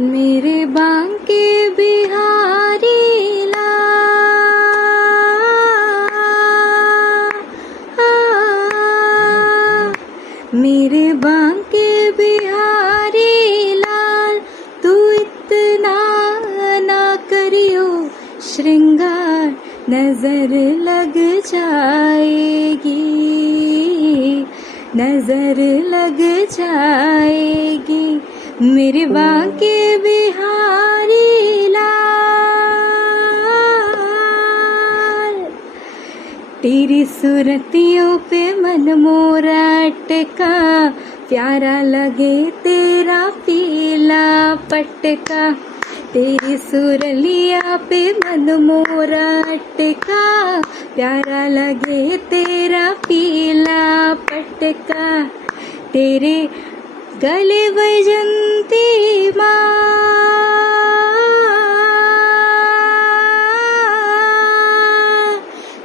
मेरे बांके बिहारी मेरे बांके बिहारी लाल, तू इतना ना करियो श्रृंगार, नजर लग जाएगी, नजर लग जाएगी। मेरे बांके बिहारी लाल, तेरी सूरतियों पे मन मोरा अटका, प्यारा लगे तेरा पीला पटका। तेरी सुरलिया पे मन मोरा अटका, प्यारा लगे तेरा पीला पटका। तेरे गले वैजंती माल,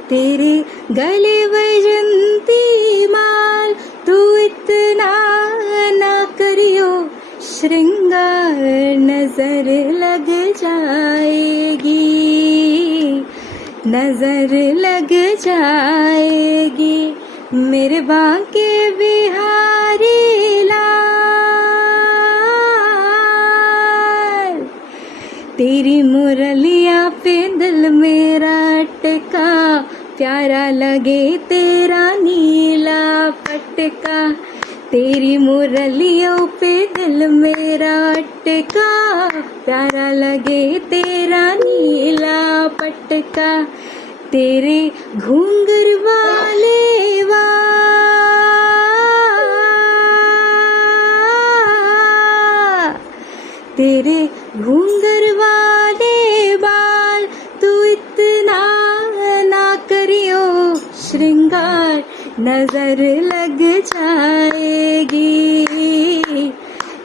तेरे गले वैजंती माल, तू इतना ना करियो श्रृंगार, नजर लग जाएगी, नजर लग जाएगी। मेरे बांके बिहारी लाल, तेरी मुरलिया पे दिल मेरा अटका, प्यारा लगे तेरा नीला पटका। तेरी मुरलियों पे दिल मेरा अटका, प्यारा लगे तेरा नीला पटका। तेरे घूंघर वाले तेरे घूंघर वाले बाल, तू इतना ना करियो श्रृंगार, नजर लग जाएगी,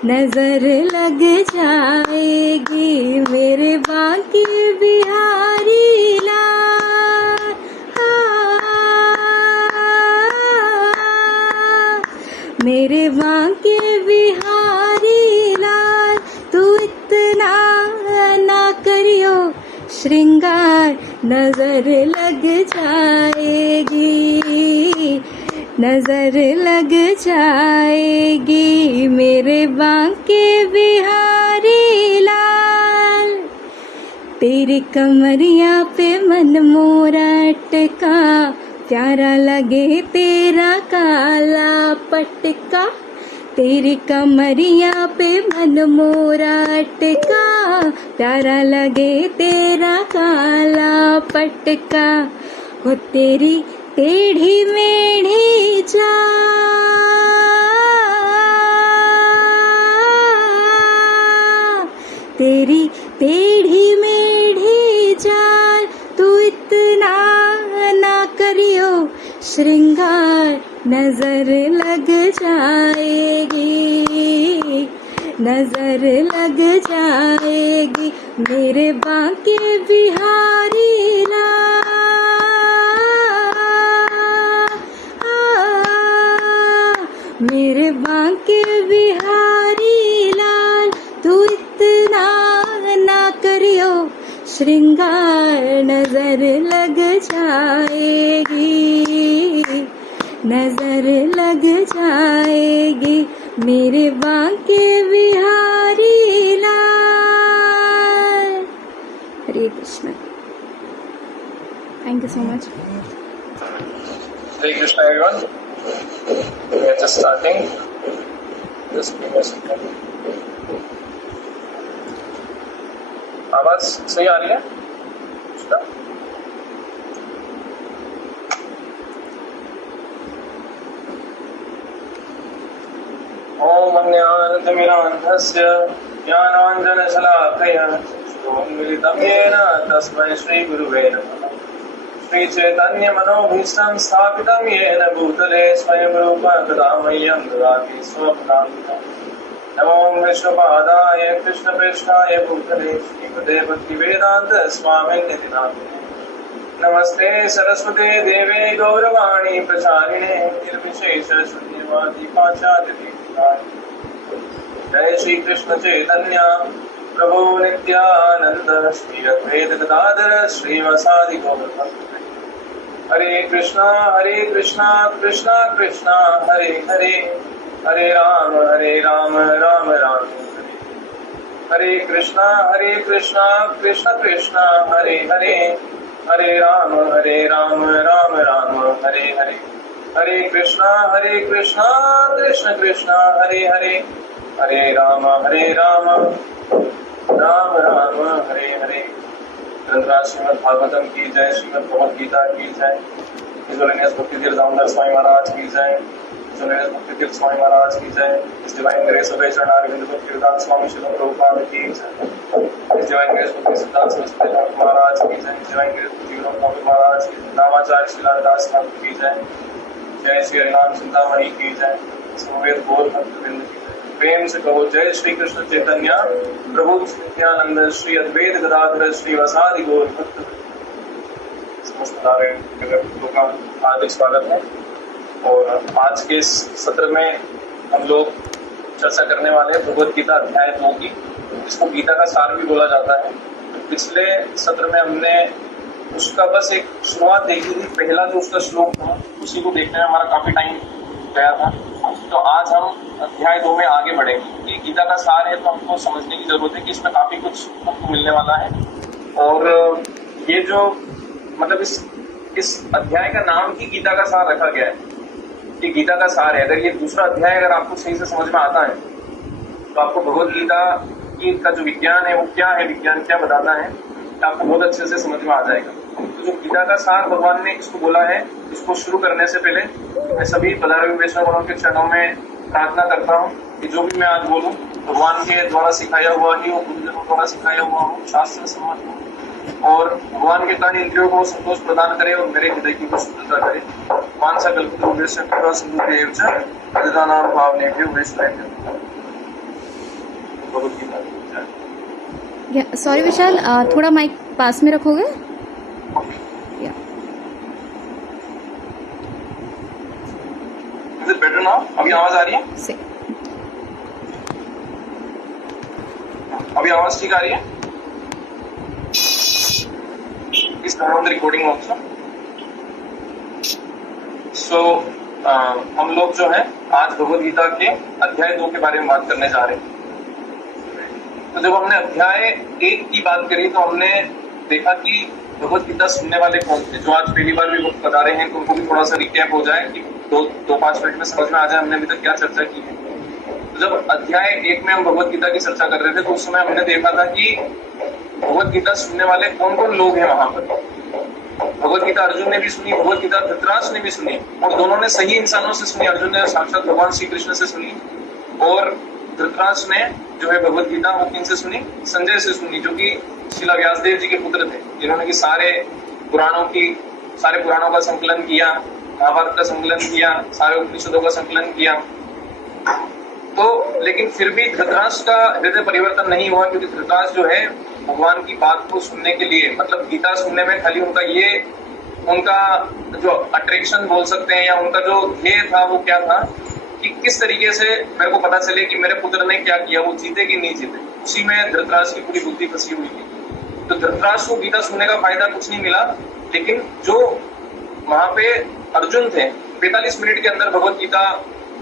नजर लग जाएगी। मेरे बांके बिहारी लाल, मेरे बांके बिहारी लाल, तू इतना ना करियो श्रृंगार, नजर लग जाएगी, नजर लग जाएगी। मेरे बांके बिहारी लाल, तेरी कमरिया पे मन मोरा अटका, प्यारा लगे तेरा काला पटका। तेरी कमरिया पे मन मोरा अटका, प्यारा लगे तेरा काला पटका। हो तेरी टेढ़ी मेढ़ी चाल, तेरी टेढ़ी मेढ़ी चाल, तू इतना ना करियो श्रृंगार, नजर लग जाएगी, नजर लग जाएगी। मेरे बांके बिहारी लाल, मेरे बांके बिहारी लाल, तू इतना ना करियो श्रृंगार, नजर लग जाएगी, नजर लग जाएगी। मेरे Banke Bihari Lal. Hare Krishna. Thank you so much. Hare Krishna everyone. We are just starting. Just give me a second. आवाज सही आ रही है? ओम अज्ञानतिमिरान्धस्य ज्ञानाञ्जनशलाकया चक्षुरुन्मिलितं येन तस्मै श्रीगुरुवे नमः। श्रीचैतन्यमनोभीष्टं स्थापितं येन भूतले स्वयं रूप कदा मह्यं ददाति स्वपदान्तिकम्। नमो विष्णुपादाय कृष्णप्रेष्ठाय भूतले श्रीमते भक्तिवेदान्त स्वामिन्निति नामिने। नमस्ते सरस्वते देवे गौरवाणी प्रचारिणे निर्विशेष शून्यवादी पाश्चात्य। जय श्री कृष्ण चैतन्य प्रभो नित्यानंद श्री अद्वैत गदाधर श्रीवासादि गौरभक्तवृंद। हरे कृष्णा कृष्णा कृष्णा हरे हरे, हरे राम राम राम हरे हरे, कृष्णा कृष्णा कृष्णा हरे हरे, हरे राम राम राम हरे हरे, हरे कृष्णा कृष्णा कृष्णा हरे हरे, हरे राम राम राम हरे हरे। ग्रंथराज श्रीमद् भागवतम की जय, श्रीमद् भगवद गीता की जय, भक्ति तीर्थ दामोदर स्वामी महाराज की जय, भक्ति तीर्थ स्वामी महाराज की जय, डिवाइन ग्रेस ऑफ चरणारविंद भक्तिवेदांत स्वामी श्री प्रभुपाद की जय, डिवाइन ग्रेस भक्ति सिद्धांत सरस्वती ठाकुर महाराज की जय, डिवाइन ग्रेस भक्ति विनोद ठाकुर महाराज की जय, नामाचार्य श्रीलाल दास ठाकुर की जय, जय श्री हरिनाम चिंतामणि की जय, समवेत गौर भक्तवृंद की जय। प्रेम से कहो जय श्री कृष्ण चैतन्य प्रभु नित्यानंद श्री अद्वैत गदाधर श्रीवासादि गौर भक्तवृंद। समस्त भक्तों का हार्दिक स्वागत है। और आज के इस सत्र में हम लोग चर्चा करने वाले हैं भगवद गीता अध्याय 2 की, जिसको गीता का सार भी बोला जाता है। पिछले सत्र में हमने उसका बस एक शुरुआत देखी थी, पहला जो उसका श्लोक था उसी को देखने में हमारा काफी टाइम गया था। तो आज हम अध्याय 2 में आगे बढ़ेंगे। ये गीता का सार है तो हमको समझने की जरूरत है कि इसमें काफी कुछ हमको मिलने वाला है। और ये जो मतलब इस अध्याय का नाम ही गीता का सार रखा गया है कि गीता का सार है। अगर ये दूसरा अध्याय अगर आपको सही से समझ में आता है तो आपको भगवद गीता की का जो विज्ञान है वो क्या है, विज्ञान क्या बताता है, आपको बहुत अच्छे से समझ में आ जाएगा। तो जो गीता का सार भगवान ने इसको बोला है, इसको शुरू करने से पहले मैं सभी पधारे हुए वैष्णवों के चरणों में प्रार्थना करता हूँ कि जो भी मैं आज बोलूँ भगवान के द्वारा सिखाया हुआ ही हो, गुरुजनों द्वारा सिखाया हुआ हो, शास्त्र सम्मत हो और भगवान के कार्य इंद्रियों को संतोष प्रदान करे और मेरे हृदय की शुद्धता करे। मानसा कल्पतरुभ्यश्च कृपा सिन्धुभ्यैव च पतितानां पावनेभ्यो वैष्णवेभ्यो भगवद गीता। सॉरी विशाल, थोड़ा माइक पास में रखोगे? Is it better now? अभी आवाज आ रही है? अभी आवाज ठीक आ रही है? Is the recording also? So हम लोग जो है आज भगवद गीता के अध्याय 2 के बारे में बात करने जा रहे हैं। तो जब हमने अध्याय 1 की बात करी तो हमने देखा कि भगवद गीता सुनने वाले कौन थे। जो आज पहली बार भी बता रहे हैं तो उनको भी थोड़ा सा रिकैप हो जाए कि 2-5 मिनट में समझ में आ जाए हमने अभी तक क्या चर्चा की है। तो जब अध्याय 1 में हम भगवद गीता की चर्चा कर रहे थे तो उस समय हमने देखा था कि भगवद गीता सुनने वाले कौन कौन लोग हैं वहां पर। भगवद गीता अर्जुन ने भी सुनी, भगवद गीता धृतराष्ट्र ने भी सुनी और दोनों ने सही इंसानों से सुनी। अर्जुन ने साक्षात भगवान श्री कृष्ण से सुनी और धृतराष्ट्र ने जो है भगवद गीता वो किनसे सुनी? संजय से सुनी, जो कि श्रीला व्यासदेव जी के पुत्र थे, जिन्होंने कि सारे पुराणों का संकलन किया, महाभारत का संकलन किया, सारे उपनिषदों का संकलन किया। तो लेकिन फिर भी धृतराष्ट्र का हृदय परिवर्तन नहीं हुआ, क्योंकि धृतराष्ट्र जो है भगवान की बात को सुनने के लिए, मतलब गीता सुनने में खाली उनका जो अट्रैक्शन बोल सकते हैं या उनका जो ध्येय था वो क्या था कि किस तरीके से मेरे को पता चले कि मेरे पुत्र ने क्या किया, वो जीते कि नहीं जीते। उसी में धृतराष्ट्र की पूरी बुद्धि फंसी हुई थी। तो धृतराष्ट्र को गीता सुनने का फायदा कुछ नहीं मिला, लेकिन जो वहां पे अर्जुन थे 45 मिनट के अंदर भगवद गीता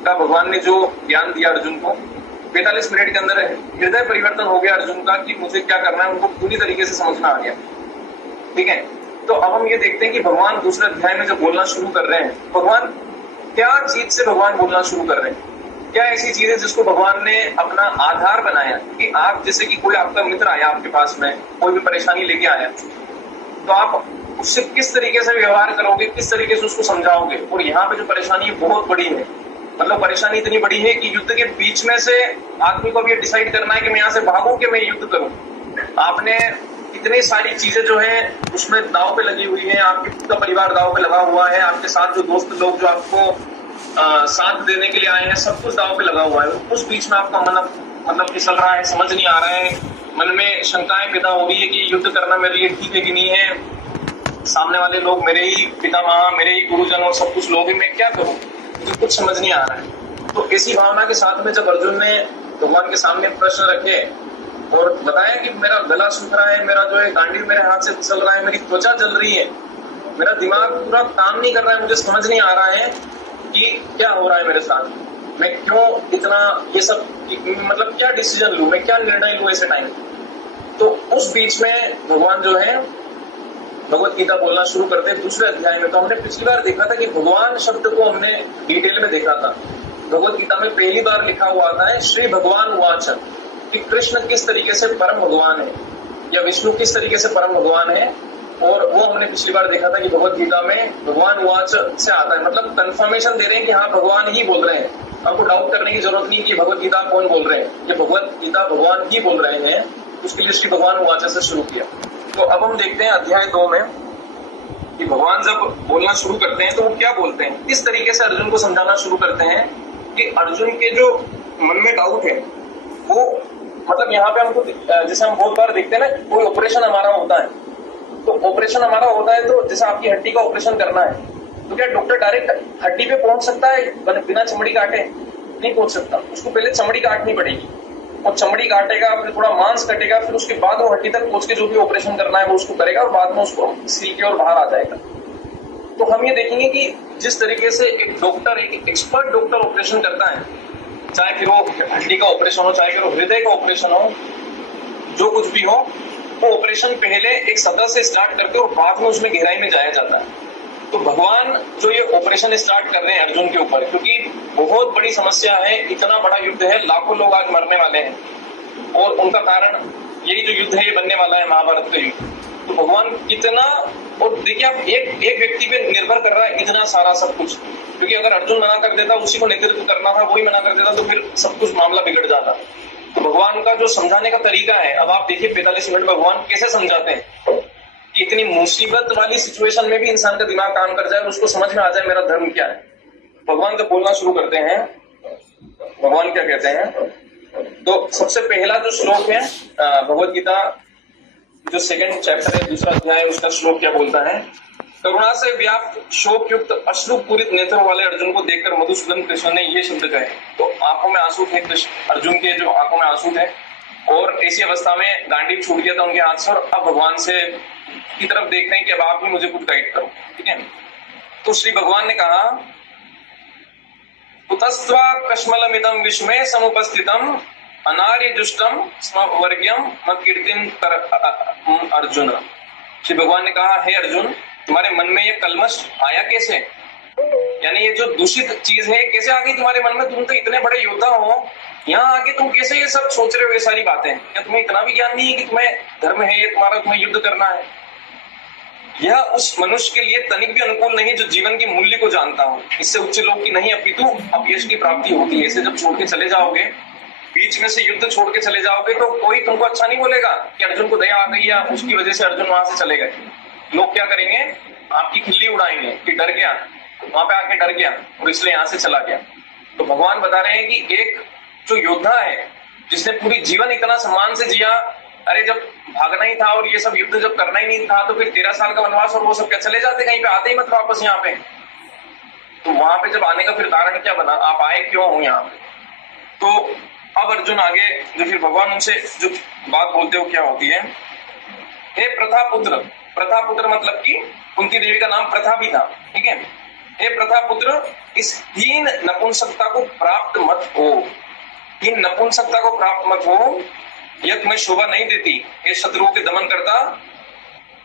का भगवान ने जो ज्ञान दिया अर्जुन को, 45 मिनट के अंदर हृदय परिवर्तन हो गया अर्जुन का कि मुझे क्या करना है, उनको पूरी तरीके से समझ में आ गया। ठीक है, तो अब हम ये देखते हैं कि भगवान दूसरे अध्याय में जब बोलना शुरू कर रहे हैं, भगवान क्या चीज से भगवान बोलना शुरू कर रहे हैं, क्या ऐसी चीज है जिसको भगवान ने अपना आधार बनाया कि आप जैसे कि कोई आपका मित्र आया आपके पास में, कोई भी परेशानी लेके आया, तो आप उससे किस तरीके से व्यवहार करोगे, किस तरीके से उसको समझाओगे। और यहाँ पे जो परेशानी है बहुत बड़ी है, मतलब परेशानी इतनी बड़ी है कि युद्ध के बीच में से आदमी को अब ये डिसाइड करना है कि मैं यहाँ से भागूं कि मैं युद्ध करूं। आपने इतनी सारी चीजें जो है उसमें दाव पे लगी हुई है, आपके पूरा परिवार दाव पे लगा हुआ है, आपके साथ जो दोस्त लोग जो आपको साथ देने के लिए आए हैं, सब कुछ दाव पे लगा हुआ है। उस बीच में आपका मन मतलब फिसल रहा है, समझ नहीं आ रहा है, मन में शंकाएं पैदा हो रही है कि युद्ध करना मेरे लिए ठीक है कि नहीं है, सामने वाले लोग मेरे ही पितामह, मेरे ही गुरुजन और सब कुछ लोग हैं, मैं क्या करूं, मुझे कुछ समझ नहीं आ रहा है। तो ऐसी भावना के साथ में जब अर्जुन ने भगवान के सामने प्रश्न रखे और बताया कि मेरा गला सूख रहा है, मेरा जो है गांडीव मेरे हाथ से फिसल रहा है, मेरी त्वचा जल रही है, मेरा दिमाग पूरा काम नहीं कर रहा है, मुझे समझ नहीं आ रहा है कि क्या हो रहा है मेरे साथ, मैं क्यों इतना ये सब, मतलब क्या डिसीजन लूं, मैं क्या निर्णय लूं ऐसे टाइम। तो उस बीच में भगवान जो है भगवत गीता बोलना शुरू करते हैं दूसरे अध्याय में। तो हमने पिछली बार देखा था कि भगवान शब्द को हमने डिटेल में देखा था। भगवत गीता में पहली बार लिखा हुआ आता है श्री भगवान वाच, कि कृष्ण किस तरीके से परम भगवान है या विष्णु किस तरीके से परम भगवान है। और वो हमने पिछली बार देखा था कि भगवत गीता में भगवान वाच से आता है, मतलब कंफर्मेशन दे रहे हैं कि हाँ भगवान ही बोल रहे हैं। आपको डाउट करने की जरूरत नहीं कि भगवत गीता कौन बोल रहे हैं, ये भगवत गीता भगवान ही बोल रहे हैं। उसके लिए श्री भगवान वाच से शुरू किया। तो अब हम देखते हैं अध्याय 2 में कि भगवान जब बोलना शुरू करते हैं तो वो क्या बोलते हैं, किस तरीके से अर्जुन को समझाना शुरू करते हैं कि अर्जुन के जो मन में डाउट है वो, मतलब यहाँ पे हमको जैसे हम बहुत बार देखते हैं ना, कोई ऑपरेशन हमारा होता है, तो ऑपरेशन हमारा होता है तो जैसे आपकी हड्डी का ऑपरेशन करना है, तो क्या डॉक्टर डायरेक्ट हड्डी पे पहुंच सकता है बिना चमड़ी काटे? नहीं पहुंच सकता, उसको पहले चमड़ी काटनी पड़ेगी, और चमड़ी काटेगा, फिर थोड़ा मांस कटेगा, फिर उसके बाद वो हड्डी तक पहुंच के जो भी ऑपरेशन करना है वो उसको करेगा, और बाद में उसको सील के और बाहर आ जाएगा। तो हम ये देखेंगे कि जिस तरीके से एक डॉक्टर, एक एक्सपर्ट डॉक्टर ऑपरेशन करता है, चाहे फिर वो हड्डी का ऑपरेशन हो, चाहे फिर वो हृदय का ऑपरेशन हो, जो कुछ भी हो, वो ऑपरेशन पहले एक सतह से स्टार्ट करते और बाद में उसमें गहराई में जाया जाता है। तो भगवान जो ये ऑपरेशन स्टार्ट कर रहे हैं अर्जुन के ऊपर, क्योंकि बहुत बड़ी समस्या है, इतना बड़ा युद्ध है, लाखों लोग आज मरने वाले हैं, और उनका कारण यही जो युद्ध है ये बनने वाला है, महाभारत का युद्ध। तो भगवान कितना, और देखिए आप एक व्यक्ति पे निर्भर कर रहा है इतना सारा सब कुछ, क्योंकि अगर अर्जुन मना कर देता, उसी को नेतृत्व करना था, वही मना कर देता, तो फिर सब कुछ मामला बिगड़ जाता। तो भगवान का जो समझाने का तरीका है, अब आप देखिए 45 मिनट भगवान कैसे समझाते हैं कि इतनी मुसीबत वाली सिचुएशन में भी इंसान का दिमाग काम कर जाए और उसको समझ में आ जाए मेरा धर्म क्या है। भगवान जब बोलना शुरू करते हैं, भगवान क्या कहते हैं, तो सबसे पहला जो श्लोक है भगवत गीता जो 2nd चैप्टर है, दूसरा अध्याय, उसका श्लोक क्या बोलता है, करुणा से व्याप्त शोक युक्त अश्रु पूरित नेत्रों वाले अर्जुन को देखकर मधुसूदन कृष्ण ने ये शब्द कहे। तो आंखों में आंसू थे, अर्जुन के जो आंखों में आंसू थे, और ऐसी अवस्था में गांडीव छूट गया था उनके हाथ से, और अब भगवान से की तरफ देख रहे हैं कि अब आप भी मुझे कुछ गाइड करो, ठीक है। तो श्री भगवान ने कहा, कुतस्त्वा कश्मलमिदं विस्मय समुपस्थितम अनार्य दुष्टम स्मवर्ग्यम न कीर्तिम कर अर्जुन। श्री भगवान ने कहा, हे अर्जुन, तुम्हारे मन में ये कलमश आया कैसे, यानी ये जो दूषित चीज है कैसे आ गई तुम्हारे मन में? तुम तो इतने बड़े योद्धा हो, यहाँ आके तुम कैसे ये सब सोच रहे हो, ये सारी बातें? क्या तुम्हें इतना भी ज्ञान नहीं है कि तुम्हें धर्म है ये तुम्हारा, तुम्हें युद्ध करना है? यह उस मनुष्य के लिए तनिक भी अनुकूल नहीं जो जीवन के मूल्य को जानता हो। इससे उच्च लोक की नहीं अपितु अपयश की प्राप्ति होती है। इसे जब छोड़ के चले जाओगे, बीच में से युद्ध छोड़ के चले जाओगे, तो कोई तुमको अच्छा नहीं बोलेगा कि अर्जुन को दया आ गई या उसकी वजह से अर्जुन वहां से चले गए। लोग क्या करेंगे, आपकी खिल्ली उड़ाएंगे कि डर गया, वहां पे आके डर गया और इसलिए यहां से चला गया। तो भगवान बता रहे हैं कि एक जो योद्धा है जिसने पूरी जीवन इतना सम्मान से जिया, अरे जब भागना ही था और ये सब युद्ध जब करना ही नहीं था, तो फिर 13 साल का वनवास और वो सब क्या चले जाते, कहीं पे आते ही मत वापस यहाँ पे। तो वहां पे जब आने का फिर कारण क्या बना, आप आए क्यों हो यहाँ पे? तो अब अर्जुन आगे जो फिर भगवान उनसे जो बात बोलते हो क्या होती है, हे प्रथा पुत्र, प्रथा पुत्र मतलब कि कुंती देवी का नाम प्रथा भी था, ठीक है। हे प्रथा पुत्र, इस हीन नपुंसकता को प्राप्त मत हो, हीन नपुंसकता को प्राप्त मत हो, यह तुम्हें शोभा नहीं देती। हे शत्रुओं के दमन करता,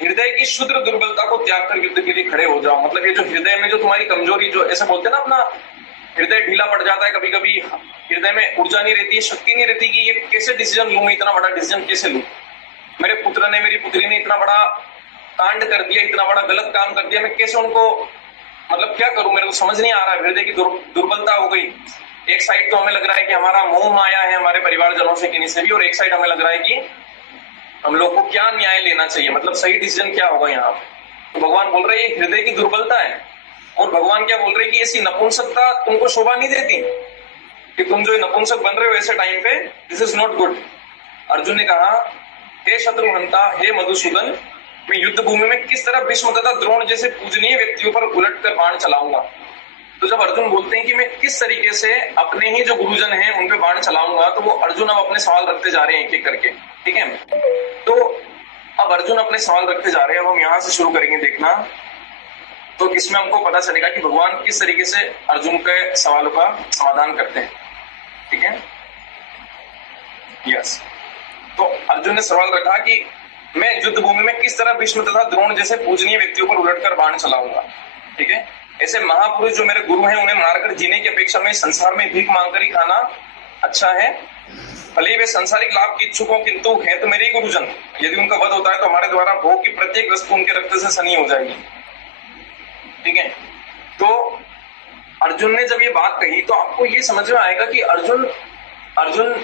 हृदय की शुद्र दुर्बलता को त्याग कर युद्ध के लिए खड़े हो जाओ। मतलब ये जो हृदय में जो तुम्हारी कमजोरी, जो ऐसे बोलते हैं ना, अपना हृदय ढीला पड़ जाता है कभी कभी, हृदय में ऊर्जा नहीं रहती है, शक्ति नहीं रहती कि ये कैसे डिसीजन लूं, मैं इतना बड़ा डिसीजन कैसे लूं, मेरे पुत्र ने, मेरी पुत्री ने इतना बड़ा कांड कर दिया, इतना बड़ा गलत काम कर दिया, मैं कैसे उनको मतलब क्या करूं, मेरे को समझ नहीं आ रहा है। हृदय की दुर्बलता हो गई। एक साइड तो हमें लग रहा है कि हमारा मोह माया है हमारे परिवारजनों से किन्हीं से भी, और एक साइड हमें लग रहा है कि हम लोग को क्या न्याय लेना चाहिए, मतलब सही डिसीजन क्या होगा यहाँ। तो भगवान बोल रहे हैं ये हृदय की दुर्बलता है, और भगवान क्या बोल रहे हैं कि ऐसी नपुंसकता तुमको शोभा नहीं देती, कि तुम जो नपुंसक बन रहे हो ऐसे टाइम पे, this is not good. Arjun ने कहा, हे शत्रुहंता, हे मधुसूदन, मैं युद्ध भूमि में किस तरह भीष्म तथा द्रोण जैसे पूजनीय व्यक्तियों पर उलटकर बाण चलाऊंगा। तो जब अर्जुन बोलते हैं कि मैं किस तरीके से अपने ही जो गुरुजन हैं उन पे बाण चलाऊंगा, तो वो अर्जुन अब अपने सवाल रखते जा रहे हैं एक एक करके, ठीक है। तो अब अर्जुन अपने सवाल रखते जा रहे हैं, अब हम यहां से शुरू करेंगे देखना, तो इसमें हमको पता चलेगा कि भगवान किस तरीके से अर्जुन के सवालों का समाधान करते हैं। ठीक है, यस। तो अर्जुन ने सवाल रखा कि मैं युद्ध भूमि में किस तरह भीष्म तथा द्रोण जैसे पूजनीय व्यक्तियों पर उलटकर बाण चलाऊंगा। ठीक है, ऐसे महापुरुष जो मेरे गुरु हैं उन्हें मारकर जीने की अपेक्षा में संसार में भीख मांगकर ही खाना अच्छा है। भले ही वे सांसारिक लाभ के इच्छुक हो, किंतु है तो मेरे ही गुरुजन। यदि उनका वध होता है तो हमारे द्वारा भोग की प्रत्येक वस्तु उनके रक्त से सनी हो जाएगी। ठीक है, तो अर्जुन ने जब ये बात कही तो आपको ये समझ में आएगा कि अर्जुन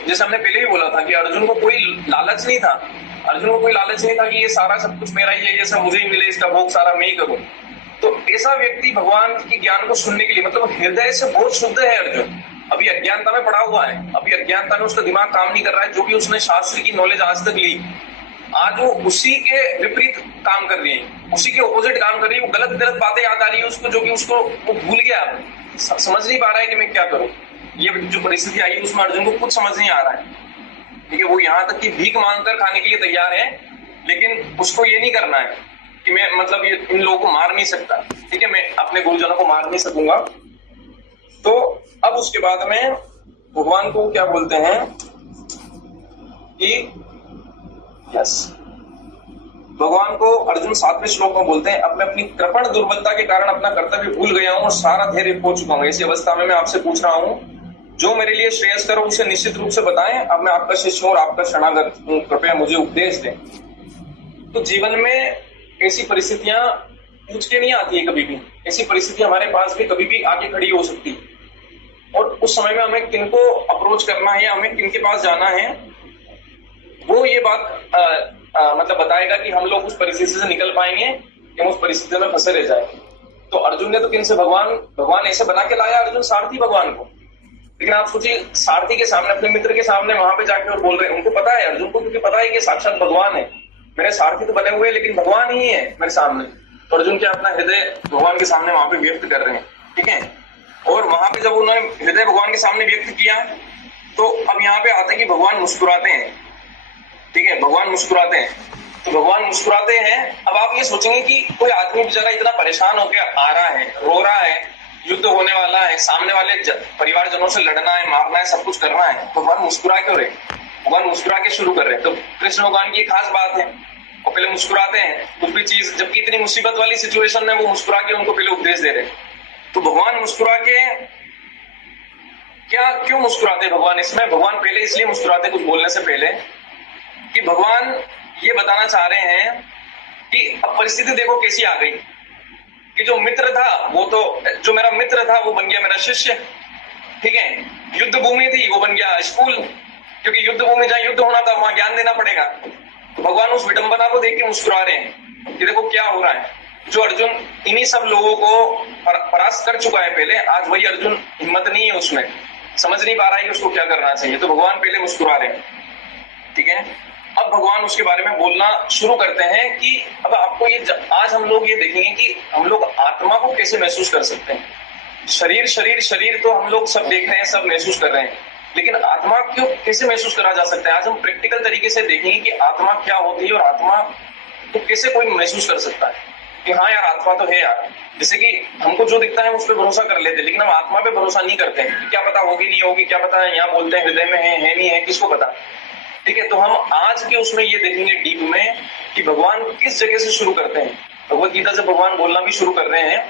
जैसे हमने पहले भी बोला था कि अर्जुन को कोई लालच नहीं था। अर्जुन को कोई लालच नहीं था कि ये सारा सब कुछ मेरा ही है, ये सब मुझे ही मिले, इसका भोग सारा मैं ही करूं। तो ऐसा व्यक्ति भगवान के ज्ञान को सुनने के लिए, मतलब हृदय से बहुत शुद्ध है अर्जुन। अभी अज्ञानता में पड़ा हुआ है, अभी अज्ञानता में उसका दिमाग काम नहीं कर रहा है। जो भी उसने शास्त्र की नॉलेज आज तक ली, आज वो उसी के विपरीत काम कर रही है, उसी के ऑपोजिट काम कर रही है। वो गलत गलत बातें याद आ रही है उसको, जो कि उसको वो भूल गया, समझ नहीं पा रहा है कि मैं क्या करूं। ये जो परिस्थिति आई उसमें अर्जुन को कुछ समझ नहीं आ रहा है। ठीक है, वो यहाँ तक कि भीख मांगकर खाने के लिए तैयार है, लेकिन उसको ये नहीं करना है कि मैं मतलब ये इन लोगों को मार नहीं सकता। ठीक है, मैं अपने गुरुजनों को मार नहीं सकूंगा। तो अब उसके बाद में भगवान को क्या बोलते हैं कि यस, भगवान को अर्जुन 7वें श्लोक में बोलते हैं, अब मैं अपनी कृपण दुर्बलता के कारण अपना कर्तव्य भूल गया हूं और सारा धैर्य खो चुका हूं। ऐसी अवस्था में मैं आपसे पूछ रहा हूं, जो मेरे लिए श्रेयस्कर हो उसे निश्चित रूप से बताएं। अब मैं आपका शिष्य हूं और आपका शरणागत हूं, कृपया मुझे उपदेश दें। तो जीवन में ऐसी परिस्थितियां पूछ के नहीं आती है, कभी भी ऐसी परिस्थितियां हमारे पास भी कभी भी आके खड़ी हो सकती है, और उस समय में हमें किनको अप्रोच करना है, हमें किनके पास जाना है, वो ये बात मतलब बताएगा कि हम लोग उस परिस्थिति से निकल पाएंगे कि हम उस परिस्थिति में फंसे रह जाएंगे। तो अर्जुन ने तो किन से भगवान ऐसे बना के लाया अर्जुन सारथी भगवान को। लेकिन आप सोचिए, सारथी के सामने, अपने मित्र के सामने वहां पे जाके और बोल रहे हैं, उनको पता है अर्जुन को, क्योंकि पता है कि साक्षात भगवान है। मेरे सारथी तो बने हुए लेकिन भगवान ही है मेरे सामने। तो अर्जुन क्या अपना हृदय भगवान के सामने वहां पे व्यक्त कर रहे हैं। ठीक है, और वहां पे जब उन्होंने हृदय भगवान के सामने व्यक्त किया, तो अब यहाँ पे आते हैं कि भगवान मुस्कुराते हैं। ठीक है, भगवान मुस्कुराते हैं, तो भगवान मुस्कुराते हैं। अब आप ये सोचेंगे कि कोई आदमी बेचारा इतना परेशान होकर आ रहा है, रो रहा है, युद्ध होने वाला है, सामने वाले परिवारजनों से लड़ना है, मारना है, सब कुछ करना है, भगवान मुस्कुरा क्यों रहे? भगवान मुस्कुरा के शुरू कर रहे हैं। तो कृष्ण भगवान की खास बात है, वो पहले मुस्कुराते हैं कुछ भी चीज, जबकि इतनी मुसीबत वाली सिचुएशन में वो मुस्कुरा के उनको पहले उपदेश दे रहे हैं। तो भगवान मुस्कुरा के क्यों मुस्कुराते भगवान इसमें? भगवान पहले इसलिए मुस्कुराते कुछ बोलने से पहले कि भगवान ये बताना चाह रहे हैं कि अब परिस्थिति देखो कैसी आ गई कि जो मित्र था वो तो, जो मेरा मित्र था वो बन गया मेरा शिष्य। ठीक है, युद्ध भूमि थी वो बन गया स्कूल, क्योंकि युद्ध भूमि जहां युद्ध होना था वहां ज्ञान देना पड़ेगा। तो भगवान उस विडंबना को देख के मुस्कुरा रहे हैं कि देखो क्या हो रहा है। जो अर्जुन इन्हीं सब लोगों को परास्त कर चुका है पहले, आज वही अर्जुन हिम्मत नहीं है उसमें, समझ नहीं पा रहा है कि उसको क्या करना चाहिए। तो भगवान पहले मुस्कुरा रहे हैं। ठीक है, अब भगवान उसके बारे में बोलना शुरू करते हैं कि अब आपको ये, आज हम लोग ये देखेंगे कि हम लोग आत्मा को कैसे महसूस कर सकते हैं। शरीर शरीर शरीर तो हम लोग सब देख रहे हैं, सब महसूस कर रहे हैं, लेकिन आत्मा क्यों कैसे महसूस करा जा सकता है? आज हम प्रैक्टिकल तरीके से देखेंगे कि आत्मा क्या होती है और आत्मा को कैसे कोई महसूस कर सकता है कि हाँ यार आत्मा तो है यार। जैसे कि हमको जो दिखता है उस पर भरोसा कर लेते हैं, लेकिन हम आत्मा पे भरोसा नहीं करते हैं। क्या पता होगी नहीं होगी, क्या पता है, यहाँ बोलते हैं हृदय में है नहीं है, किसको पता। ठीक है, तो हम आज के उसमें ये देखेंगे डीप में कि भगवान किस जगह से शुरू करते हैं। भगवत गीता से भगवान बोलना भी शुरू कर रहे हैं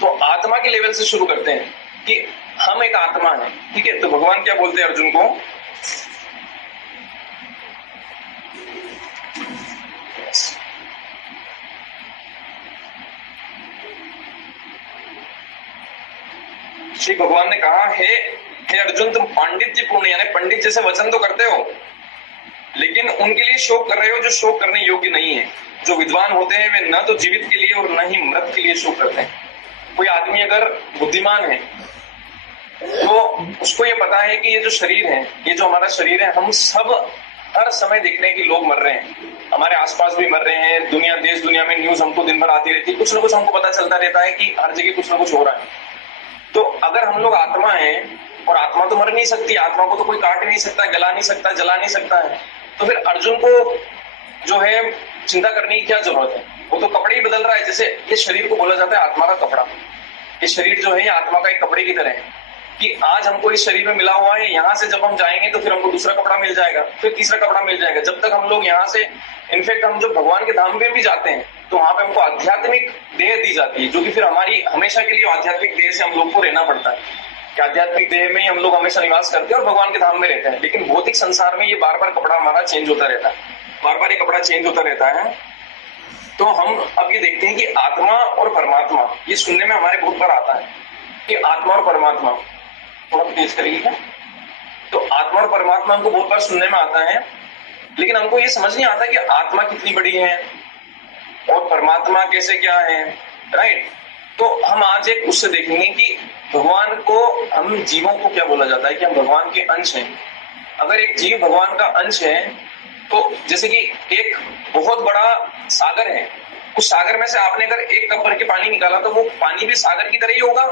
तो आत्मा के लेवल से शुरू करते हैं कि हम एक आत्मा है। ठीक है, तो भगवान क्या बोलते हैं अर्जुन को, श्री भगवान ने कहा, हे अर्जुन, तुम पांडित्य पूर्ण यानी पंडित जैसे वचन तो करते हो, लेकिन उनके लिए शोक कर रहे हो जो शोक करने योग्य नहीं है। जो विद्वान होते हैं वे न तो जीवित के लिए और न ही मृत के लिए शोक करते हैं। कोई आदमी अगर बुद्धिमान है तो उसको ये पता है कि ये जो शरीर है, ये जो हमारा शरीर है, हम सब हर समय देखने के लोग मर रहे हैं, हमारे आसपास भी मर रहे हैं, दुनिया देश दुनिया में न्यूज हमको दिन भर आती रहती है, कुछ ना कुछ हमको पता चलता रहता है कि हर जगह कुछ ना कुछ हो रहा है। तो अगर हम लोग आत्मा है, और आत्मा तो मर नहीं सकती, आत्मा को तो कोई काट नहीं सकता, गला नहीं सकता, जला नहीं सकता है, तो फिर अर्जुन को जो है चिंता करने की क्या जरूरत है? वो तो कपड़े ही बदल रहा है। जैसे ये शरीर को बोला जाता है आत्मा का कपड़ा। ये शरीर जो है ये आत्मा का एक कपड़े की तरह है कि आज हमको इस शरीर में मिला हुआ है, यहाँ से जब हम जाएंगे तो फिर हमको दूसरा कपड़ा मिल जाएगा, फिर तीसरा कपड़ा मिल जाएगा। जब तक हम लोग यहाँ से, इनफेक्ट हम जो भगवान के धाम में भी जाते हैं तो वहां पे हमको आध्यात्मिक देह दी जाती है, जो कि फिर हमारी हमेशा के लिए आध्यात्मिक देह से हम लोग को रहना पड़ता है कि आध्यात्मिक देह में ही हम लोग हमेशा निवास करते हैं और भगवान के धाम में रहते हैं। लेकिन भौतिक संसार में ये बार बार कपड़ा हमारा चेंज होता रहता है, बार बार ये कपड़ा चेंज होता रहता है। तो हम अब ये देखते हैं कि आत्मा और परमात्मा, ये सुनने में हमारे बहुत बार आता है कि आत्मा और परमात्मा, थोड़ा तेज करिए क्या? तो आत्मा और परमात्मा हमको बहुत बार सुनने में आता है, लेकिन हमको ये समझ नहीं आता कि आत्मा कितनी बड़ी है और परमात्मा कैसे क्या है, राइट? तो हम आज एक उससे देखेंगे कि भगवान को, हम जीवों को क्या बोला जाता है कि हम भगवान के अंश हैं। अगर एक जीव भगवान का अंश है तो जैसे कि एक बहुत बड़ा सागर है, उस सागर में से आपने अगर एक कप भर के पानी निकाला तो वो पानी भी सागर की तरह ही होगा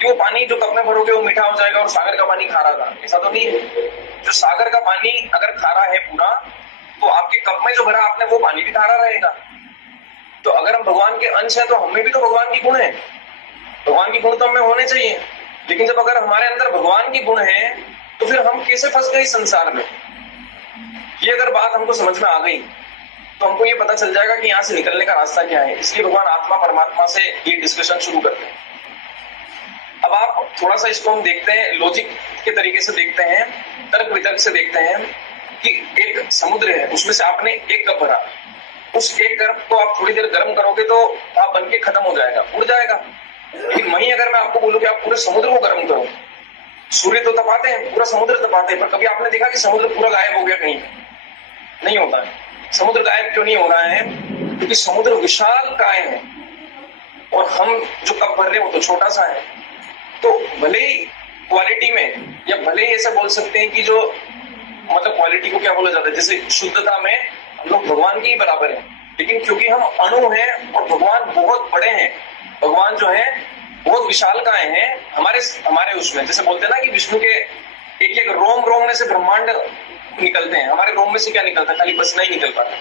कि वो पानी जो कप में भरोगे वो मीठा हो जाएगा और सागर का पानी खारा था? ऐसा तो नहीं है। जो सागर का पानी अगर खारा है पूरा, तो आपके कप में जो भरा आपने वो पानी भी खारा रहेगा। तो अगर हम भगवान के अंश है तो हमें भी तो भगवान की गुण है, भगवान की गुण तो हमें होने चाहिए। लेकिन जब अगर हमारे अंदर भगवान की गुण है तो फिर हम कैसे फंस गए संसार में? ये अगर बात हमको समझ में आ गई तो हमको ये पता चल जाएगा कि यहाँ से निकलने का रास्ता क्या है। इसलिए भगवान आत्मा परमात्मा से ये डिस्कशन शुरू करते हैं। अब आप थोड़ा सा इसको हम देखते हैं, लॉजिक के तरीके से देखते हैं, तर्क वितर्क से देखते हैं कि एक समुद्र है, उसमें से आपने एक कप भरा, उस एक कप को आप थोड़ी देर गर्म करोगे तो आप बन के खत्म हो जाएगा, उड़ जाएगा। लेकिन वहीं अगर मैं आपको बोलूं कि आप पूरे समुद्र को गर्म करो, सूर्य तो तपाते हैं, पूरा समुद्र तपाते हैं, पर कभी आपने देखा कि समुद्र पूरा गायब हो गया? कहीं नहीं होता है। समुद्र गायब क्यों नहीं हो रहा है? क्योंकि समुद्र विशाल काय है और हम जो कप भर रहे हैं वो तो छोटा सा है। तो भले ही क्वालिटी में, या भले ही ऐसा बोल सकते हैं कि जो मतलब क्वालिटी को क्या बोला जाता है, जैसे शुद्धता में हम लोग भगवान के ही बराबर हैं, लेकिन क्योंकि हम अणु हैं और भगवान बहुत बड़े हैं, भगवान जो है बहुत विशाल काय हैं, हमारे उसमें जैसे बोलते हैं ना कि विष्णु के एक एक रोम में से ब्रह्मांड निकलते हैं, हमारे रोम में से क्या निकलता है? खाली पसीना ही निकल पाता है।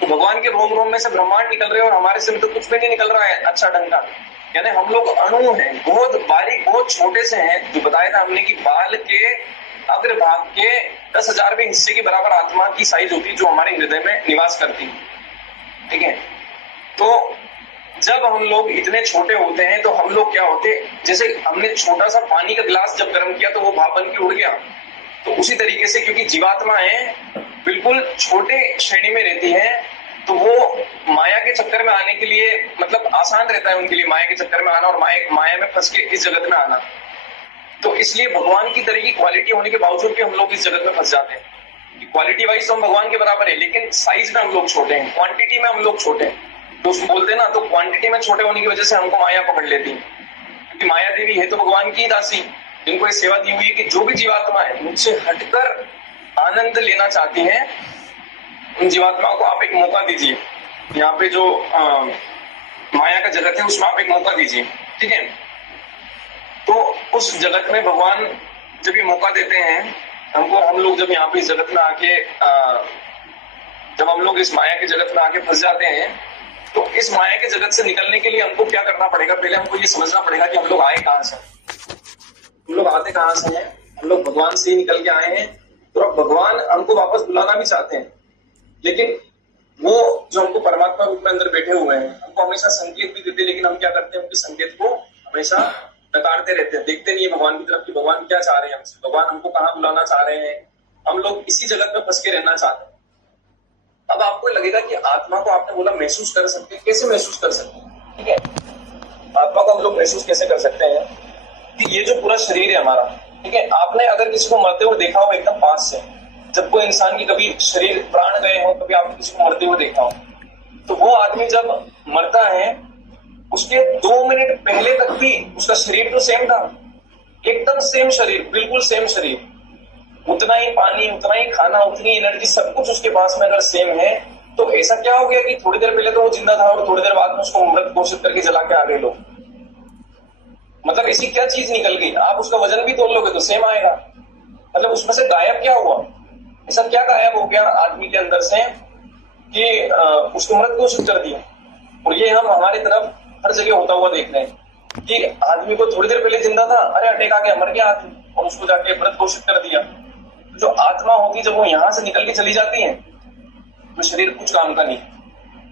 तो भगवान के रोम में से ब्रह्मांड निकल रहे हैं और हमारे से तो कुछ भी नहीं निकल रहा है अच्छा ढंग का। यानी हम लोग अणु हैं, बहुत बारीक, बहुत छोटे से हैं। जो बताया था हमने कि बाल के अग्रभाग के 10,000वें हिस्से के बराबर आत्मा की साइज होती है जो हमारे हृदय में निवास करती है, ठीक है? तो जब हम लोग इतने छोटे होते हैं तो हम लोग क्या होते हैं, जैसे हमने छोटा सा पानी का गिलास जब गर्म किया तो वो भाप बन के उड़ गया। तो उसी तरीके से क्योंकि जीवात्माएं बिल्कुल छोटे श्रेणी में रहती हैं, तो वो माया के चक्कर में आने के लिए मतलब आसान रहता है उनके लिए माया के चक्कर में आना और माया में फंस के इस जगत में आना। तो इसलिए भगवान की तरह की क्वालिटी होने के बावजूद भी हम लोग इस जगत में फंस जाते हैं। क्वालिटी वाइज तो हम भगवान के बराबर है, लेकिन साइज में हम लोग छोटे हैं, क्वांटिटी में हम लोग छोटे हैं। तो बोलते हैं ना, तो क्वांटिटी में छोटे होने की वजह से हमको माया पकड़ लेती है, क्योंकि माया देवी है तो भगवान की दासी, जिनको ये सेवा दी हुई है कि जो भी जीवात्मा है मुझसे हटकर आनंद लेना चाहती है, उन जीवात्माओं को आप एक मौका दीजिए। यहाँ पे जो माया का जगत है उसमें आप एक मौका दीजिए, ठीक है? तो उस जगत में भगवान जब ये मौका देते हैं हमको, हम लोग जब यहाँ पे इस जगत में आके जब हम लोग इस माया के जगत में आके फंस जाते हैं, तो इस माया के जगत से निकलने के लिए हमको क्या करना पड़ेगा? पहले हमको ये समझना पड़ेगा कि हम लोग आए कहाँ से, हम लोग आते कहाँ से हैं। हम लोग भगवान से ही निकल के आए हैं, तो अब भगवान हमको वापस बुलाना भी चाहते हैं, लेकिन वो जो हमको परमात्मा रूप में अंदर बैठे हुए हैं हमको हमेशा संकेत भी देते, लेकिन हम क्या करते हैं, उनके संकेत को हमेशा नकारते रहते हैं, देखते नहीं है भगवान की तरफ कि भगवान क्या चाह रहे हैं हमसे, भगवान हमको कहाँ बुलाना चाह रहे हैं। हम लोग इसी जगत में फंस के रहना चाहते हैं। अब आपको लगेगा कि आत्मा को आपने बोला महसूस कर सकते हैं, कैसे महसूस कर सकते हैं? ठीक है, आत्मा को हम लोग महसूस कैसे कर सकते हैं कि ये जो पूरा शरीर है हमारा, ठीक है, आपने अगर किसी को मरते हुए देखा हो एकदम पास से, जब कोई इंसान की कभी शरीर प्राण गए हो, कभी आपने किसी को मरते हुए देखा हो, तो वो आदमी जब मरता है उसके 2 मिनट पहले तक भी उसका शरीर तो सेम था, एकदम सेम शरीर, बिल्कुल सेम शरीर, उतना ही पानी, उतना ही खाना, उतनी एनर्जी, सब कुछ उसके पास में अगर सेम है, तो ऐसा क्या हो गया कि थोड़ी देर पहले तो वो जिंदा था और थोड़ी देर बाद में उसको मृत घोषित करके जला के आ गए लोग। मतलब ऐसी क्या चीज निकल गई? आप उसका वजन भी तोल लोगे तो सेम आएगा। मतलब उसमें से गायब क्या हुआ? ऐसा क्या गायब हो गया आदमी के अंदर से कि उसको मृत घोषित कर दिया। और ये हम हमारी तरफ हर जगह होता हुआ देख रहे हैं कि आदमी को थोड़ी देर पहले जिंदा था, अरे अटैक आ गया, मर गया आदमी, और उसको जाके मृत घोषित कर दिया। जो आत्मा होती है जब वो यहां से निकल के चली जाती है तो शरीर कुछ काम का नहीं।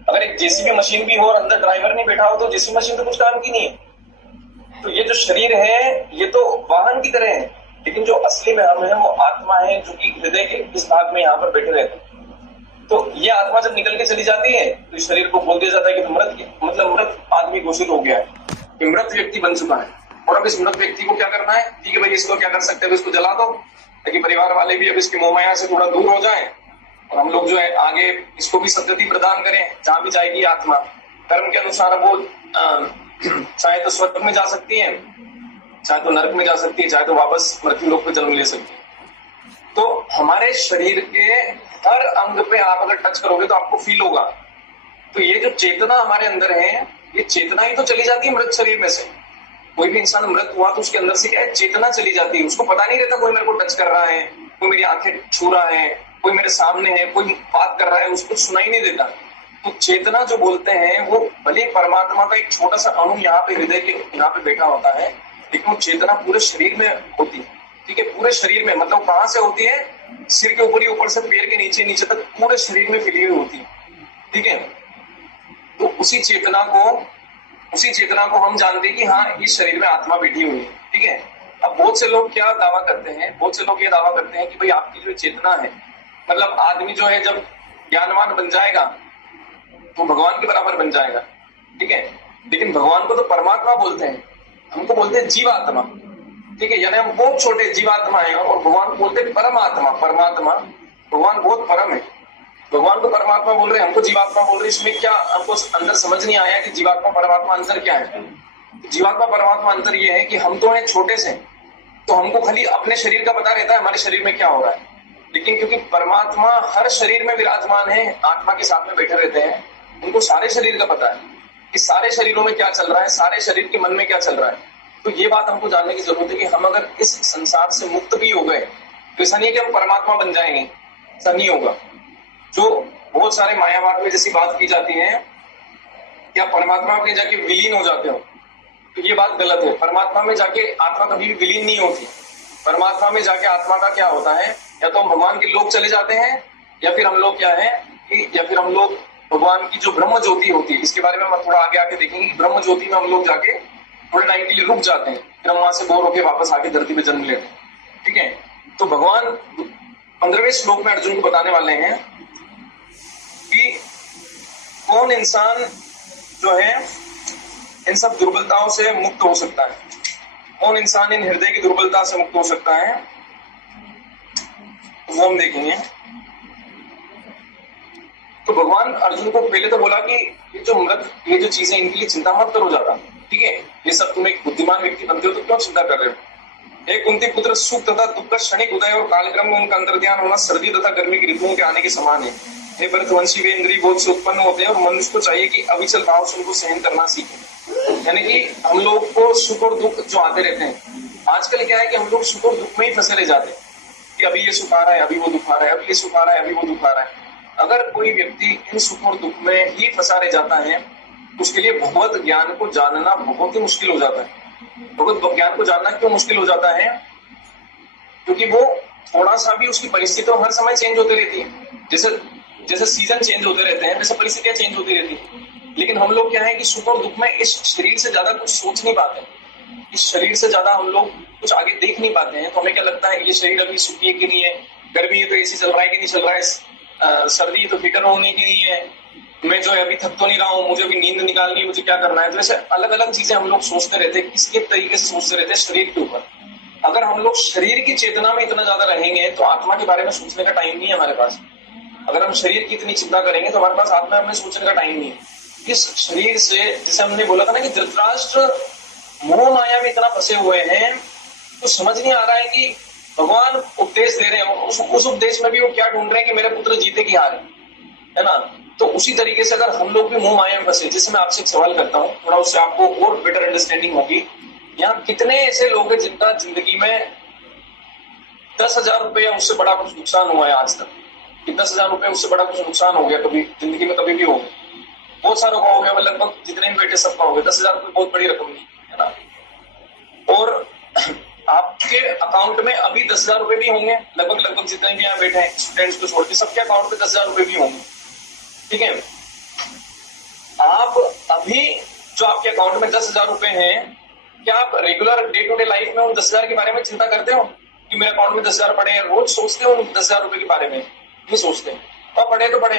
अगर एक जेसीबी मशीन भी हो और अंदर ड्राइवर नहीं बैठा हो तो जेसीबी मशीन तो कुछ काम की नहीं है। तो ये जो शरीर है ये तो वाहन की तरह है, लेकिन जो असली में हम है वो आत्मा है, जो कि हृदय के इस भाग में यहाँ पर बैठे रहते हैं। तो ये आत्मा जब निकल के चली जाती है तो इस शरीर को बोल दिया जाता है कि मृत आदमी घोषित हो गया है, कि मृत व्यक्ति बन चुका है। और अब इस मृत व्यक्ति को क्या करना है, ठीक है भाई इसको क्या कर सकते हैं, इसको जला दो ताकि परिवार वाले भी अब इसकी मोहमाया से थोड़ा दूर हो जाए, और हम लोग जो है आगे इसको भी सद्गति प्रदान करें। जहां भी जाएगी आत्मा कर्म के अनुसार वो चाहे तो स्वर्ग में जा सकती है, चाहे तो नरक में जा सकती है, चाहे तो वापस मृत्यु लोक पे जन्म ले सकती है। तो हमारे शरीर के हर अंग पे आप अगर टच करोगे तो आपको फील होगा। तो ये जो चेतना हमारे अंदर है, ये चेतना ही तो चली जाती है मृत शरीर में से। कोई भी इंसान मृत हुआ तो उसके अंदर से क्या है, चेतना चली जाती है। उसको पता नहीं रहता कोई मेरे को टच कर रहा है, कोई मेरी आंखें छू रहा है, कोई मेरे सामने है, कोई बात कर रहा है, उसको सुनाई नहीं देता। तो चेतना जो बोलते हैं वो भले परमात्मा का एक छोटा सा अणु यहाँ पे हृदय के यहाँ पे बैठा होता है, लेकिन वो चेतना पूरे शरीर में होती है। ठीक है, पूरे शरीर में, मतलब कहाँ से होती है, सिर के ऊपर ही, ऊपर से पैर के नीचे नीचे तक पूरे शरीर में फैली हुई होती है। ठीक है, तो उसी चेतना को हम जानते हैं कि हाँ इस शरीर में आत्मा बैठी हुई है। ठीक है, अब बहुत से लोग क्या दावा करते हैं, बहुत से लोग ये दावा करते हैं कि भाई आपकी जो चेतना है, मतलब आदमी जो है जब ज्ञानवान बन जाएगा तो भगवान के बराबर बन जाएगा। ठीक है, लेकिन भगवान को तो परमात्मा बोलते हैं, हमको बोलते हैं जीवात्मा। ठीक है, यानी हम बहुत छोटे जीवात्मा है और भगवान को बोलते हैं परमात्मा। भगवान बहुत परम है, भगवान को परमात्मा बोल रहे हैं, हमको जीवात्मा बोल रहे हैं। इसमें क्या हमको अंदर समझ नहीं आया कि जीवात्मा परमात्मा अंतर क्या है। जीवात्मा परमात्मा अंतर ये है कि हम तो हैं छोटे से, तो हमको खाली अपने शरीर का पता रहता है हमारे शरीर में क्या हो रहा है, लेकिन क्योंकि परमात्मा हर शरीर में विराजमान है, आत्मा के साथ में बैठे रहते हैं, उनको सारे शरीर का पता है कि सारे शरीरों में क्या चल रहा है, सारे शरीर के मन में क्या चल रहा है। तो ये बात हमको जानने की जरूरत है कि हम अगर इस संसार से मुक्त भी हो गए तो ऐसा नहीं है कि हम परमात्मा बन जाएंगे, ऐसा नहीं होगा। जो बहुत सारे मायावाद में जैसी बात की जाती है कि आप परमात्मा में जाके विलीन हो जाते हो, तो ये बात गलत है। परमात्मा में जाके आत्मा कभी भी विलीन नहीं होती। परमात्मा में जाके आत्मा का क्या होता है, या तो हम भगवान के लोक चले जाते हैं, या फिर हम लोग क्या है कि या फिर हम लोग भगवान की जो ब्रह्म ज्योति होती है, इसके बारे में हम थोड़ा आगे आके देखेंगे कि ब्रह्म ज्योति में हम लोग जाके थोड़े टाइम के लिए रुक जाते हैं, फिर हम वहां से बोर होकर वापस आके धरती पे जन्म लेते हैं। ठीक है, तो भगवान 15वें श्लोक में अर्जुन को बताने वाले हैं कि कौन इंसान जो है इन सब दुर्बलताओं से मुक्त हो सकता है, कौन इंसान इन हृदय की दुर्बलता से मुक्त हो सकता है, वो हम देखेंगे। तो भगवान अर्जुन को पहले तो बोला कि ये जो चीजें इनके लिए चिंता मत करो ज्यादा। ठीक है, ये सब तुम एक बुद्धिमान व्यक्ति बनते हो तो क्यों चिंता कर रहे हो। एक कुंती पुत्र सुख तथा दुख का क्षणिक उदय और कालक्रम में उनका अंतर्ध्यान होना सर्दी तथा गर्मी की ऋतुओं के आने के समान है। हे भरतवंशी, वे इंद्रिय बोध से उत्पन्न होते हैं और मनुष्य को चाहिए कि अविचल भाव से उनको सहन करना सीखे। यानी कि हम लोग को सुख और दुख जो आते रहते हैं, आजकल क्या है कि हम लोग सुख और दुख में ही फंसे रह जाते हैं कि अभी ये सुख आ रहा है, अभी वो दुख आ रहा है, अभी ये सुख आ रहा है, अभी वो दुख आ रहा है। अगर कोई व्यक्ति इन सुख और दुख में ही फंसा रह जाता है, उसके लिए भगवत ज्ञान को जानना बहुत ही मुश्किल हो जाता है। भगवत ज्ञान को जानना क्यों मुश्किल हो जाता है, क्योंकि वो थोड़ा सा भी उसकी परिस्थितियां हर समय चेंज होती रहती है। जैसे सीजन चेंज होते रहते हैं, वैसे परिस्थितियां चेंज होती रहती है। लेकिन हम लोग क्या है कि सुख और दुख में इस शरीर से ज्यादा कुछ सोच नहीं पाते, इस शरीर से ज्यादा हम लोग कुछ आगे देख नहीं पाते हैं। तो हमें क्या लगता है, ये शरीर अभी सुखी है कि नहीं है, गर्मी है तो एसी चल रहा है कि नहीं चल रहा है, सर्दी है तो फिक्र होने की नहीं है, मैं जो है अभी थक तो नहीं रहा हूँ, मुझे अभी नींद निकालनी है, मुझे क्या करना है। तो ऐसे अलग अलग चीजें हम लोग सोचते रहते हैं, किसके तरीके से सोचते रहते हैं, शरीर के ऊपर। अगर हम लोग शरीर की चेतना में इतना ज्यादा रहेंगे तो आत्मा के बारे में सोचने का टाइम नहीं है हमारे पास। अगर हम शरीर की इतनी चिंता करेंगे तो हमारे पास आत्मा में सोचने का टाइम नहीं है। इस शरीर से, जैसे हमने बोला था ना कि धृतराष्ट्र मोह माया में इतना फंसे हुए हैं, तो समझ नहीं आ रहा है कि भगवान उपदेश दे रहे हैं, उस उपदेश में भी वो क्या ढूंढ रहे हैं कि मेरे पुत्र जीते कि हारे, है ना। तो उसी तरीके से अगर हम लोग भी मोह माया में फंसे, जैसे मैं आपसे एक सवाल करता हूँ, थोड़ा उससे आपको और बेटर अंडरस्टैंडिंग होगी। यहाँ कितने ऐसे लोग हैं जिनका जिंदगी में 10,000 रुपये या उससे बड़ा कुछ नुकसान हुआ है आज तक? कि 10,000 रुपये उससे बड़ा कुछ नुकसान हो गया कभी जिंदगी में? कभी भी हो गया? बहुत सारों का हो गया, लगभग जितने भी बेटे सबका हो गया। 10,000 रुपये बहुत बड़ी रकम नहीं है ना। और आपके अकाउंट में अभी 10,000 रुपये भी होंगे, लगभग जितने भी यहाँ बैठे हैं स्टूडेंट्स को छोड़ के सबके अकाउंट में 10,000 रुपये भी होंगे। ठीक है, आप अभी जो आपके अकाउंट में 10,000 रुपये हैं, क्या आप regular day to day life में उन 10,000 के बारे में चिंता करते हो कि मेरे अकाउंट में 10,000 पड़े हैं? रोज सोचते हो उन 10,000 रुपये के बारे में? नहीं सोचते। और पड़े तो पड़े,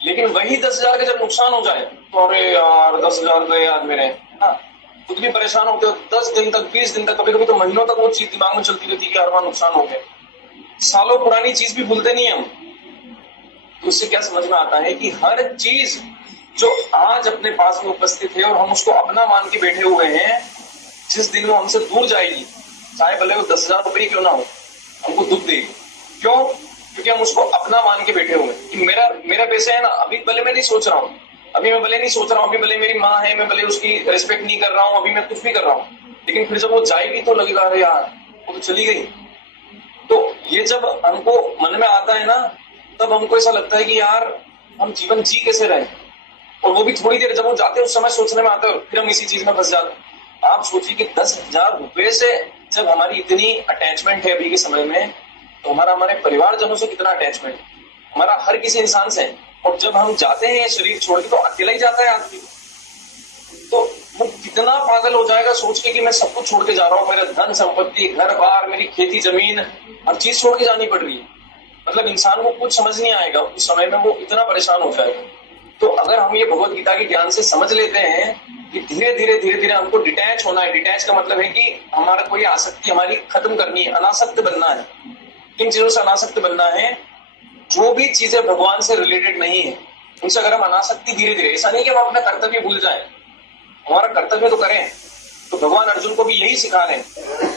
लेकिन वही 10,000 के जब नुकसान हो जाए तो अरे यार 10,000 गए यार मेरे, खुद भी परेशान होते हो। 10 दिन तक, 20 दिन तक, कभी कभी तो महीनों तक वो चीज दिमाग में चलती रहती है कि यार नुकसान हो गया। सालों पुरानी चीज भी भूलते नहीं हम। तो उससे क्या समझ में आता है कि हर चीज जो आज अपने पास में उपस्थित है और हम उसको अपना मान के बैठे हुए हैं, जिस दिन वो हमसे दूर जाएगी, चाहे भले वो 10,000 रुपये क्यों ना हो, हमको दुख देगी। क्यों? क्योंकि हम उसको अपना मान के बैठे हुए कि मेरा पैसा है ना, अभी भले मैं नहीं सोच रहा हूँ, अभी भले मेरी माँ है, मैं भले उसकी रिस्पेक्ट नहीं कर रहा हूँ, अभी मैं कुछ भी कर रहा हूँ, लेकिन फिर जब वो जाएगी तो लगेगा अरे यार वो तो चली गई। तो ये जब हमको मन में आता है ना, तब हमको ऐसा लगता है कि यार हम जीवन जी कैसे रहे। और वो भी थोड़ी देर, जब वो जाते हैं उस समय सोचने में आता है, फिर हम इसी चीज में फंस जाते हैं। आप सोचिए कि 10,000 रुपये से जब हमारी इतनी अटैचमेंट है अभी के समय में, तो हमारे परिवारजनों से कितना अटैचमेंट, हमारा हर किसी इंसान से। और जब हम जाते हैं शरीर छोड़ के, तो अकेला ही जाता है आदमी, तो वो कितना पागल हो जाएगा सोच के कि मैं सब कुछ छोड़ के जा रहा हूँ, मेरा धन संपत्ति, घर बार, मेरी खेती जमीन, हर चीज छोड़ के जानी पड़ रही है। मतलब इंसान को कुछ समझ नहीं आएगा उस समय में, वो इतना परेशान हो जाएगा। तो अगर हम ये भगवत गीता के ज्ञान से समझ लेते हैं कि धीरे धीरे हमको डिटैच होना है। डिटैच का मतलब है कि हमारा कोई आसक्ति हमारी खत्म करनी है, अनासक्त बनना है। किन चीजों से अनासक्त बनना है? जो भी चीजें भगवान से रिलेटेड नहीं है उनसे अगर हम अनासक्ति धीरे धीरे, ऐसा नहीं कि हम अपना कर्तव्य भूल जाएं, हमारा कर्तव्य तो करें। तो भगवान अर्जुन को भी यही सिखा रहे हैं।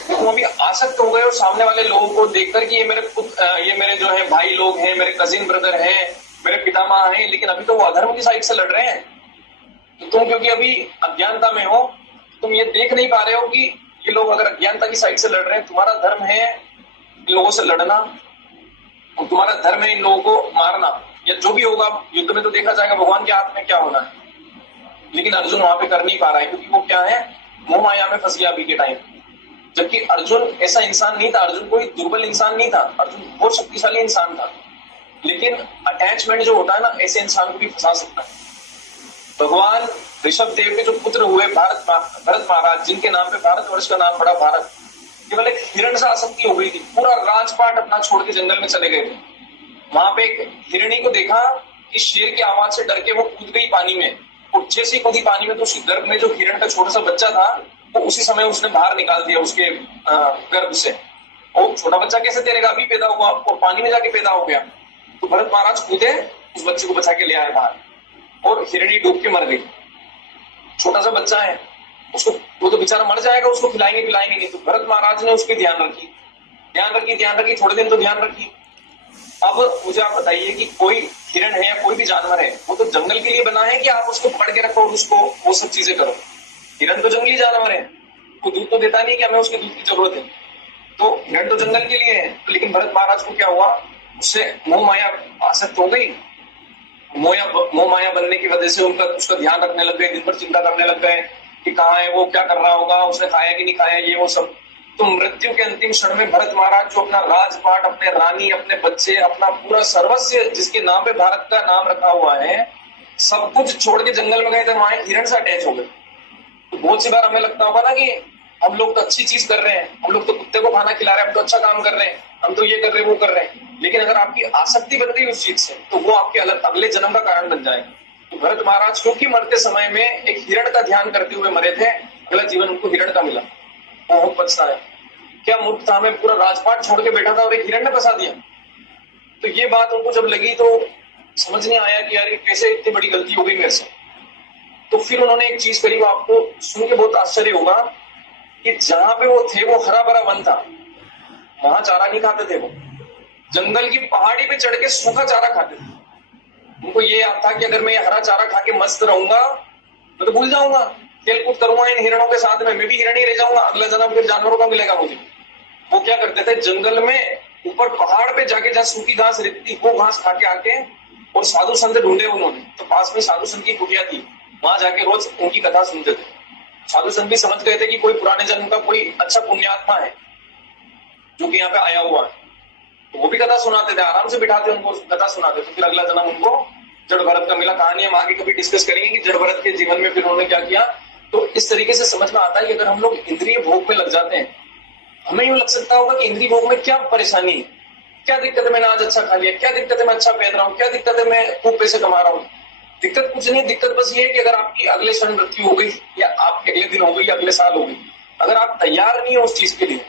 तुम अभी आसक्त हो गए हो सामने वाले लोगों को देखकर कि ये मेरे जो है भाई लोग हैं, मेरे कजिन ब्रदर हैं, मेरे पितामह हैं, लेकिन अभी तो वो अधर्म की साइड से लड़ रहे हैं। तो तुम क्योंकि अभी अज्ञानता में हो, तुम ये देख नहीं पा रहे हो कि ये लोग अगर अज्ञानता की साइड से लड़ रहे हैं, तुम्हारा धर्म है इन लोगों से लड़ना, और तुम्हारा धर्म है इन लोगों को मारना, या जो भी होगा युद्ध में तो देखा जाएगा भगवान के हाथ में क्या होना है। लेकिन अर्जुन वहां पे कर नहीं पा रहा है, क्योंकि वो क्या है, मोह माया में फंस गया अभी के टाइम। जबकि अर्जुन ऐसा इंसान नहीं था, अर्जुन कोई दुर्बल इंसान नहीं था, अर्जुन बहुत शक्तिशाली इंसान था। लेकिन अटैचमेंट जो होता है ना, ऐसे इंसान को भी फंसा सकता है। भगवान ऋषभ देव के जो पुत्र हुए भरत महाराज, जिनके नाम पे भारतवर्ष का नाम पड़ा भारत, केवल एक हिरण से आसक्ति हो गई थी। पूरा राजपाट अपना छोड़ के जंगल में चले गए थे। वहां पे एक हिरणी को देखा कि शेर की आवाज से डर के वो कूद गई पानी में, और जैसे ही कूदी पानी में तो उसके गर्भ में जो हिरण का छोटा सा बच्चा था वो उसी समय उसने बाहर निकाल दिया उसके गर्भ से। और छोटा बच्चा कैसे तैरेगा, अभी पैदा हुआ और पानी में जाके पैदा हो गया। तो भरत महाराज कूदे, उस बच्चे को बचा के ले आए बाहर, और हिरणी डूब के मर गई। छोटा सा बच्चा है, उसको वो तो बेचारा मर जाएगा, उसको खिलाएंगे पिलाएंगे नहीं। तो भरत महाराज ने उसकी ध्यान रखी, थोड़े दिन तो ध्यान रखी। अब मुझे आप बताइए कि कोई हिरण है या कोई भी जानवर है, वो तो जंगल के लिए बना है कि आप उसको पकड़ के रखो और उसको वो सब चीजें करो। हिरण तो जंगली जानवर है, वो दूध तो देता नहीं कि हमें उसके दूध की जरूरत है। तो हिरण तो जंगल के लिए है। लेकिन भरत महाराज को क्या हुआ, उससे मोह माया आसक्त हो गई। मोह माया बनने की वजह से उसका ध्यान रखने लग गए, दिन भर चिंता करने लग गए कि कहाँ है वो, क्या कर रहा होगा, उसने खाया कि नहीं खाया, ये वो सब। तो मृत्यु के अंतिम क्षण में भरत महाराज जो अपना राजपाट, अपने रानी, अपने बच्चे, अपना पूरा सर्वस्व जिसके नाम पे भारत का नाम रखा हुआ है, सब कुछ छोड़ के जंगल में गए थे, वहां हिरण से अटैच हो गए। तो बहुत सी बार हमें लगता होगा ना कि हम लोग तो अच्छी चीज कर रहे हैं, हम लोग तो कुत्ते को खाना खिला रहे हैं, हम तो अच्छा काम कर रहे हैं, हम तो ये कर रहे हैं, वो कर रहे हैं। लेकिन अगर आपकी आसक्ति बन गई उस चीज से, तो वो आपके अगले जन्म का कारण बन जाएगा। तो भरत महाराज क्योंकि मरते समय में एक हिरण का ध्यान करते हुए मरे थे, अगला जीवन उनको हिरण का मिला। बहुत पछताया, क्या मूर्ख था, हमें पूरा राजपाट छोड़ के बैठा था और एक हिरण ने फंसा दिया। तो ये बात उनको जब लगी तो समझ नहीं आया कि यार कैसे इतनी बड़ी गलती हो गई मेरे से। तो फिर उन्होंने एक चीज करी, वो आपको सुन के बहुत आश्चर्य होगा कि जहां पे वो थे वो हरा भरा वन था, वहां चारा नहीं खाते थे, वो जंगल की पहाड़ी पे चढ़ के सूखा चारा खाते थे। उनको ये याद था कि अगर मैं ये हरा चारा खा के मस्त रहूंगा मैं तो भूल जाऊंगा, खेल कूद करूंगा इन हिरणों के साथ में, मैं भी हिरण ही रह जाऊंगा, अगला जन्म फिर जानवरों का मिलेगा मुझे। वो क्या करते थे, जंगल में ऊपर पहाड़ पे जाके जहाँ सूखी घास रहती थी वो घास खा के आके, और साधु संत ढूंढे उन्होंने, तो पास में साधु संत की कुटिया थी, वहां जाके रोज उनकी कथा सुनते थे। साधु संत भी समझ गए थे कि कोई पुराने जन्म का कोई अच्छा पुण्यात्मा है जो कि यहाँ पे आया हुआ है, तो वो भी कथा सुनाते थे, आराम से बिठाते उनको कथा सुनाते थे। फिर अगला जन्म उनको जड़ भरत का मिला। कहानी हम आगे कभी डिस्कस करेंगे कि जड़ भरत के जीवन में फिर उन्होंने क्या किया। तो इस तरीके से समझ में आता है कि अगर हम लोग इंद्रिय भोग में लग जाते हैं, हमें यूं लग सकता होगा कि इंद्रिय भोग में क्या परेशानी है, क्या दिक्कत है, मैंने आज अच्छा खा लिया, क्या दिक्कत है मैं अच्छा पहन रहा हूँ, क्या दिक्कत है मैं खूब पैसे कमा रहा हूँ। दिक्कत कुछ नहीं, दिक्कत बस ये है कि अगर आपकी अगले क्षण मृत्यु हो गई, या आपके अगले दिन हो गई, या अगले साल हो गई, अगर आप तैयार नहीं हो उस चीज के लिए।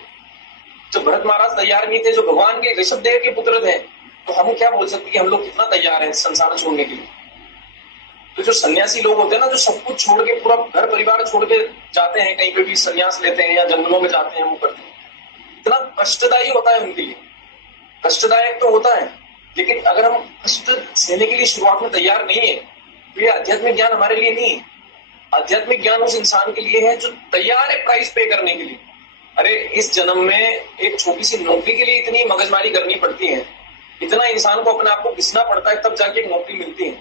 जो भरत महाराज तैयार नहीं थे, जो भगवान के ऋषभ देव के पुत्र थे, तो हम क्या बोल सकते हैं कि हम लोग कितना तैयार हैं संसार छोड़ने के लिए। तो जो सन्यासी लोग होते हैं ना, जो सब कुछ छोड़ के, पूरा घर परिवार छोड़ के जाते हैं, कहीं पे भी सन्यास लेते हैं या जंगलों में जाते हैं, वो करते हैं, इतना कष्टदायी होता है उनके लिए। कष्टदायक तो होता है, लेकिन अगर हम कष्ट सहने के लिए शुरुआत में तैयार नहीं है, तो ये आध्यात्मिक ज्ञान हमारे लिए नहीं है। आध्यात्मिक ज्ञान उस इंसान के लिए है जो तैयार है प्राइस पे करने के लिए। अरे इस जन्म में एक छोटी सी नौकरी के लिए इतनी मगजमारी करनी पड़ती है, इतना इंसान को अपने आप को घिसना पड़ता है, तब जाके एक नौकरी मिलती है,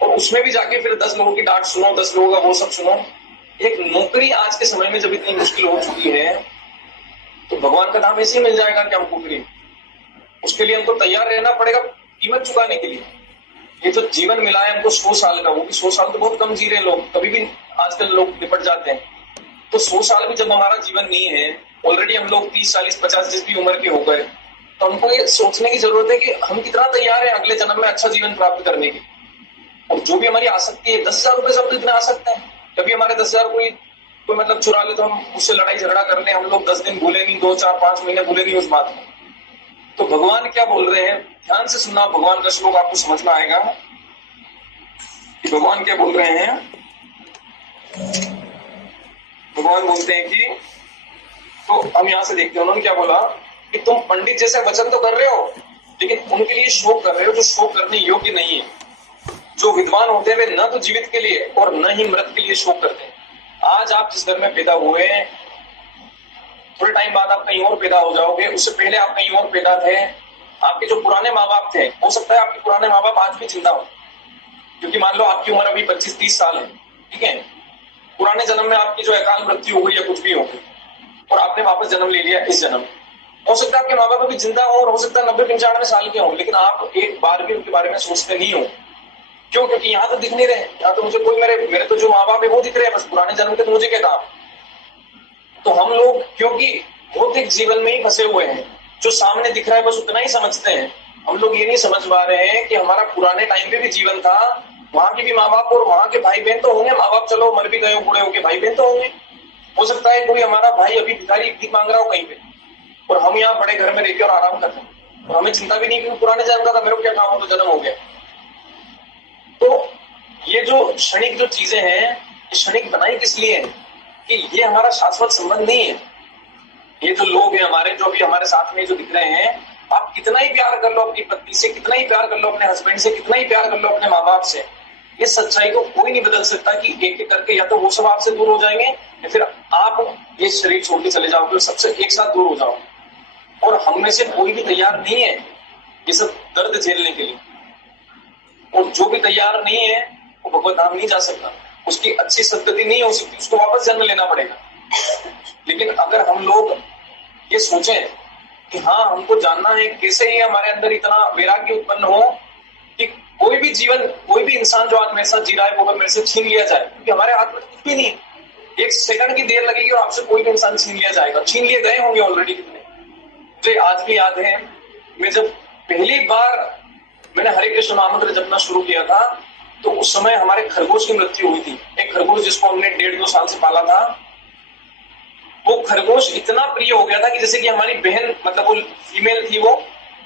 और उसमें भी जाके फिर 10 लोगों की डांट सुनो, 10 लोगों का वो सब सुनो। एक नौकरी आज के समय में जब इतनी मुश्किल हो चुकी है, तो भगवान का धाम ऐसे ही मिल जाएगा कि हमको फ्री। उसके लिए हमको तैयार रहना पड़ेगा कीमत चुकाने के लिए। ये तो जीवन मिला है हमको 100 साल का, वो भी 100 साल तो बहुत कम जी रहे हैं लोग, कभी भी आजकल लोग निपट जाते हैं। तो 100 साल भी जब हमारा जीवन नहीं है, ऑलरेडी हम लोग 30, 40, 50 जिस भी उम्र के हो गए, तो हमको ये सोचने की जरूरत है कि हम कितना तैयार है अगले जन्म में अच्छा जीवन प्राप्त करने की। और जो भी हमारी आसक्ति है, 10,000 रुपए सब तो इतने आ सकते हैं, कभी हमारे 10,000 कोई मतलब चुरा ले तो हम उससे लड़ाई झगड़ा कर ले, हम लोग 10 दिन भूले नहीं, 2, 4, 5 महीने भूले नहीं उस बात को। तो भगवान क्या बोल रहे हैं, ध्यान से सुनना, भगवान का श्लोक आपको समझ में आएगा कि भगवान क्या बोल रहे हैं। भगवान बोलते हैं कि, तो हम यहां से देखते हैं उन्होंने क्या बोला कि तुम पंडित जैसे वचन तो कर रहे हो, लेकिन उनके लिए शोक कर रहे हो जो शोक करने योग्य नहीं है। जो विद्वान होते हैं वे न तो जीवित के लिए और न ही मृत के लिए शोक करते हैं। आज आप जिस घर में पैदा हुए, थोड़े टाइम बाद आप कहीं और पैदा हो जाओगे, उससे पहले आप कहीं और पैदा थे। आपके जो पुराने माँ बाप थे, हो सकता है आपके पुराने माँ बाप आज भी जिंदा हो, क्योंकि मान लो आपकी उम्र अभी 25-30 साल है, ठीक है। पुराने जन्म में आपकी जो अकाल मृत्यु हो गई या कुछ भी हो गई, और आपने वापस जन्म ले लिया इस जन्म। हो सकता है आपके माँ बाप अभी जिंदा हो, और हो सकता है 90-95 साल के हो, लेकिन आप एक बार भी उनके बारे में सोचते नहीं हो। क्यों? क्योंकि यहाँ तो दिख नहीं रहे, यहाँ तो मुझे कोई, मेरे तो जो माँ बाप है वो दिख रहे हैं, बस पुराने जन्म के तो मुझे क्या काम। तो हम लोग क्योंकि भौतिक जीवन में ही फंसे हुए हैं, जो सामने दिख रहा है बस उतना ही समझते हैं। हम लोग ये नहीं समझ पा रहे हैं कि हमारा पुराने टाइम पे भी जीवन था, वहां के भी माँ बाप और वहां के भाई बहन तो होंगे। माँ बाप चलो मर भी गए, बूढ़े होके, भाई बहन तो होंगे। हो सकता है कोई हमारा भाई अभी भिखारी भीख मांग रहा हो कहीं पे, और हम यहाँ बड़े घर में रहकर और आराम करते हैं, और हमें चिंता भी नहीं कि पुराने जन्म का था, मेरे को क्या काम हो, तो जन्म हो गया। तो ये जो क्षणिक जो चीजें हैं, ये क्षणिक बनाई किस लिए है कि ये हमारा शाश्वत संबंध नहीं है। ये जो लोग हैं हमारे, जो भी हमारे साथ में जो दिख रहे हैं, आप कितना ही प्यार कर लो अपनी पत्नी से, कितना ही प्यार कर लो अपने हस्बैंड से, कितना ही प्यार कर लो अपने माँ बाप से, ये सच्चाई को कोई नहीं बदल सकता कि एक एक करके या तो वो सब आपसे दूर हो जाएंगे, या फिर आप ये शरीर छोड़ के चले जाओगे और सबसे एक साथ दूर हो जाओगे। और हम में से कोई भी तैयार नहीं है ये सब दर्द झेलने के लिए, और जो भी तैयार नहीं है वो भगवत धाम नहीं जा सकता, उसकी अच्छी सद्गति नहीं हो सकती, उसको वापस जन्म लेना पड़ेगा। लेकिन अगर हम लोग ये सोचें कि हाँ हमको जानना है कैसे ही हमारे अंदर इतना वैराग्य उत्पन्न हो कि कोई भी जीवन, कोई भी इंसान जो आज मेरे साथ जी रहा है वो अगर मेरे से छीन लिया जाए, क्योंकि हमारे हाथ में कुछ भी नहीं, एक सेकंड की देर लगेगी और आपसे कोई भी इंसान छीन लिया जाएगा। छीन लिए गए होंगे ऑलरेडी कितने। मुझे आज भी याद है, मैं जब पहली बार मैंने हरे कृष्ण महामंत्र जपना शुरू किया था, तो उस समय हमारे खरगोश की मृत्यु हुई थी। एक खरगोश जिसको हमने 1.5-2 साल से पाला था, वो खरगोश इतना प्रिय हो गया था कि जैसे कि हमारी बहन, मतलब वो फीमेल थी, वो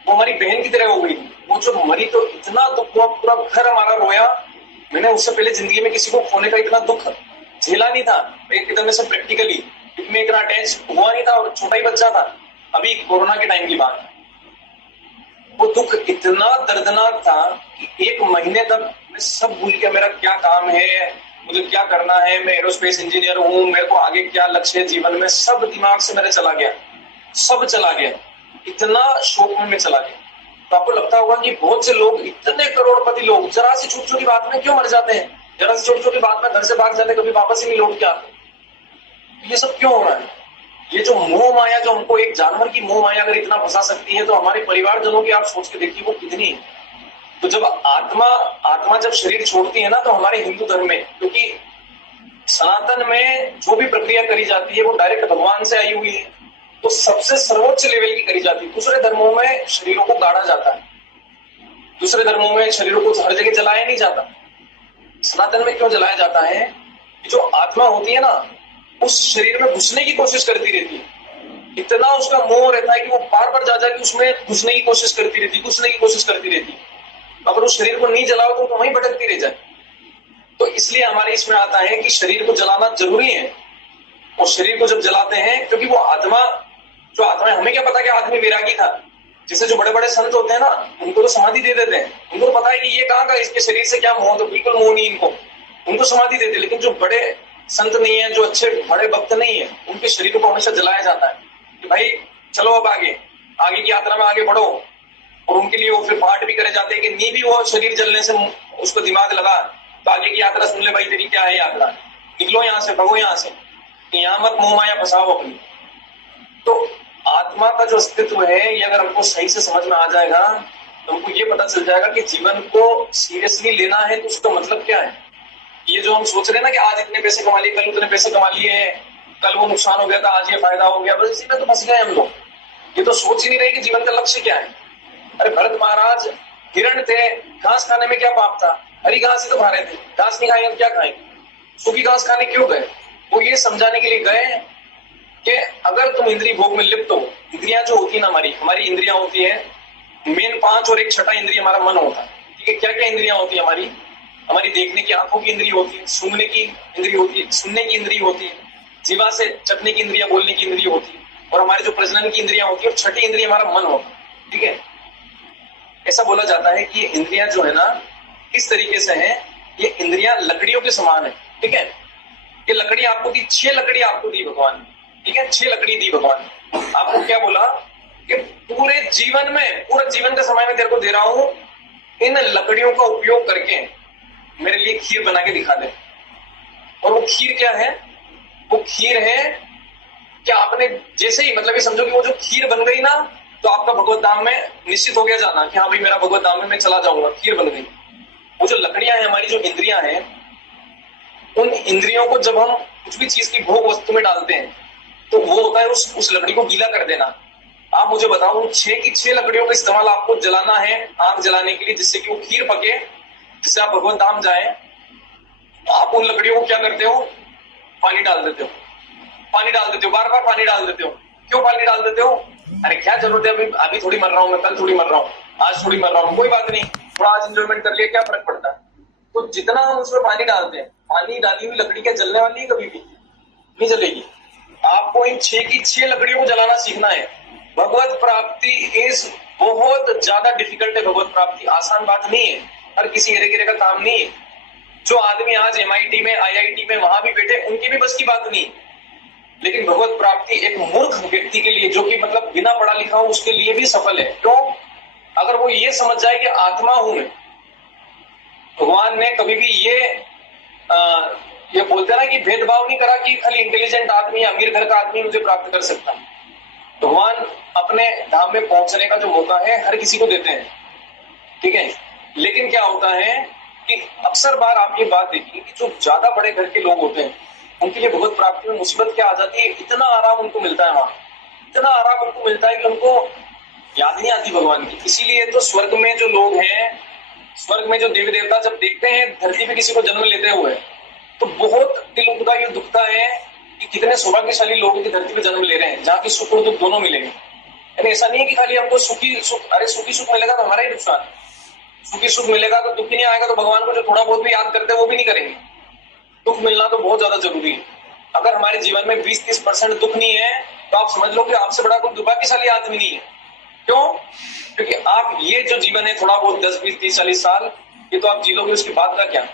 हमारी बहन की तरह हो गई थी। वो जो मरी तो इतना दुख हुआ, पूरा घर हमारा रोया। मैंने उससे पहले जिंदगी में किसी को खोने का इतना दुख झेला नहीं था, एकदम से प्रैक्टिकली इसमें इतना अटैच हुआ नहीं था, और छोटा ही बच्चा था, अभी कोरोना के टाइम की बात है। वो दुख इतना दर्दनाक था कि 1 महीने तक मैं सब भूल गया, मेरा क्या काम है, मुझे क्या करना है, मैं एरोस्पेस इंजीनियर हूँ, मेरे को आगे क्या लक्ष्य है जीवन में, सब दिमाग से मेरे चला गया। सब चला गया, इतना शोक में चला गया। तो आपको लगता होगा कि बहुत से लोग, इतने करोड़पति लोग, जरा सी छोटी छोटी बात में क्यों मर जाते हैं, जरा सी छोटी छोटी बात में घर से भाग जाते हैं, कभी वापस ही नहीं लौट के आते। ये सब क्यों हो रहा है? ये जो मोह माया, जो हमको एक जानवर की मोह माया अगर इतना फंसा सकती है, तो हमारे परिवारजनों की आप सोच के देखिए वो कितनी है। तो जब आत्मा जब शरीर छोड़ती है ना, तो हमारे हिंदू धर्म में, क्योंकि सनातन में जो भी प्रक्रिया करी जाती है वो डायरेक्ट भगवान से आई हुई है, तो सबसे सर्वोच्च लेवल की करी जाती है। दूसरे धर्मों में शरीरों को गाड़ा जाता है, दूसरे धर्मों में शरीरों को हर जगह जलाया नहीं जाता। सनातन में क्यों जलाया जाता है? कि जो आत्मा होती है ना, उस शरीर में घुसने की कोशिश करती रहती है, इतना उसका मोह रहता है कि वो बार बार जा जाके उसमें घुसने की कोशिश करती रहती, घुसने की कोशिश करती रहती। अगर उस शरीर को नहीं जलाओ तो वहीं भटकती रह जाए। तो इसलिए हमारे इसमें आता है कि शरीर को जलाना जरूरी है। और शरीर को जब जलाते हैं, क्योंकि वो आत्मा, जो आत्मा है, हमें क्या पता कि आदमी वैरागी था। जैसे जो बड़े बड़े संत होते हैं ना, उनको तो समाधि दे देते हैं, उनको पता है कि ये कहाँ का, इसके शरीर से क्या मोह, तो बिल्कुल मोह नहीं इनको, उनको समाधि देते। लेकिन जो बड़े संत नहीं है, जो अच्छे बड़े भक्त नहीं है, उनके शरीर को हमेशा जलाया जाता है कि भाई चलो अब आगे की यात्रा में आगे बढ़ो। और उनके लिए वो फिर पाठ भी करे जाते हैं कि नहीं भी वो शरीर जलने से उसको दिमाग लगा तो आगे की यात्रा सुन ले भाई, तेरी क्या है यात्रा, निकलो यहाँ से, भगो यहाँ से, यहाँ मत मोह माया फंसाओ अपनी। तो आत्मा का जो अस्तित्व है, ये अगर हमको सही से समझ में आ जाएगा तो हमको ये पता चल जाएगा कि जीवन को सीरियसली लेना है तो उसका मतलब क्या है। ये जो हम सोच रहे हैं ना कि आज इतने पैसे कमा लिए, कल उतने पैसे कमा लिए, कल वो नुकसान हो गया था, आज ये फायदा हो गया, बस इसी में तो फंस गए हम लोग। ये तो सोच ही नहीं रहे कि जीवन का लक्ष्य क्या है। अरे भरत महाराज हिरण थे, घास खाने में क्या पाप था, हरी घास ही तो खा रहे थे, घास नहीं खाएंगे तो क्या खाएंगे, सूखी घास खाने क्यों गए? वो ये समझाने के लिए गए कि अगर तुम इंद्रिय भोग में लिप्त हो, इंद्रियां जो होती है ना, हमारी इंद्रियां होती है मेन 5 और एक छठा इंद्रिय हमारा मन होता है। ठीक है, क्या क्या इंद्रियां होती है हमारी देखने की आंखों की इंद्रिय होती है, सुनने की इंद्रिय होती है, सुनने की इंद्रिय होती है, जीवा से चखने की इंद्रिया, बोलने की इंद्रिय होती है, और हमारी जो प्रजनन की इंद्रियां होती है, और छठी इंद्रिय हमारा मन होता है। ठीक है, ऐसा बोला जाता है कि ये इंद्रियां जो है ना, किस तरीके से है, ये इंद्रियां लकड़ियों के समान है। ठीक है, ये लकड़ी आपको दी, 6 लकड़ी आपको दी भगवान। ठीक है, 6 लकड़ी दी भगवान। आपको क्या बोला कि पूरे जीवन में, पूरा जीवन का समय मैं तेरे को दे रहा हूं, इन लकड़ियों का उपयोग करके मेरे लिए खीर बना के दिखा दे। और वो खीर क्या है? वो खीर है कि आपने जैसे ही, मतलब ये समझो कि वो जो खीर बन गई ना, तो आपका भगवत धाम में निश्चित हो गया जाना कि हाँ भाई मेरा भगवत धाम में मैं चला जाऊंगा, खीर बन गई। वो जो लकड़ियां हैं, हमारी जो इंद्रियां हैं, उन इंद्रियों को जब हम कुछ भी चीज की भोग वस्तु में डालते हैं तो वो होता है उस लकड़ी को गीला कर देना। आप मुझे बताओ, उन 6 की 6 लकड़ियों का इस्तेमाल आपको जलाना है आग जलाने के लिए, जिससे कि वो खीर पके, जिससे आप भगवत धाम जाए। आप उन लकड़ियों को क्या करते हो? पानी डाल देते हो, बार बार पानी डाल देते हो। क्यों पानी डाल देते हो? अरे क्या जरूरत है, अभी थोड़ी मर रहा हूं मैं, कल थोड़ी मर रहा हूँ, आज थोड़ी मर रहा हूँ, कोई बात नहीं, थोड़ा आज एंजॉयमेंट कर लिया, क्या फर्क पड़ता है। तो जितना हम उसमें पानी डालते हैं, पानी डाली हुई लकड़ी क्या जलने वाली है? कभी भी नहीं जलेगी। आपको इन 6 की 6 लकड़ियों को जलाना सीखना है। भगवत प्राप्ति इज बहुत ज्यादा डिफिकल्ट है। भगवत प्राप्ति आसान बात नहीं है, हर किसी हेरे गिरे का काम नहीं है। जो आदमी आज MIT में, IIT में वहां भी बैठे, उनकी भी बस की बात नहीं। लेकिन भगवत प्राप्ति एक मूर्ख व्यक्ति के लिए, जो कि मतलब बिना पढ़ा लिखा हो, उसके लिए भी सफल है। क्यों? अगर वो ये समझ जाए कि आत्मा हूं मैं। भगवान ने कभी भी ये बोलते ना कि भेदभाव नहीं करा कि खाली इंटेलिजेंट आदमी या अमीर घर का आदमी मुझे प्राप्त कर सकता है। भगवान अपने धाम में पहुंचने का जो मौका है हर किसी को देते हैं। ठीक है, लेकिन क्या होता है कि अक्सर बार आप ये बात देखिए कि जो ज्यादा बड़े घर के लोग होते हैं, उनके लिए भगवत प्राप्ति में मुसीबत क्या आ जाती है, इतना आराम उनको मिलता है वहां, इतना आराम उनको मिलता है कि उनको याद नहीं आती भगवान की। इसीलिए तो स्वर्ग में जो लोग हैं, स्वर्ग में जो देवी देवता जब देखते हैं धरती पे किसी को जन्म लेते हुए, तो बहुत दिल उनका ये दुखता है कि कितने सौभाग्यशाली लोग की धरती पे जन्म ले रहे हैं, जहाँ की सुख और दुख दोनों मिलेंगे। यानी ऐसा नहीं है कि खाली हमको सुखी सुख मिलेगा तो हमारा ही नुकसान, सुखी सुख मिलेगा तो दुख ही नहीं आएगा, तो भगवान को जो थोड़ा बहुत भी याद करते हैं वो भी नहीं करेंगे। दुख मिलना तो बहुत ज्यादा जरूरी है। अगर हमारे जीवन में 20-30% दुख नहीं है तो आप समझ लो कि आपसे बड़ा कोई दुर्भाग्यशाली आदमी नहीं है। क्यों? क्योंकि आप ये जो जीवन है थोड़ा बहुत 10, 20, 30, 40 साल, ये तो आप जी लोगे, उसके बाद का क्या?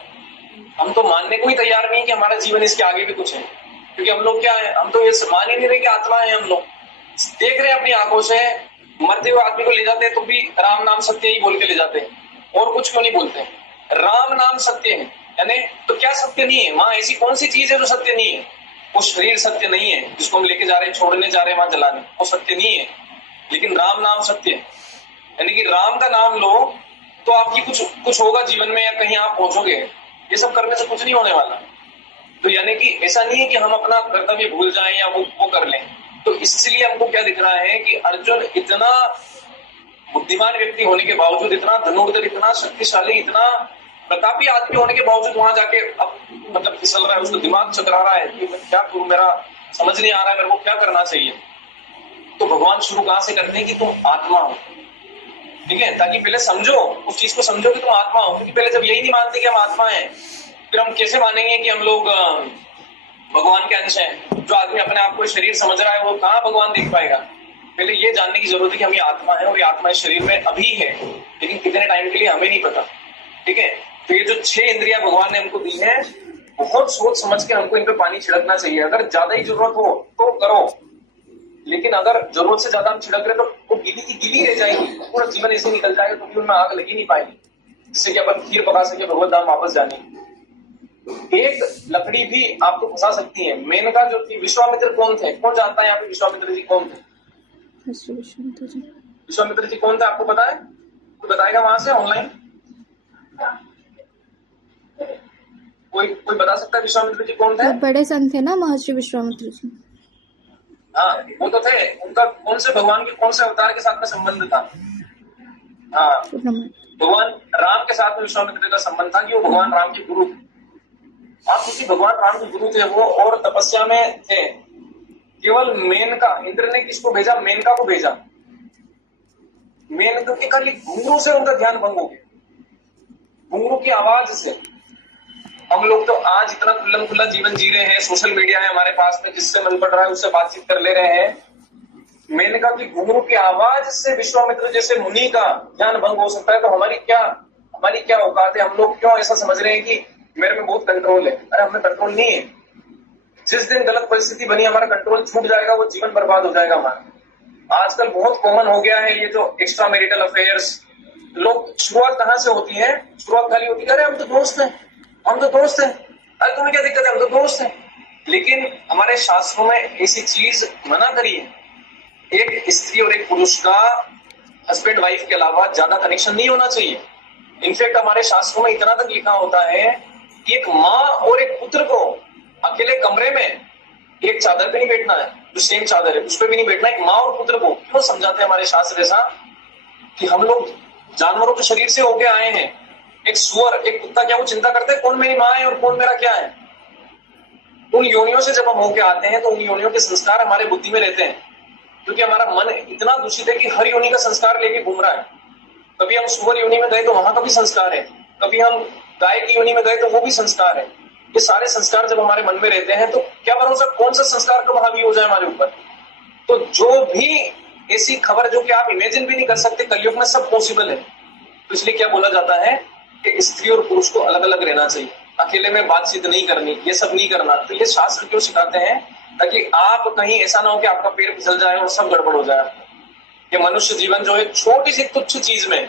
हम तो मानने को ही तैयार नहीं कि हमारा जीवन इसके आगे भी कुछ है। क्योंकि हम लोग क्या है, हम तो ये मान ही नहीं रहे कि आत्मा है हम लोग। देख रहे हैं अपनी आंखों से, मरते हुए आदमी को ले जाते हैं तो भी राम नाम सत्य ही बोल के ले जाते हैं, और कुछ क्यों नहीं बोलते? राम नाम सत्य है, यानी तो क्या सत्य नहीं है वहां? ऐसी कौन सी चीज है जो सत्य नहीं है? वो शरीर सत्य नहीं है जिसको हम लेके जा रहे हैं, छोड़ने जा रहे हैं वहां जलाने, वो सत्य नहीं है। लेकिन राम नाम सत्य है, यानी कि राम का नाम लो तो आपकी कुछ होगा जीवन में, या कहीं आप पहुंचोगे। ये सब करने से कुछ नहीं होने वाला। तो यानी कि ऐसा नहीं है कि हम अपना कर्तव्य भूल जाएं या वो कर लें। तो इसलिए हमको क्या दिख रहा है कि अर्जुन इतना बुद्धिमान व्यक्ति होने के बावजूद, इतना धनुर्धर, इतना शक्तिशाली, इतना प्रतापी आदमी होने के बावजूद वहां जाके अब मतलब फिसल रहा है, उसको दिमाग चकरा रहा है कि मैं क्या करूं, मेरा समझ नहीं आ रहा है मेरे को क्या करना चाहिए। तो भगवान शुरू कहां से करते हैं कि तुम आत्मा हो, ठीक है, ताकि पहले समझो, उस चीज को समझो कि तुम आत्मा हो। क्योंकि पहले जब यही नहीं मानते कि हम आत्मा हैं, फिर हम कैसे मानेंगे कि हम लोग भगवान के अंश हैं? जो आदमी अपने आप को शरीर समझ रहा है वो कहाँ भगवान देख पाएगा? पहले ये जानने की जरूरत है कि हम ये आत्मा है, और ये आत्मा इस शरीर में अभी है, लेकिन कितने टाइम के लिए हमें नहीं पता, ठीक है। तो ये जो 6 इंद्रियां भगवान ने हमको दी है, बहुत सोच समझ के हमको इन पे पानी छिड़कना चाहिए। अगर ज्यादा ही जरूरत हो तो करो, लेकिन अगर जरूरत से ज्यादा हम छिड़क रहे तो वो गीली की गीली रह जाएगी, पूरा जीवन ऐसे निकल जाएगा, तो भी उनमें आग लगी नहीं पाएगी जिससे कि अपन खीर पका सके, भगवत धाम वापस जाने। एक लकड़ी भी आपको फंसा सकती है। मेनका जो थी, विश्वामित्र कौन थे? कौन जानता है यहाँ पे विश्वामित्र जी कौन थे? विश्वामित्र जी कौन थे आपको पता है? कोई बताएगा वहां से ऑनलाइन? कोई बता सकता है विश्वामित्र जी कौन थे? बड़े संत थे ना महर्षि विश्वामित्र जी। हाँ, वो तो थे। उनका कौन से भगवान के कौन से अवतार के साथ में संबंध था? हाँ, भगवान राम के साथ में विश्वामित्र का संबंध था कि वो भगवान राम के गुरु थे। आप उसी भगवान राम के गुरु थे वो, और तपस्या में थे। केवल मेनका, इंद्र ने किसको भेजा? मेनका को भेजा। मेनका के खाली घुंघरू से उनका ध्यान भंग हो गया, घुंघरू की आवाज से। हम लोग तो आज इतना खुल्लम खुल्ला जीवन जी रहे हैं, सोशल मीडिया है हमारे पास में, जिससे मन पड़ रहा है उससे बातचीत कर ले रहे हैं। मेनका की घुंघरू की आवाज से विश्वामित्र जैसे मुनि का ध्यान भंग हो सकता है, तो हमारी क्या औकात है? हम लोग क्यों ऐसा समझ रहे हैं कि मेरे में बहुत कंट्रोल है? अरे हमें कंट्रोल नहीं है। जिस दिन गलत परिस्थिति बनी, हमारा कंट्रोल छूट जाएगा, वो जीवन बर्बाद हो जाएगा हमारा। आजकल बहुत कॉमन हो गया है ये जो एक्स्ट्रा मैरिटल अफेयर्स। लोग, शुरुआत कहां से होती है? शुरुआत खाली होती है, अरे हम तो दोस्त हैं, अरे तुम्हें क्या दिक्कत है, हम तो दोस्त हैं। लेकिन हमारे शास्त्रों में ऐसी चीज मना करी है। एक स्त्री और एक पुरुष का हस्बैंड वाइफ के अलावा ज्यादा कनेक्शन नहीं होना चाहिए। इनफैक्ट हमारे शास्त्रों में इतना तक लिखा होता है कि एक माँ और एक पुत्र को अकेले कमरे में एक चादर पे नहीं बैठना है, जो सेम चादर है उस पर भी नहीं बैठना। एक माँ और पुत्र को क्यों समझाते हैं हमारे शास्त्र ऐसा? कि हम लोग जानवरों के शरीर से होके आए हैं। एक सुअर, एक कुत्ता, क्या वो चिंता करते हैं कौन मेरी माँ है और कौन मेरा क्या है? उन योनियों से जब हम होके आते हैं तो उन योनियों के संस्कार हमारे बुद्धि में रहते हैं, क्योंकि हमारा मन इतना दूषित है कि हर योनि का संस्कार लेके घूम रहा है। कभी हम सुअर योनि में गए तो वहां का भी संस्कार है, कभी हम गाय की योनि में गए तो वो भी संस्कार है। ये सारे संस्कार जब हमारे मन में रहते हैं तो क्या भरोसा कौन सा संस्कार कब हावी हो जाए हमारे ऊपर। तो जो भी ऐसी खबर जो कि आप इमेजिन भी नहीं कर सकते, कलयुग में सब पॉसिबल है। तो इसलिए क्या बोला जाता है कि स्त्री और पुरुष को अलग अलग रहना चाहिए, अकेले में बातचीत नहीं करनी, ये सब नहीं करना। तो ये शास्त्र क्यों सिखाते हैं? ताकि आप कहीं ऐसा ना हो कि आपका पैर फिसल जाए और सब गड़बड़ हो जाए। ये मनुष्य जीवन जो है, छोटी सी तुच्छ चीज में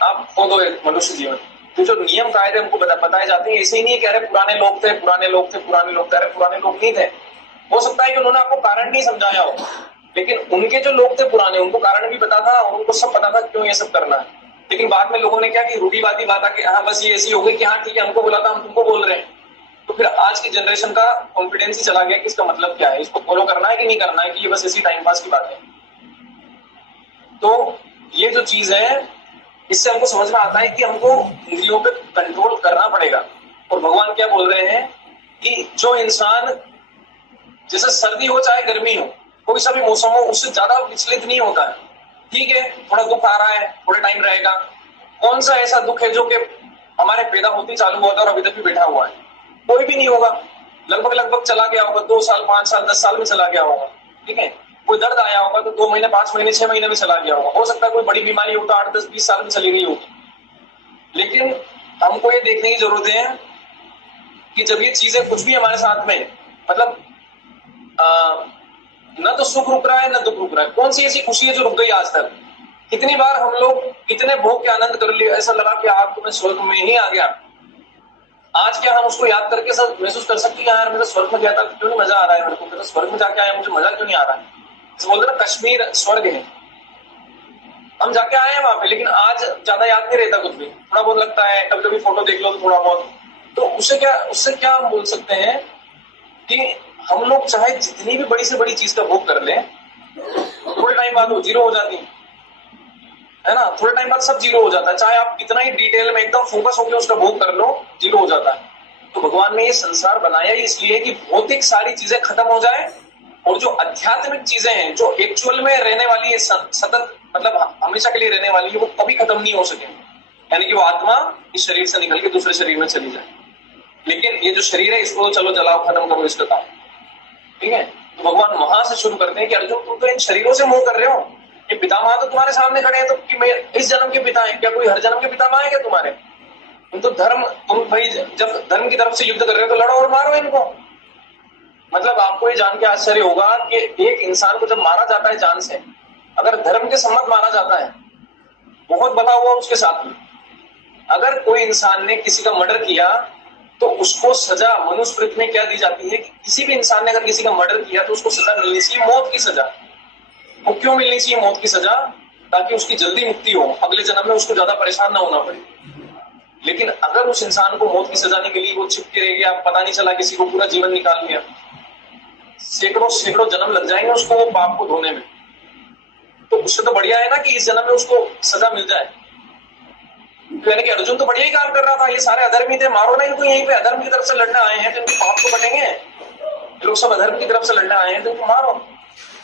आप खो दो मनुष्य जीवन। तो जो नियम कायदे हमको बताए जाते हैं, ऐसे ही नहीं है कि अरे पुराने लोग थे। अरे पुराने लोग नहीं थे। हो सकता है कि उन्होंने आपको कारण नहीं समझाया हो, लेकिन उनके जो लोग थे पुराने, उनको कारण भी पता था और उनको सब पता था क्यों ये सब करना है। लेकिन बाद में लोगों ने क्या कि रूढ़िवादी बात है कि हाँ बस ये ऐसी हो गई कि हाँ ठीक है हमको बोला था, हम तुमको बोल रहे हैं। तो फिर आज की जनरेशन का कॉन्फिडेंस ही चला गया कि इसका मतलब क्या है, इसको फॉलो करना है कि नहीं करना है, कि ये बस ऐसी टाइम पास की बात है। तो ये जो चीज है, इससे हमको समझ में आता है कि हमको इंद्रियों पे कंट्रोल करना पड़ेगा। और भगवान क्या बोल रहे हैं कि जो इंसान, जैसे सर्दी हो चाहे गर्मी हो, कोई सा भी मौसम हो, उससे ज्यादा विचलित नहीं होता है। ठीक है, थोड़ा दुख आ रहा है, थोड़ा टाइम रहेगा। कौन सा ऐसा दुख है जो कि हमारे पैदा होते चालू हुआ था और अभी तक भी बैठा हुआ है? कोई भी नहीं होगा। लगभग चला गया होगा, 2 साल 5 साल 10 साल में चला गया होगा। ठीक है, कोई दर्द आया होगा तो 2 महीने 5 महीने 6 महीने में चला गया होगा। हो सकता है कोई बड़ी बीमारी हो तो 8 10 20 साल में चली गई होगी। लेकिन हमको ये देखने की जरूरत है कि जब ये चीजें कुछ भी हमारे साथ में, मतलब न तो सुख रुक रहा है न दुख रुक रहा है। कौन सी ऐसी खुशी है जो रुक गई आज तक? कितनी बार हम लोग कितने भोग के आनंद कर लिए, ऐसा लगा कि आज तो मैं स्वर्ग में ही आ गया। आज क्या हम उसको याद करके सब महसूस कर सकते हैं यार मेरा स्वर्ग में गया था, क्यों नहीं मजा आ रहा है मेरे को, मेरा स्वर्ग में जाके आया मुझे मजा क्यों नहीं आ रहा है? बोलते ना कश्मीर स्वर्ग है, हम जाके आए हैं वहां पे, लेकिन आज ज्यादा याद नहीं रहता कुछ भी, थोड़ा बहुत लगता है, कभी कभी फोटो देख लो तो थोड़ा बहुत। तो उससे क्या हम बोल सकते हैं कि हम लोग चाहे जितनी भी बड़ी से बड़ी चीज का भोग कर लें, थोड़े टाइम बाद वो जीरो हो जाती है ना, थोड़े टाइम बाद सब जीरो हो जाता है। चाहे आप कितना ही डिटेल में एकदम फोकस होकर उसका भोग कर लो, जीरो हो जाता है। तो भगवान ने ये संसार बनाया ही इसलिए कि भौतिक सारी चीजें खत्म हो जाए और जो आध्यात्मिक चीजें हैं, जो एक्चुअल में रहने वाली है, सतत मतलब हमेशा के लिए रहने वाली है, वो कभी खत्म नहीं हो सके। यानी कि वो आत्मा इस शरीर से निकल के दूसरे शरीर में चली जाए। लेकिन ये जो शरीर है इसको चलो जलाओ, खत्म करो इसका काम, ठीक है। तो भगवान वहां से शुरू करते हैं कि अर्जुन तुम तो इन शरीरों से मोह कर रहे हो, ये पितामह तो तुम्हारे सामने खड़े हैं, तो कि मैं इस जन्म के पिता हैं क्या? कोई हर जन्म के पितामह है क्या तुम्हारे? तुम भाई जब धर्म की तरफ से युद्ध कर रहे हो तो लड़ो और मारो इनको। मतलब आपको ये जान के आश्चर्य होगा कि एक इंसान को जब मारा जाता है जान से, अगर धर्म के सम्मत मारा जाता है, बहुत भला हुआ उसके साथ में। अगर कोई इंसान ने किसी का मर्डर किया तो उसको सजा मनुस्मृति में क्या दी जाती है कि किसी भी इंसान ने अगर किसी का मर्डर किया तो उसको सजा मिलनी चाहिए, मौत की सजा। वो क्यों मिलनी चाहिए मौत की सजा? ताकि उसकी जल्दी मुक्ति हो, अगले जन्म में उसको ज्यादा परेशान ना होना पड़े। लेकिन अगर उस इंसान को मौत की सजा नहीं मिली, वो छिपके रह गया, पता नहीं चला, किसी को पूरा जीवन निकाल लिया, सैकड़ों जन्म लग जाएंगे उसको वो पाप को धोने में। तो उससे तो बढ़िया है ना कि इस जन्म में उसको सजा मिल जाए। यानी कि अर्जुन तो बढ़िया ही काम कर रहा था, ये सारे अधर्मी थे, मारो ना इनको, यहीं पे अधर्म की तरफ से लड़ने आए हैं तो इनके पाप तो बटेंगे, ये लोग सब अधर्म की तरफ से लड़ने आए हैं तो इनको मारो।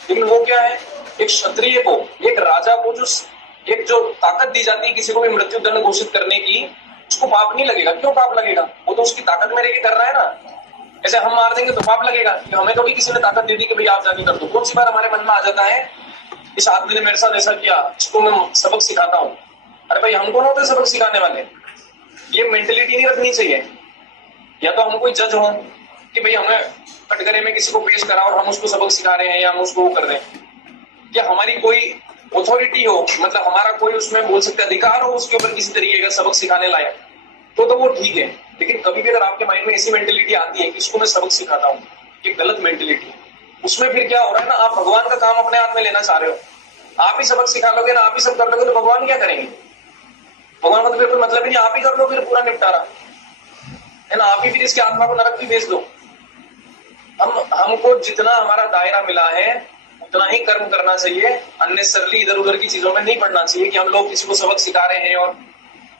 लेकिन वो क्या है, एक क्षत्रिय को, एक राजा को जो ताकत दी जाती है किसी को भी मृत्यु दंड घोषित करने की, उसको पाप नहीं लगेगा। क्यों पाप लगेगा? वो तो उसकी ताकत में रहकर कर रहा है ना। ऐसे हम मार देंगे तो पाप लगेगा कि हमें तो भी किसी ने ताकत दे दी कि भाई आप जाके कर दो। कौन सी बार हमारे मन में आ जाता है इस आदमी ने मेरे साथ ऐसा किया, इसको मैं सबक सिखाता हूँ। अरे भाई हम कौन होते सबक सिखाने वाले? ये मेंटेलिटी नहीं रखनी चाहिए। या तो हम कोई जज हो कि भाई हमें कटघरे में किसी को पेश करा और हम उसको सबक सिखा रहे हैं या हम उसको वो कर रहे हैं, या हमारी कोई अथॉरिटी हो, मतलब हमारा कोई उसमें बोल सकते अधिकार हो उसके ऊपर किसी तरीके का सबक सिखाने लायक, तो वो ठीक है। लेकिन कभी भी अगर आपके माइंड में ऐसी मेंटेलिटी आती है कि इसको मैं सबक सिखाता हूँ, ये गलत मेंटेलिटी, उसमें फिर क्या हो रहा है ना, आप भगवान का काम अपने हाथ में लेना चाह रहे हो। आप ही सबक सिखा लोगे ना, आप ही सब कर लोगे तो भगवान क्या करेंगे? भगवान का तो फिर कोई मतलब ही नहीं, आप ही कर लो फिर पूरा निपटारा, है ना। आप ही फिर इसकी आत्मा को नरक भी भेज दो। हमको जितना हमारा दायरा मिला है उतना ही कर्म करना चाहिए, अननेसेसरली इधर उधर की चीजों में नहीं पड़ना चाहिए कि हम लोग किसी को सबक सिखा रहे हैं और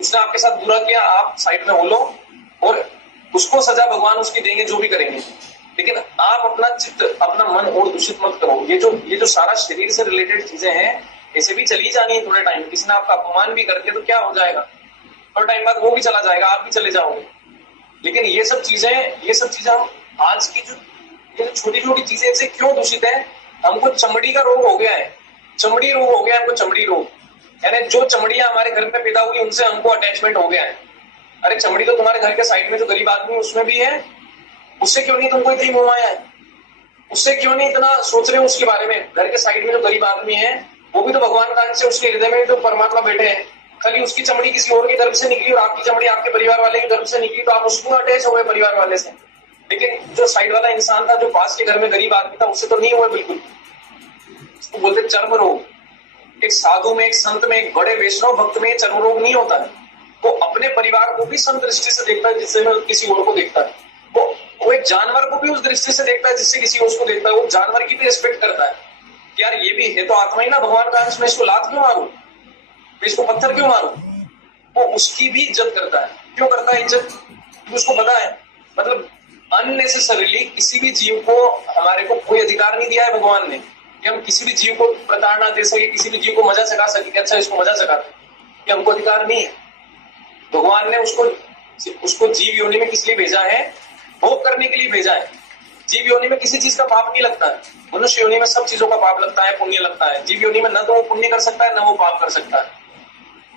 उसने आपके साथ बुरा किया, आप साइड में हो लो और उसको सजा भगवान उसकी देंगे, जो भी करेंगे। लेकिन आप अपना चित्त, अपना मन और दूषित मत करो। ये जो सारा शरीर से रिलेटेड चीजें हैं, ऐसे भी चली जानी है थोड़े टाइम। किसी ने आपका अपमान भी करके तो क्या हो जाएगा, थोड़े टाइम बाद वो भी चला जाएगा, आप भी चले जाओगे। लेकिन ये सब चीजें हम आज की जो छोटी छोटी चीजें इनसे क्यों दूषित है? हमको चमड़ी का रोग हो गया है, चमड़ी रोग हो गया हमको, चमड़ी रोग। यानी जो चमड़ियां हमारे घर में पैदा हुई उनसे हमको अटैचमेंट हो गया है। अरे चमड़ी तो तुम्हारे घर के साइड में जो गरीब आदमी उसमें भी है, उससे क्यों नहीं तुमको इतनी मोह आया है? उससे क्यों नहीं इतना सोच रहे हो उसके बारे में? घर के साइड में जो गरीब आदमी है वो भी तो भगवान का अंश है, उसके हृदय में भी तो परमात्मा बैठे हैं। खाली उसकी चमड़ी किसी और के गर्भ से निकली और आपकी चमड़ी आपके परिवार वाले के गर्भ से निकली तो आप उसको अटैच हो गए परिवार वाले से। लेकिन जो साइड वाला इंसान था, जो पास के घर में गरीब आदमी था, उससे तो नहीं हुआ बिल्कुल। उसको बोलते चर्म रोग। एक साधु में, एक संत में, एक बड़े वैष्णव भक्त में चर्म रोग नहीं होता है। वो अपने परिवार को भी सम दृष्टि से देखता है जिससे मैं किसी और को देखता है। वो एक जानवर को भी उस दृष्टि से देखता है जिससे किसी उसको देखता है। वो जानवर की भी रिस्पेक्ट करता है, यार ये भी है तो आत्मा ही ना, भगवान का अंश, मैं इसको लात क्यों मारूं, मैं इसको पत्थर क्यों मारूं? वो उसकी भी इज्जत करता है। क्यों करता है इज्जत? उसको पता है, मतलब अननेसेसरीली किसी भी जीव को हमारे को कोई अधिकार नहीं दिया है भगवान ने कि हम किसी भी जीव को प्रताड़ना दे सके, किसी भी जीव को मजा चखा सके कि अच्छा इसको मजा चखाते, ये हमको अधिकार नहीं है। भगवान ने उसको जीव योनि में किस लिए भेजा है? भोग करने के लिए भेजा है। जीव योनि में किसी चीज का पाप नहीं लगता है, मनुष्य योनि में सब चीजों का पाप लगता है, पुण्य लगता है। जीव योनि में न तो वो पुण्य कर सकता है न वो पाप कर सकता है।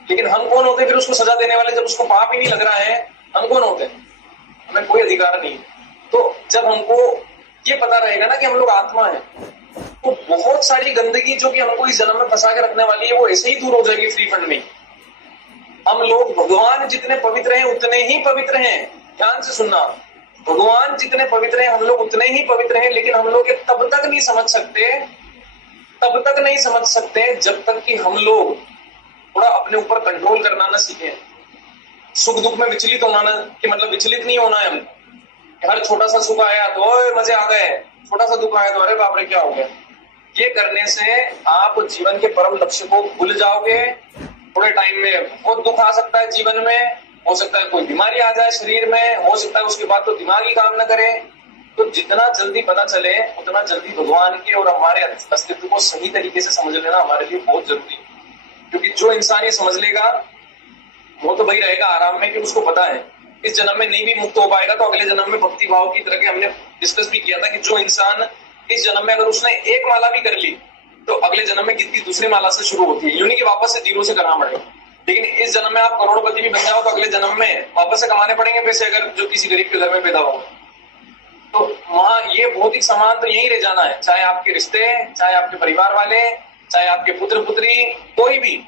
लेकिन हम कौन होते फिर उसको सजा देने वाले? जब उसको पाप ही नहीं लग रहा है, हम कौन होते? हमें कोई अधिकार नहीं। तो जब हमको ये पता रहेगा ना कि हम लोग आत्मा है, तो तो बहुत सारी गंदगी जो कि हमको इस जन्म में फंसा के रखने वाली है वो ऐसे ही दूर हो जाएगी फ्री फंड में। हम लोग भगवान जितने पवित्र हैं उतने ही पवित्र हैं। ध्यान से सुनना, भगवान जितने पवित्र हैं हम लोग उतने ही पवित्र हैं, लेकिन हम लोग ये तब तक नहीं समझ सकते जब तक कि हम लोग थोड़ा अपने ऊपर कंट्रोल करना ना सीखें। सुख दुख में विचलित होना ना, कि मतलब विचलित नहीं होना है हम। हर छोटा सा सुख आया तो ओए मजे आ गए, छोटा सा दुख आया तो अरे बाप रे क्या हो गया। ये करने से आप जीवन के परम लक्ष्य को भूल जाओगे। थोड़े टाइम में बहुत दुख आ सकता है जीवन में, हो सकता है कोई बीमारी आ जाए शरीर में, हो सकता है उसके बाद तो दिमाग ही काम न करे। तो जितना जल्दी पता चले उतना जल्दी भगवान के और हमारे अस्तित्व को सही तरीके से समझ लेना हमारे लिए बहुत जरूरी है। क्योंकि जो इंसान ये समझ लेगा वो तो वही रहेगा आराम में, कि उसको पता है इस जन्म में नहीं भी मुक्त हो पाएगा तो अगले जन्म में भक्ति भाव की तरह के हमने डिस्कस भी किया था कि जो इंसान इस जन्म में अगर उसने एक माला भी कर ली तो अगले जन्म में गिनती दूसरी माला से शुरू होती है। यूं नहीं कि वापस से जीरो से करना पड़ेगा, लेकिन इस जन्म में आप करोड़पति भी बन जाओ तो अगले जन्म में वापस से कमाने पड़ेंगे पैसे, अगर जो किसी गरीब के घर में पैदा हो। तो वहां ये भौतिक सामान तो यही रह जाना है, चाहे आपके रिश्ते, चाहे आपके परिवार वाले, चाहे आपके पुत्र पुत्री, कोई भी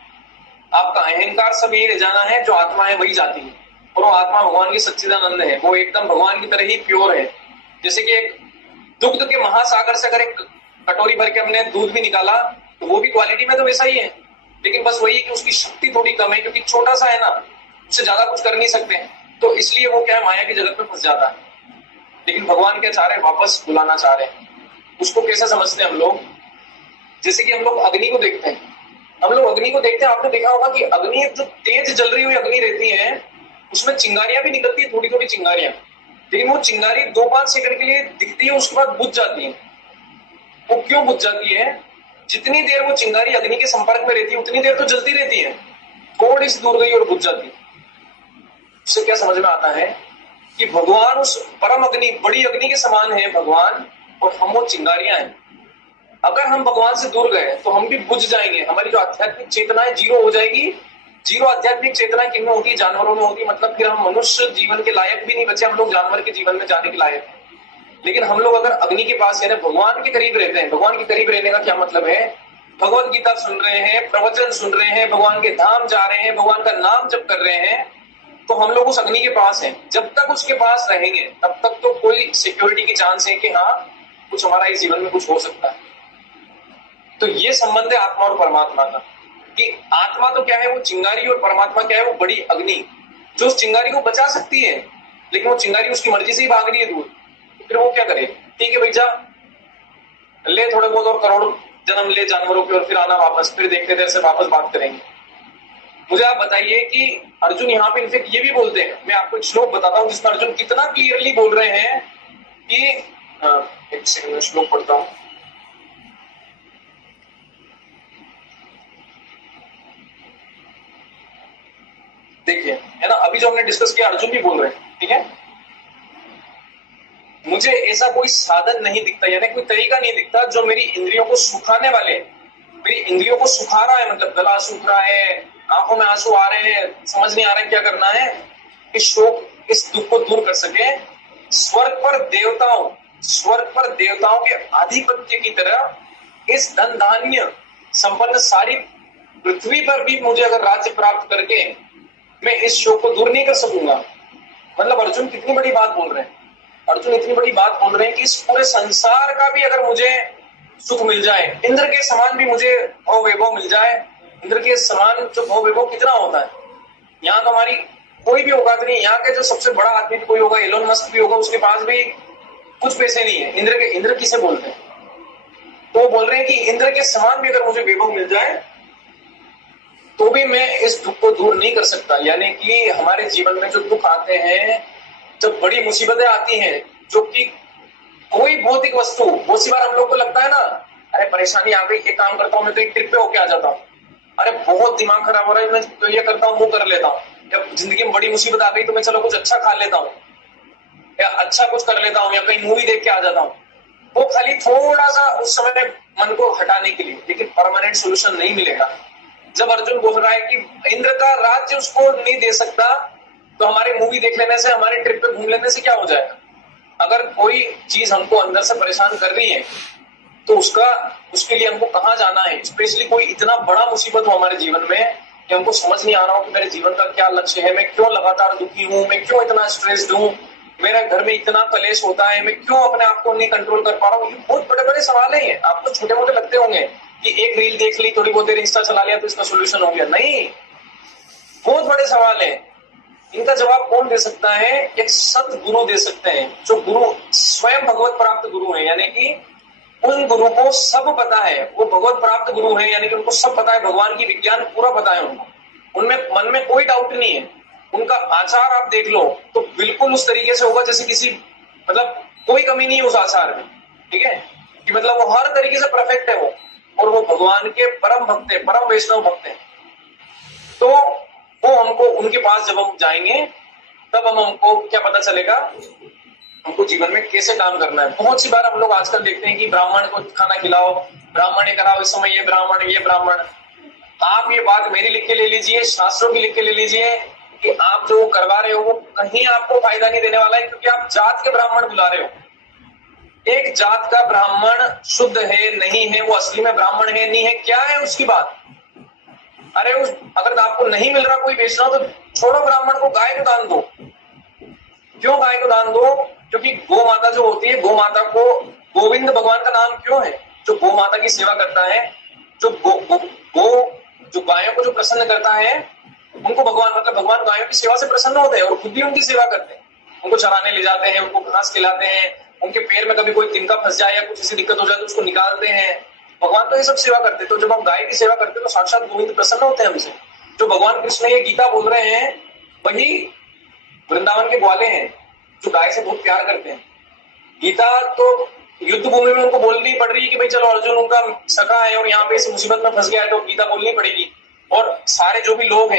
आपका अहंकार सब यही रह जाना है। जो आत्मा है वही जाती है, और वो आत्मा भगवान की सच्चिदानंद है, वो एकदम भगवान की तरह ही प्योर है। जैसे कि एक दुग्ध के महासागर से अगर एक कटोरी भर के हमने दूध भी निकाला तो वो भी क्वालिटी में तो वैसा ही है, लेकिन बस वही है कि उसकी शक्ति थोड़ी कम है, क्योंकि छोटा सा है ना, उससे ज्यादा कुछ कर नहीं सकते। तो इसलिए वो क्या है, माया की जगत में फंस जाता है। लेकिन भगवान क्या चाह रहे हैं, वापस बुलाना चाह रहे हैं। उसको कैसे समझते हैं हम लोग, जैसे कि हम लोग अग्नि को देखते हैं, आपने देखा होगा कि अग्नि जो तेज जल रही हुई अग्नि रहती है उसमें चिंगारियां भी निकलती है, थोड़ी थोड़ी चिंगारियां, लेकिन वो चिंगारी 2-5 सेकंड के लिए दिखती है, उसके बाद बुझ जाती है। वो क्यों बुझ जाती है? जितनी देर वो चिंगारी अग्नि के संपर्क में रहती है उतनी देर तो जलती रहती है, थोड़ी सी दूर गई और बुझ जाती है। उससे क्या समझ में आता है कि भगवान उस परम अग्नि, बड़ी अग्नि के समान है भगवान, और हम वो चिंगारियां हैं। अगर हम भगवान से दूर गए तो हम भी बुझ जाएंगे, हमारी जो आध्यात्मिक चेतना है जीरो हो जाएगी। जीरो आध्यात्मिक चेतना किन में होती है? जानवरों में होती है। मतलब फिर हम मनुष्य जीवन के लायक भी नहीं बचे, हम लोग जानवर के जीवन में जाने के लायक हैं। लेकिन हम लोग अगर अग्नि के पास यानी भगवान के करीब रहते हैं, भगवान के करीब रहने का क्या मतलब है? भगवत गीता सुन रहे हैं, प्रवचन सुन रहे हैं, भगवान के धाम जा रहे हैं, भगवान का नाम जप कर रहे हैं, तो हम लोग उस अग्नि के पास हैं। जब तक उसके पास रहेंगे तब तक तो कोई सिक्योरिटी की चांस है कि हाँ कुछ हमारा इस जीवन में कुछ हो सकता है। तो ये संबंध है आत्मा और परमात्मा का, कि आत्मा तो क्या है, वो चिंगारी, और परमात्मा क्या है, वो बड़ी अग्नि जो उस चिंगारी को बचा सकती है, लेकिन वो चिंगारी उसकी मर्जी से ही भाग रही है दूर। तो फिर वो क्या करे? ठीक है भाई, जा ले थोड़े बहुत और करोड़ जन्म ले जानवरों के, और फिर आना वापस, फिर देखते देर से वापस बात करेंगे। मुझे आप बताइए कि अर्जुन यहाँ पे इनफेक्ट ये भी बोलते हैं, मैं आपको एक श्लोक बताता हूँ जिसमें अर्जुन कितना क्लियरली बोल रहे हैं कि एक सेकंड में श्लोक पढ़ता हूं। देखिए, है ना, अभी जो हमने डिस्कस किया अर्जुन भी बोल रहे हैं, ठीक है। मुझे ऐसा कोई साधन नहीं दिखता, यानी कोई तरीका नहीं दिखता जो मेरी इंद्रियों को सुखाने वाले, मेरी इंद्रियों को सुखा रहा है, मतलब गला सूख रहा है, आंखों में आंसू आ रहे हैं, समझ नहीं आ रहा है क्या करना है, इस शोक, इस दुख को दूर कर सके। स्वर्ग पर देवताओं के आधिपत्य की तरह इस धन धान्य संपन्न सारी पृथ्वी पर भी मुझे अगर राज्य प्राप्त करके मैं इस शोक को दूर नहीं कर सकूंगा। मतलब अर्जुन कितनी बड़ी बात बोल रहे हैं, अर्जुन इतनी बड़ी बात बोल रहे हैं कि इस पूरे संसार का भी अगर मुझे सुख मिल जाए, इंद्र के समान भी मुझे भव वैभव मिल जाए। इंद्र के समान जो भव वैभव कितना होता है, यहाँ तो हमारी कोई भी औकात नहीं। यहाँ के जो सबसे बड़ा आदमी कोई होगा, एलोन मस्क भी होगा, उसके पास भी कुछ पैसे नहीं है। इंद्र किसे बोलते हैं? तो वो बोल रहे हैं कि इंद्र के समान भी अगर मुझे वैभव मिल जाए तो भी मैं इस दुख को दूर नहीं कर सकता। यानी कि हमारे जीवन में जो दुख आते हैं, जब बड़ी मुसीबतें आती हैं, जो कि कोई भौतिक वस्तु, बहुत सी बार हम लोग को लगता है ना, अरे परेशानी आ गई, एक काम करता हूँ मैं तो एक ट्रिप पे होके आ जाता हूँ, अरे बहुत दिमाग खराब हो रहा है, मैं तो ये करता हूँ वो कर लेता हूँ, या जिंदगी में बड़ी मुसीबत आ गई तो मैं चलो कुछ अच्छा खा लेता हूँ, या अच्छा कुछ कर लेता हूँ, या कहीं मूवी देख के आ जाता हूँ। वो खाली थोड़ा सा उस समय मन को हटाने के लिए, लेकिन परमानेंट सोल्यूशन नहीं मिलेगा। जब अर्जुन बोल रहा है कि इंद्र का राज्य उसको नहीं दे सकता, तो हमारे मूवी देख लेने से, हमारे ट्रिप पे घूम लेने से क्या हो जाएगा? अगर कोई चीज हमको अंदर से परेशान कर रही है तो उसके लिए हमको कहाँ जाना है, स्पेशली कोई इतना बड़ा मुसीबत हो हमारे जीवन में कि हमको समझ नहीं आ रहा हो कि मेरे जीवन का क्या लक्ष्य है, मैं क्यों लगातार दुखी हूँ, मैं क्यों इतना स्ट्रेस्ड हूँ, मेरा घर में इतना कलेश होता है, मैं क्यों अपने आप को नहीं कंट्रोल कर पा रहा हूँ। ये बहुत बड़े बड़े सवाल है। आपको छोटे मोटे लगते होंगे कि एक रील देख ली, थोड़ी बहुत देर इंस्टा चला लिया तो इसका सोल्यूशन हो गया। नहीं, बहुत बड़े सवाल है। इनका जवाब कौन दे सकता है? एक सतगुरु दे सकते हैं, जो गुरु स्वयं भगवत प्राप्त गुरु है, यानी कि उन गुरु को सब पता है, वो भगवत प्राप्त गुरु है, यानी कि उनको सब पता है, भगवान की विज्ञान पूरा पता है उनको, उनमें मन में कोई डाउट नहीं है। उनका आचार आप देख लो तो बिल्कुल उस तरीके से होगा जैसे किसी मतलब कोई कमी नहीं है उस आचार में, ठीक है, कि मतलब वो हर तरीके से परफेक्ट है वो, और वो भगवान के परम भक्त है, परम वैष्णव भक्त है। तो वो हमको उनके पास जब हम जाएंगे तब हमको क्या पता चलेगा हमको जीवन में कैसे काम करना है। बहुत सी बार हम लोग आजकल देखते हैं कि ब्राह्मण को खाना खिलाओ, ब्राह्मण ये कराओ, इस समय ये ब्राह्मण। आप ये बात मेरी लिख के ले लीजिए, शास्त्रों की लिख के ले लीजिए कि आप जो करवा रहे हो वो कहीं आपको फायदा नहीं देने वाला है, क्योंकि आप जात के ब्राह्मण बुला रहे हो। एक जात का ब्राह्मण शुद्ध है नहीं है, वो असली में ब्राह्मण है नहीं है, क्या है उसकी बात? अरे अगर आपको नहीं मिल रहा कोई वैष्णव तो छोड़ो ब्राह्मण को, गाय को दान दो। क्यों गाय को दान दो? क्योंकि गौ माता जो होती है, गौ माता को गोविंद भगवान का नाम क्यों है? जो गौ माता की सेवा करता है, जो जो गायों को जो प्रसन्न करता है, उनको भगवान मतलब भगवान गायों की सेवा से प्रसन्न होते हैं और खुद भी उनकी सेवा करते हैं। उनको चराने ले जाते हैं, उनको घास खिलाते हैं, उनके पैर में कभी कोई तिनका फंस जाए या कुछ ऐसी दिक्कत हो जाए तो उसको निकालते हैं। भगवान तो ये सब सेवा करते हैं। तो जब हम गाय की सेवा करते हैं तो साक्षात गोविंद प्रसन्न होते हैं हमसे। जो भगवान कृष्ण ये गीता बोल रहे हैं वही वृंदावन के ग्वाले हैं जो गाय से बहुत प्यार करते हैं। गीता तो युद्ध भूमि में उनको बोलनी पड़ रही है कि भाई चलो अर्जुन उनका सखा है और यहाँ पे इस मुसीबत में फंस गया है तो गीता बोलनी पड़ेगी। और सारे जो लोग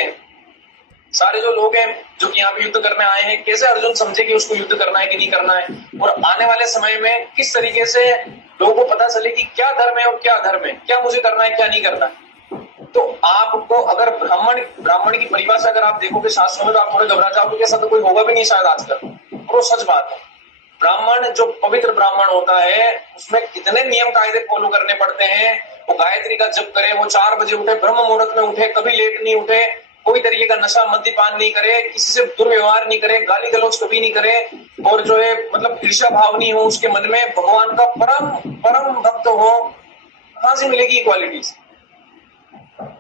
हैं जो कि यहाँ पे युद्ध करने आए हैं, कैसे अर्जुन समझे कि उसको युद्ध करना है कि नहीं करना है, और आने वाले समय में किस तरीके से लोगों को पता चले कि क्या धर्म है और क्या अधर्म है, क्या मुझे करना है क्या नहीं करना है। तो आपको अगर ब्राह्मण की परिभाषा अगर आप देखोगे शास्त्रों में तो आप थोड़े घबरा जाओगे, ऐसा तो कोई होगा भी नहीं शायद आजकल, और वो सच बात है। ब्राह्मण जो पवित्र ब्राह्मण होता है उसमें कितने नियम कायदे फॉलो करने पड़ते हैं। वो गायत्री का जप करे, वो 4 बजे उठे, ब्रह्म मुहूर्त में उठे, कभी लेट नहीं उठे, कोई तरीके का नशा मद्यपान नहीं करे, किसी से दुर्व्यवहार नहीं करे, गाली गलौज कभी नहीं करे, और जो है मतलब ईर्ष्या भाव नहीं हो उसके मन में, भगवान का परम भक्त हो। कहां से मिलेगी क्वालिटीज?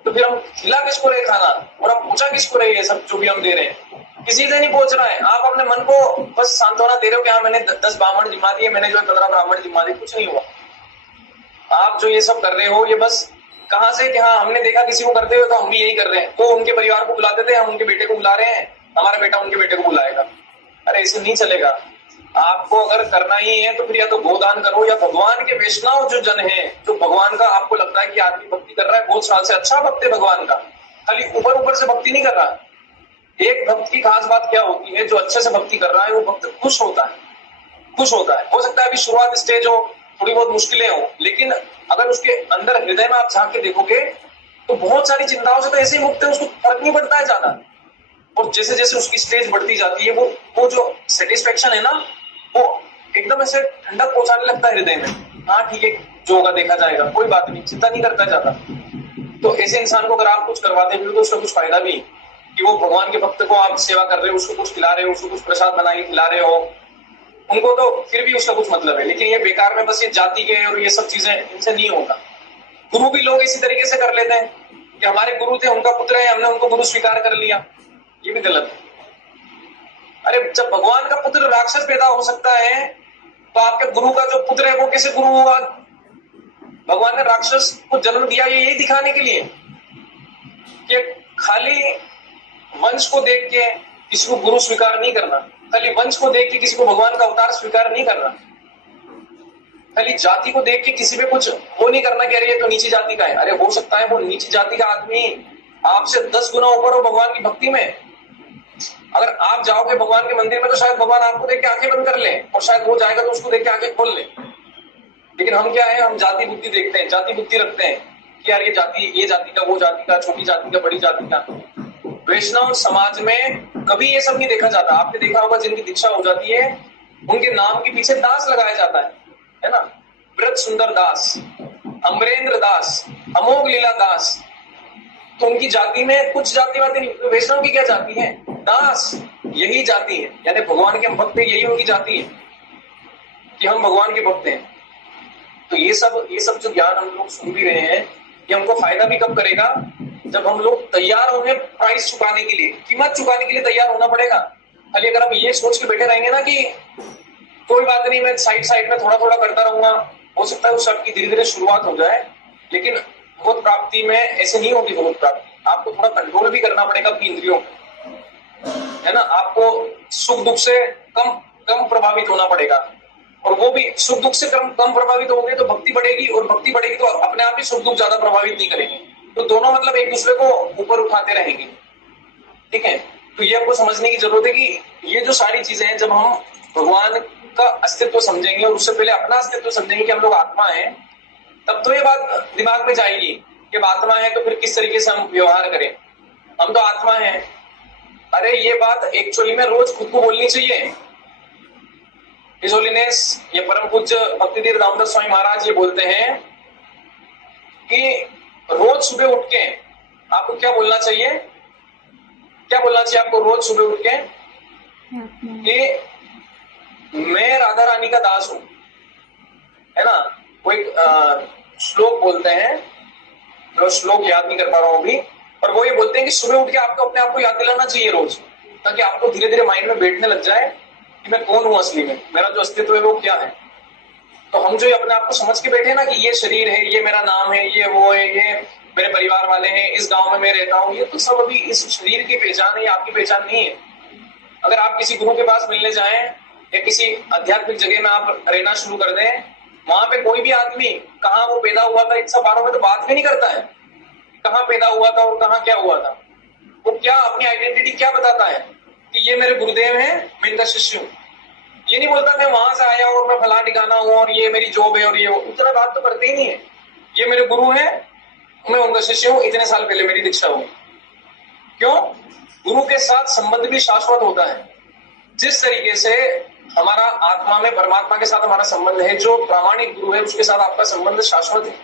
तो फिर हम खिला किसको रहे खाना और हम पूछा किसको रहे ये सब जो भी हम दे रहे हैं? किसी से नहीं पहुंच रहा है। आप अपने मन को बस सांत्वना दे रहे हो कि हाँ मैंने 10 ब्राह्मण जिम्मा दिए, मैंने जो 15 ब्राह्मण जिम्मा दिए, कुछ नहीं हुआ। आप जो ये सब कर रहे हो ये बस कहां से कि हाँ हमने देखा किसी को करते हुए तो हम भी यही कर रहे हैं। वो उनके परिवार को बुलाते थे, हम उनके बेटे को बुला रहे हैं, हमारा बेटा उनके बेटे को बुलाएगा। अरे इसे नहीं चलेगा। आपको अगर करना ही है तो फिर या तो गोदान करो या भगवान के वैष्णव जो जन है, जो भगवान का आपको लगता है कि आदमी भक्ति कर रहा है बहुत साल से, अच्छा भक्त है भगवान का, खाली ऊपर से भक्ति नहीं कर रहा। एक भक्त की खास बात क्या होती है, जो अच्छे से भक्ति कर रहा है वो भक्त खुश होता है। हो सकता है अभी शुरुआत स्टेज हो, थोड़ी बहुत मुश्किलें हो, लेकिन अगर उसके अंदर हृदय में आप झांक के देखोगे तो बहुत सारी चिंताओं से तो ऐसे ही मुक्त है, उसको फर्क नहीं पड़ता है ज्यादा। और जैसे जैसे उसकी स्टेज बढ़ती जाती है वो जो सेटिस्फेक्शन है ना, वो एकदम ऐसे ठंडक पहुंचाने लगता है हृदय में। हाँ ठीक है, जो होगा देखा जाएगा, कोई बात नहीं, चिंता नहीं करता ज्यादा। तो ऐसे इंसान को अगर आप कुछ करवाते भी हो तो उसका कुछ फायदा भी, कि वो भगवान के भक्त को आप सेवा कर रहे हो, उसको कुछ खिला रहे हो, उसको कुछ प्रसाद बना के खिला रहे हो, उनको तो फिर भी उसका कुछ मतलब है। लेकिन ये बेकार में बस ये जाति के और ये सब चीजें, इनसे नहीं होगा। गुरु भी लोग इसी तरीके से कर लेते हैं कि हमारे गुरु थे, उनका पुत्र है, हमने उनको गुरु स्वीकार कर लिया, ये भी गलत है। अरे जब भगवान का पुत्र राक्षस पैदा हो सकता है तो आपके गुरु का जो पुत्र है वो कैसे गुरु हुआ? भगवान ने राक्षस को जन्म दिया ये यही दिखाने के लिए कि खाली वंश को देख के किसी को गुरु स्वीकार नहीं करना, खाली वंश को देख के किसी को भगवान का अवतार स्वीकार नहीं करना, खाली जाति को देख के किसी पे कुछ वो नहीं करना कि अरे ये तो नीची जाति का है। अरे हो सकता है वो नीची जाति का आदमी आपसे 10 गुना ऊपर हो भगवान की भक्ति में। अगर आप जाओगे भगवान के मंदिर में तो शायद भगवान आपको देख के आंखें बंद कर ले, और शायद वो जाएगा तो उसको देख के आंखें खोल ले। लेकिन हम क्या है, हम जाति बुद्धि देखते हैं, जाति बुद्धि रखते हैं कि यार ये जाति का, वो जाति का, छोटी जाति का, बड़ी जाति का। वैष्णव समाज में कभी ये सब नहीं देखा जाता। आपने देखा होगा जिनकी दीक्षा हो जाती है उनके नाम के पीछे दास लगाया जाता है ना। व्रत सुंदर दास, अमरेंद्र दास, अमोघ लीला दास, तो उनकी जाति में कुछ जातिवादी नहीं। वैष्णव की क्या जाति है? दास, यही जाति है, यानी भगवान के हम भक्त हैं, यही उनकी जाति है कि हम भगवान के भक्त हैं। तो ये सब जो ज्ञान हम लोग सुन भी रहे हैं, ये हमको फायदा भी कब करेगा? जब हम लोग तैयार होंगे प्राइस चुकाने के लिए, कीमत चुकाने के लिए तैयार होना पड़ेगा। खाली अगर हम ये सोच के बैठे रहेंगे ना कि कोई बात नहीं, मैं साइड में थोड़ा थोड़ा करता रहूंगा, हो सकता है उस सबकी धीरे धीरे शुरुआत हो जाए, लेकिन भगवत प्राप्ति में ऐसे नहीं होगी। भगवत प्राप्ति आपको थोड़ा कंट्रोल भी करना पड़ेगा अपनी इंद्रियों को, है ना। आपको सुख दुख से कम प्रभावित होना पड़ेगा, और वो भी सुख दुख से कम प्रभावित होंगे तो भक्ति बढ़ेगी, और भक्ति बढ़ेगी तो अपने आप ही सुख दुख ज्यादा प्रभावित नहीं करेंगे। तो दोनों मतलब एक दूसरे को ऊपर उठाते रहेंगे, ठीक है। तो ये आपको समझने की जरूरत है कि ये जो सारी चीजें हैं, जब हम भगवान का अस्तित्व समझेंगे और उससे पहले अपना अस्तित्व समझेंगे कि हम लोग आत्मा हैं, तब तो ये बात दिमाग में जाएगी कि आत्मा है तो फिर किस तरीके से हम व्यवहार करें, हम तो आत्मा हैं। अरे ये बात एक्चुअली में रोज खुद को बोलनी चाहिए। हिज होलीनेस ये परम पूज्य भक्तिधीर दामोदर स्वामी महाराज ये बोलते हैं कि रोज सुबह उठ के आपको क्या बोलना चाहिए? क्या बोलना चाहिए आपको रोज सुबह उठ के? कि मैं राधा रानी का दास हूं, है ना। कोई श्लोक बोलते हैं, तो श्लोक याद नहीं कर पा रहा हूं अभी, और वो ये बोलते हैं कि सुबह उठ के आपको अपने आप को याद दिलाना चाहिए रोज, ताकि आपको धीरे धीरे माइंड में बैठने लग जाए कि मैं कौन हूं असली में, मेरा जो अस्तित्व है वो क्या है। तो हम जो अपने आप को समझ के बैठे ना कि ये शरीर है, ये मेरा नाम है, ये वो है, ये मेरे परिवार वाले हैं, इस गांव में मैं रहता हूँ, ये तो सब अभी इस शरीर की पहचान है, आपकी पहचान नहीं है। अगर आप किसी गुरु के पास मिलने जाएं या किसी आध्यात्मिक जगह में आप रहना शुरू कर दें, वहां पे कोई भी आदमी कहाँ वो पैदा हुआ था इन सब बारों में तो बात भी नहीं करता है, कहाँ पैदा हुआ था और कहाँ क्या हुआ था। वो क्या अपनी आइडेंटिटी क्या बताता है कि ये मेरे गुरुदेव हैं, मैं इनका शिष्य हूँ। ये नहीं बोलता मैं वहां से आया और मैं फला ठिकाना हूँ और ये मेरी जॉब है और ये उतना बात तो करते ही नहीं है। ये मेरे गुरु हैं, मैं उनका शिष्य हूँ, इतने साल पहले मेरी दीक्षा हुई। क्यों? गुरु के साथ संबंध भी शाश्वत होता है। जिस तरीके से हमारा आत्मा में परमात्मा के साथ हमारा संबंध है, जो प्रामाणिक गुरु है उसके साथ आपका संबंध शाश्वत है।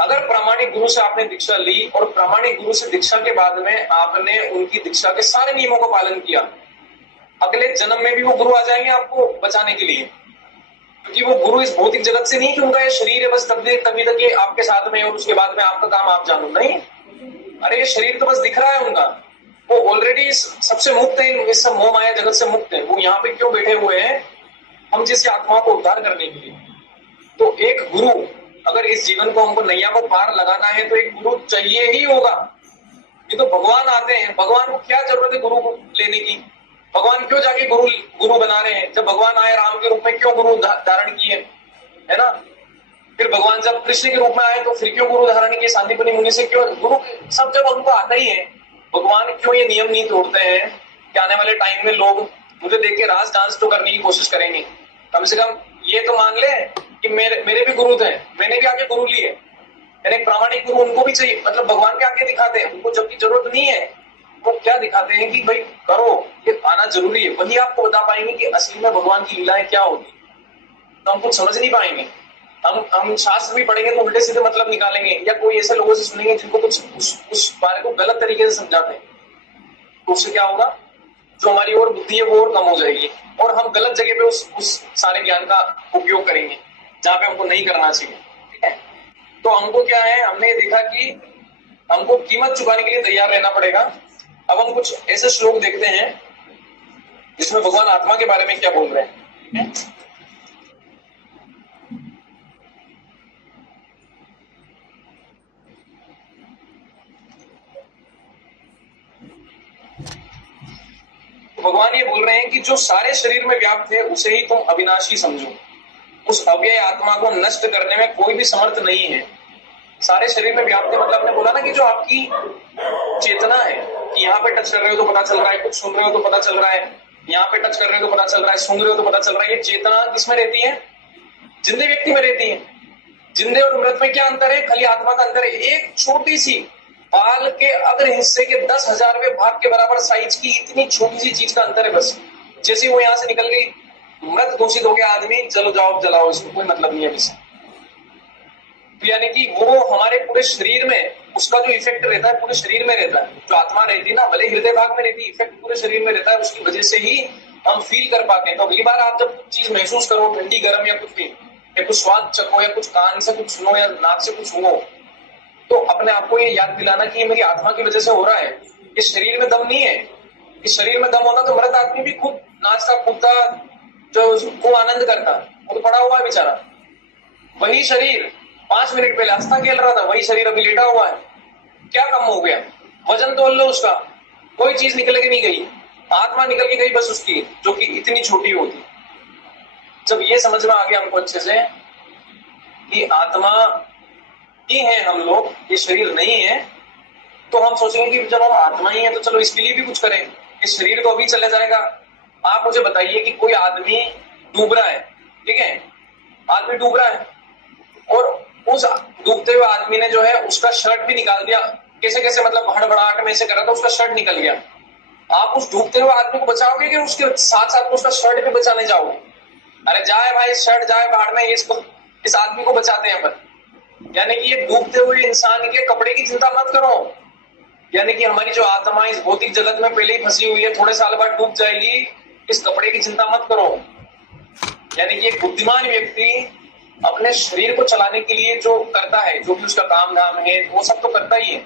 अगर प्रामाणिक गुरु से आपने दीक्षा ली और प्रामाणिक गुरु से दीक्षा के बाद में आपने उनकी दीक्षा के सारे नियमों का पालन किया, अगले जन्म में भी वो गुरु आ जाएंगे आपको बचाने के लिए, क्योंकि वो गुरु इस भौतिक जगत से नहीं कि उनका ये शरीर है बस तभी तक ये आपके साथ में और उसके बाद में आपका काम आप जानो, नहीं। अरे ये शरीर तो बस दिख रहा है उनका, वो ऑलरेडी सबसे मुक्त है, इस सब मोह माया जगत से मुक्त है। वो यहाँ पे क्यों बैठे हुए हैं? हम जैसी आत्मा को उद्धार करने के लिए। तो एक गुरु, अगर इस जीवन को हमको नैया को पार लगाना है तो एक गुरु चाहिए ही होगा। ये तो भगवान आते हैं, भगवान को क्या जरूरत है गुरु लेने की? भगवान क्यों जाके गुरु बना रहे हैं? जब भगवान आए राम के रूप में क्यों गुरु धारण किए, है ना। फिर भगवान जब कृष्ण के रूप में आए तो फिर क्यों गुरु धारण किए? सांदीपनि मुनि से क्यों गुरु? सब जब उनको आता ही है, भगवान क्यों ये नियम नहीं तोड़ते हैं कि आने वाले टाइम में लोग मुझे देख के राज डांस तो करने की कोशिश करेंगे। कम से कम ये तो मान ले कि मेरे भी गुरु थे, मैंने भी आके गुरु लिए, यानी प्रामाणिक गुरु उनको भी चाहिए। मतलब भगवान के आगे दिखाते हैं, उनको जबकि जरूरत नहीं है, वो क्या दिखाते हैं कि भाई करो, ये आना जरूरी है। वही आपको बता पाएंगे कि असली में भगवान की लीलाएं क्या होती। तो हम कुछ समझ नहीं पाएंगे। हम शास्त्र भी पढ़ेंगे तो उल्टे सीधे मतलब निकालेंगे, या कोई ऐसे लोगों से सुनेंगे जिनको कुछ उस बारे को गलत तरीके से समझाते हैं, तो उससे क्या होगा? जो हमारी और बुद्धि है वो और कम हो जाएगी, और हम गलत जगह पे उस सारे ज्ञान का उपयोग करेंगे जहां पे हमको नहीं करना चाहिए। ठीक है, तो हमको क्या है, हमने ये देखा कि हमको कीमत चुकाने के लिए तैयार रहना पड़ेगा। अब हम कुछ ऐसे श्लोक देखते हैं जिसमें भगवान आत्मा के बारे में क्या बोल रहे हैं। भगवान ये बोल रहे हैं कि जो सारे शरीर में व्याप्त है उसे ही तुम अविनाशी समझो। उस अव्यय आत्मा को नष्ट करने में कोई भी समर्थ नहीं है। सारे शरीर में व्याप्त है मतलब आपने बोला ना कि जो आपकी चेतना है कि यहाँ पे टच कर रहे हो तो पता चल रहा है, कुछ सुन रहे हो तो पता चल रहा है, यहाँ पे टच कर रहे हो तो पता चल रहा है, सुन रहे हो तो पता चल रहा है। ये चेतना किसमें रहती है? जिंदे व्यक्ति में रहती है। जिंदे और मृत में क्या अंतर है? खाली आत्मा का अंतर है। एक छोटी सी बाल के अग्र हिस्से के 10,000वें भाग के बराबर साइज की इतनी छोटी सी चीज का अंतर है बस। जैसे वो यहाँ से निकल गई, मृत घोषित हो गया आदमी, चलो जाओ जलाओ इसको, कोई मतलब नहीं है इससे। तो यानी कि वो हमारे पूरे शरीर में उसका जो इफेक्ट रहता है पूरे शरीर में रहता है। जो आत्मा रहती है ना, भले हृदय भाग में रहती है, इफेक्ट पूरे शरीर में रहता है। उसकी वजह से ही हम फील कर पाते हैं। तो अगली बार आप जब कुछ चीज महसूस करो, ठंडी गर्म या कुछ भी, या कुछ स्वाद चखो या कुछ कान से कुछ सुनो या नाक से कुछ सुनो, तो अपने आप को ये याद दिलाना कि ये मेरी आत्मा की वजह से हो रहा है। इस शरीर में दम नहीं है। इस शरीर में दम होता तो मृत आदमी भी खूब नाचता कूदता, जो खूब आनंद करता। वो तो पड़ा हुआ है बेचारा। वही शरीर 5 मिनट पहले हंसता खेल रहा था, वही शरीर अभी लेटा हुआ है। क्या कम हो गया? वजन तोल लो उसका, कोई चीज निकल के नहीं गई। आत्मा निकल के गई बस उसकी, जो कि इतनी छोटी होती। जब ये समझ में आ गया हमको अच्छे से कि आत्मा ही है हम लोग, ये शरीर नहीं है, तो हम सोचेंगे कि जब हम आत्मा ही है तो चलो इसके लिए भी कुछ करें। इस शरीर तो अभी चले जाएगा। आप मुझे बताइए कि कोई आदमी डूब रहा है, ठीक है, आदमी डूब रहा है, और उस डूबते हुए आदमी ने जो है उसका शर्ट भी निकाल दिया। कैसे कैसे, मतलब हड़बड़ाहट में ऐसे करा तो उसका शर्ट निकल गया। आप उस डूबते हुए आदमी को बचाओगे कि उसके साथ साथ उसका शर्ट भी बचाने जाओगे? अरे जाए भाई, शर्ट जाए बाहर में, इस आदमी को बचाते हैं अपन। यानी कि ये डूबते हुए इंसान के कपड़े की चिंता मत करो। यानी कि हमारी जो आत्मा इस भौतिक जगत में पहले ही फंसी हुई है, थोड़े साल बाद डूब जाएगी, इस कपड़े की चिंता मत करो। यानी कि एक बुद्धिमान व्यक्ति अपने शरीर को चलाने के लिए जो करता है, जो भी उसका काम धाम है, वो सब तो करता ही है,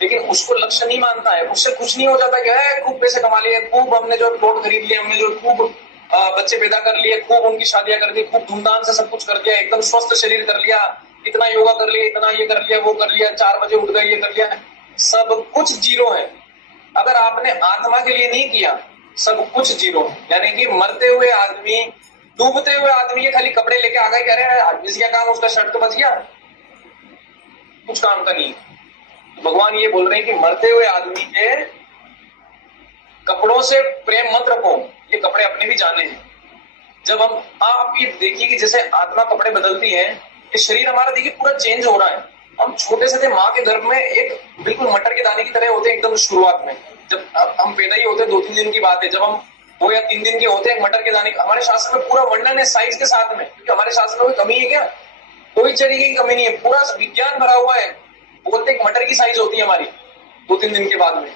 लेकिन उसको लक्ष्य नहीं मानता है। उससे खुश नहीं हो जाता कि है खूब पैसे कमा लिए, खूब हमने जो प्लॉट खरीद लिए, हमने जो खूब बच्चे पैदा कर लिए, खूब उनकी शादियां कर दी, खूब धूमधाम से सब कुछ कर दिया, एकदम स्वस्थ शरीर कर लिया, इतना योगा कर लिया, इतना ये कर लिया, वो कर लिया, 4 बजे उठ गए, ये कर लिया। सब कुछ जीरो है। अगर आपने आत्मा के लिए नहीं किया, सब कुछ जीरो। यानी कि मरते हुए आदमी, डूबते हुए आदमी के खाली कपड़े लेके आ गए, कह रहे हैं आदमी क्या काम, उसका शर्ट तो बच गया, कुछ काम का नहीं। भगवान ये बोल रहे हैं कि मरते हुए आदमी के कपड़ों से प्रेम मत रखो, ये कपड़े अपने भी जाने हैं। जब हम, आप ये देखिए कि जैसे आत्मा कपड़े बदलती है, ये शरीर हमारा देखिए पूरा चेंज हो रहा है। हम छोटे से थे, माँ के गर्भ में एक बिल्कुल मटर के दाने की तरह होते हैं एकदम शुरुआत में। जब हम पैदा ही होते 2-3 दिन की बात है, जब हम 2 या 3 दिन के होते हैं, मटर के दाने, हमारे शास्त्र में पूरा वर्णन है साइज के साथ में, क्योंकि हमारे शास्त्र में कोई कमी है क्या? कोई तरीके की कमी नहीं है, पूरा विज्ञान भरा हुआ है। बोलते एक मटर की साइज होती है हमारी 2-3 दिन के बाद में।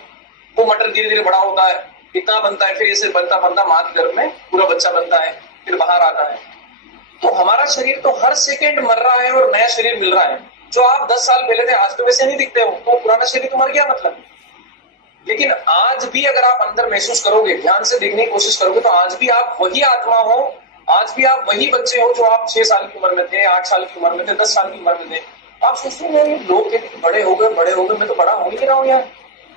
वो मटर धीरे धीरे बड़ा होता है, इतना बनता है, फिर ऐसे बनता बनता माँ के गर्भ में पूरा बच्चा बनता है, फिर बाहर आता है। तो हमारा शरीर तो हर सेकेंड मर रहा है और नया शरीर मिल रहा है। जो आप 10 साल पहले थे, आज तो वैसे नहीं दिखते हो, तो पुराना शरीर तो मर गया मतलब। लेकिन आज भी अगर आप अंदर महसूस करोगे, ध्यान से देखने की कोशिश करोगे, तो आज भी आप वही आत्मा हो, आज भी आप वही बच्चे हो जो आप 6 साल की उम्र में थे, 8 साल की उम्र में थे, 10 साल की उम्र में थे। आप सोचते हो लोग कहते कि बड़े हो गए, मैं तो बड़ा हो नहीं रहा हूं यार।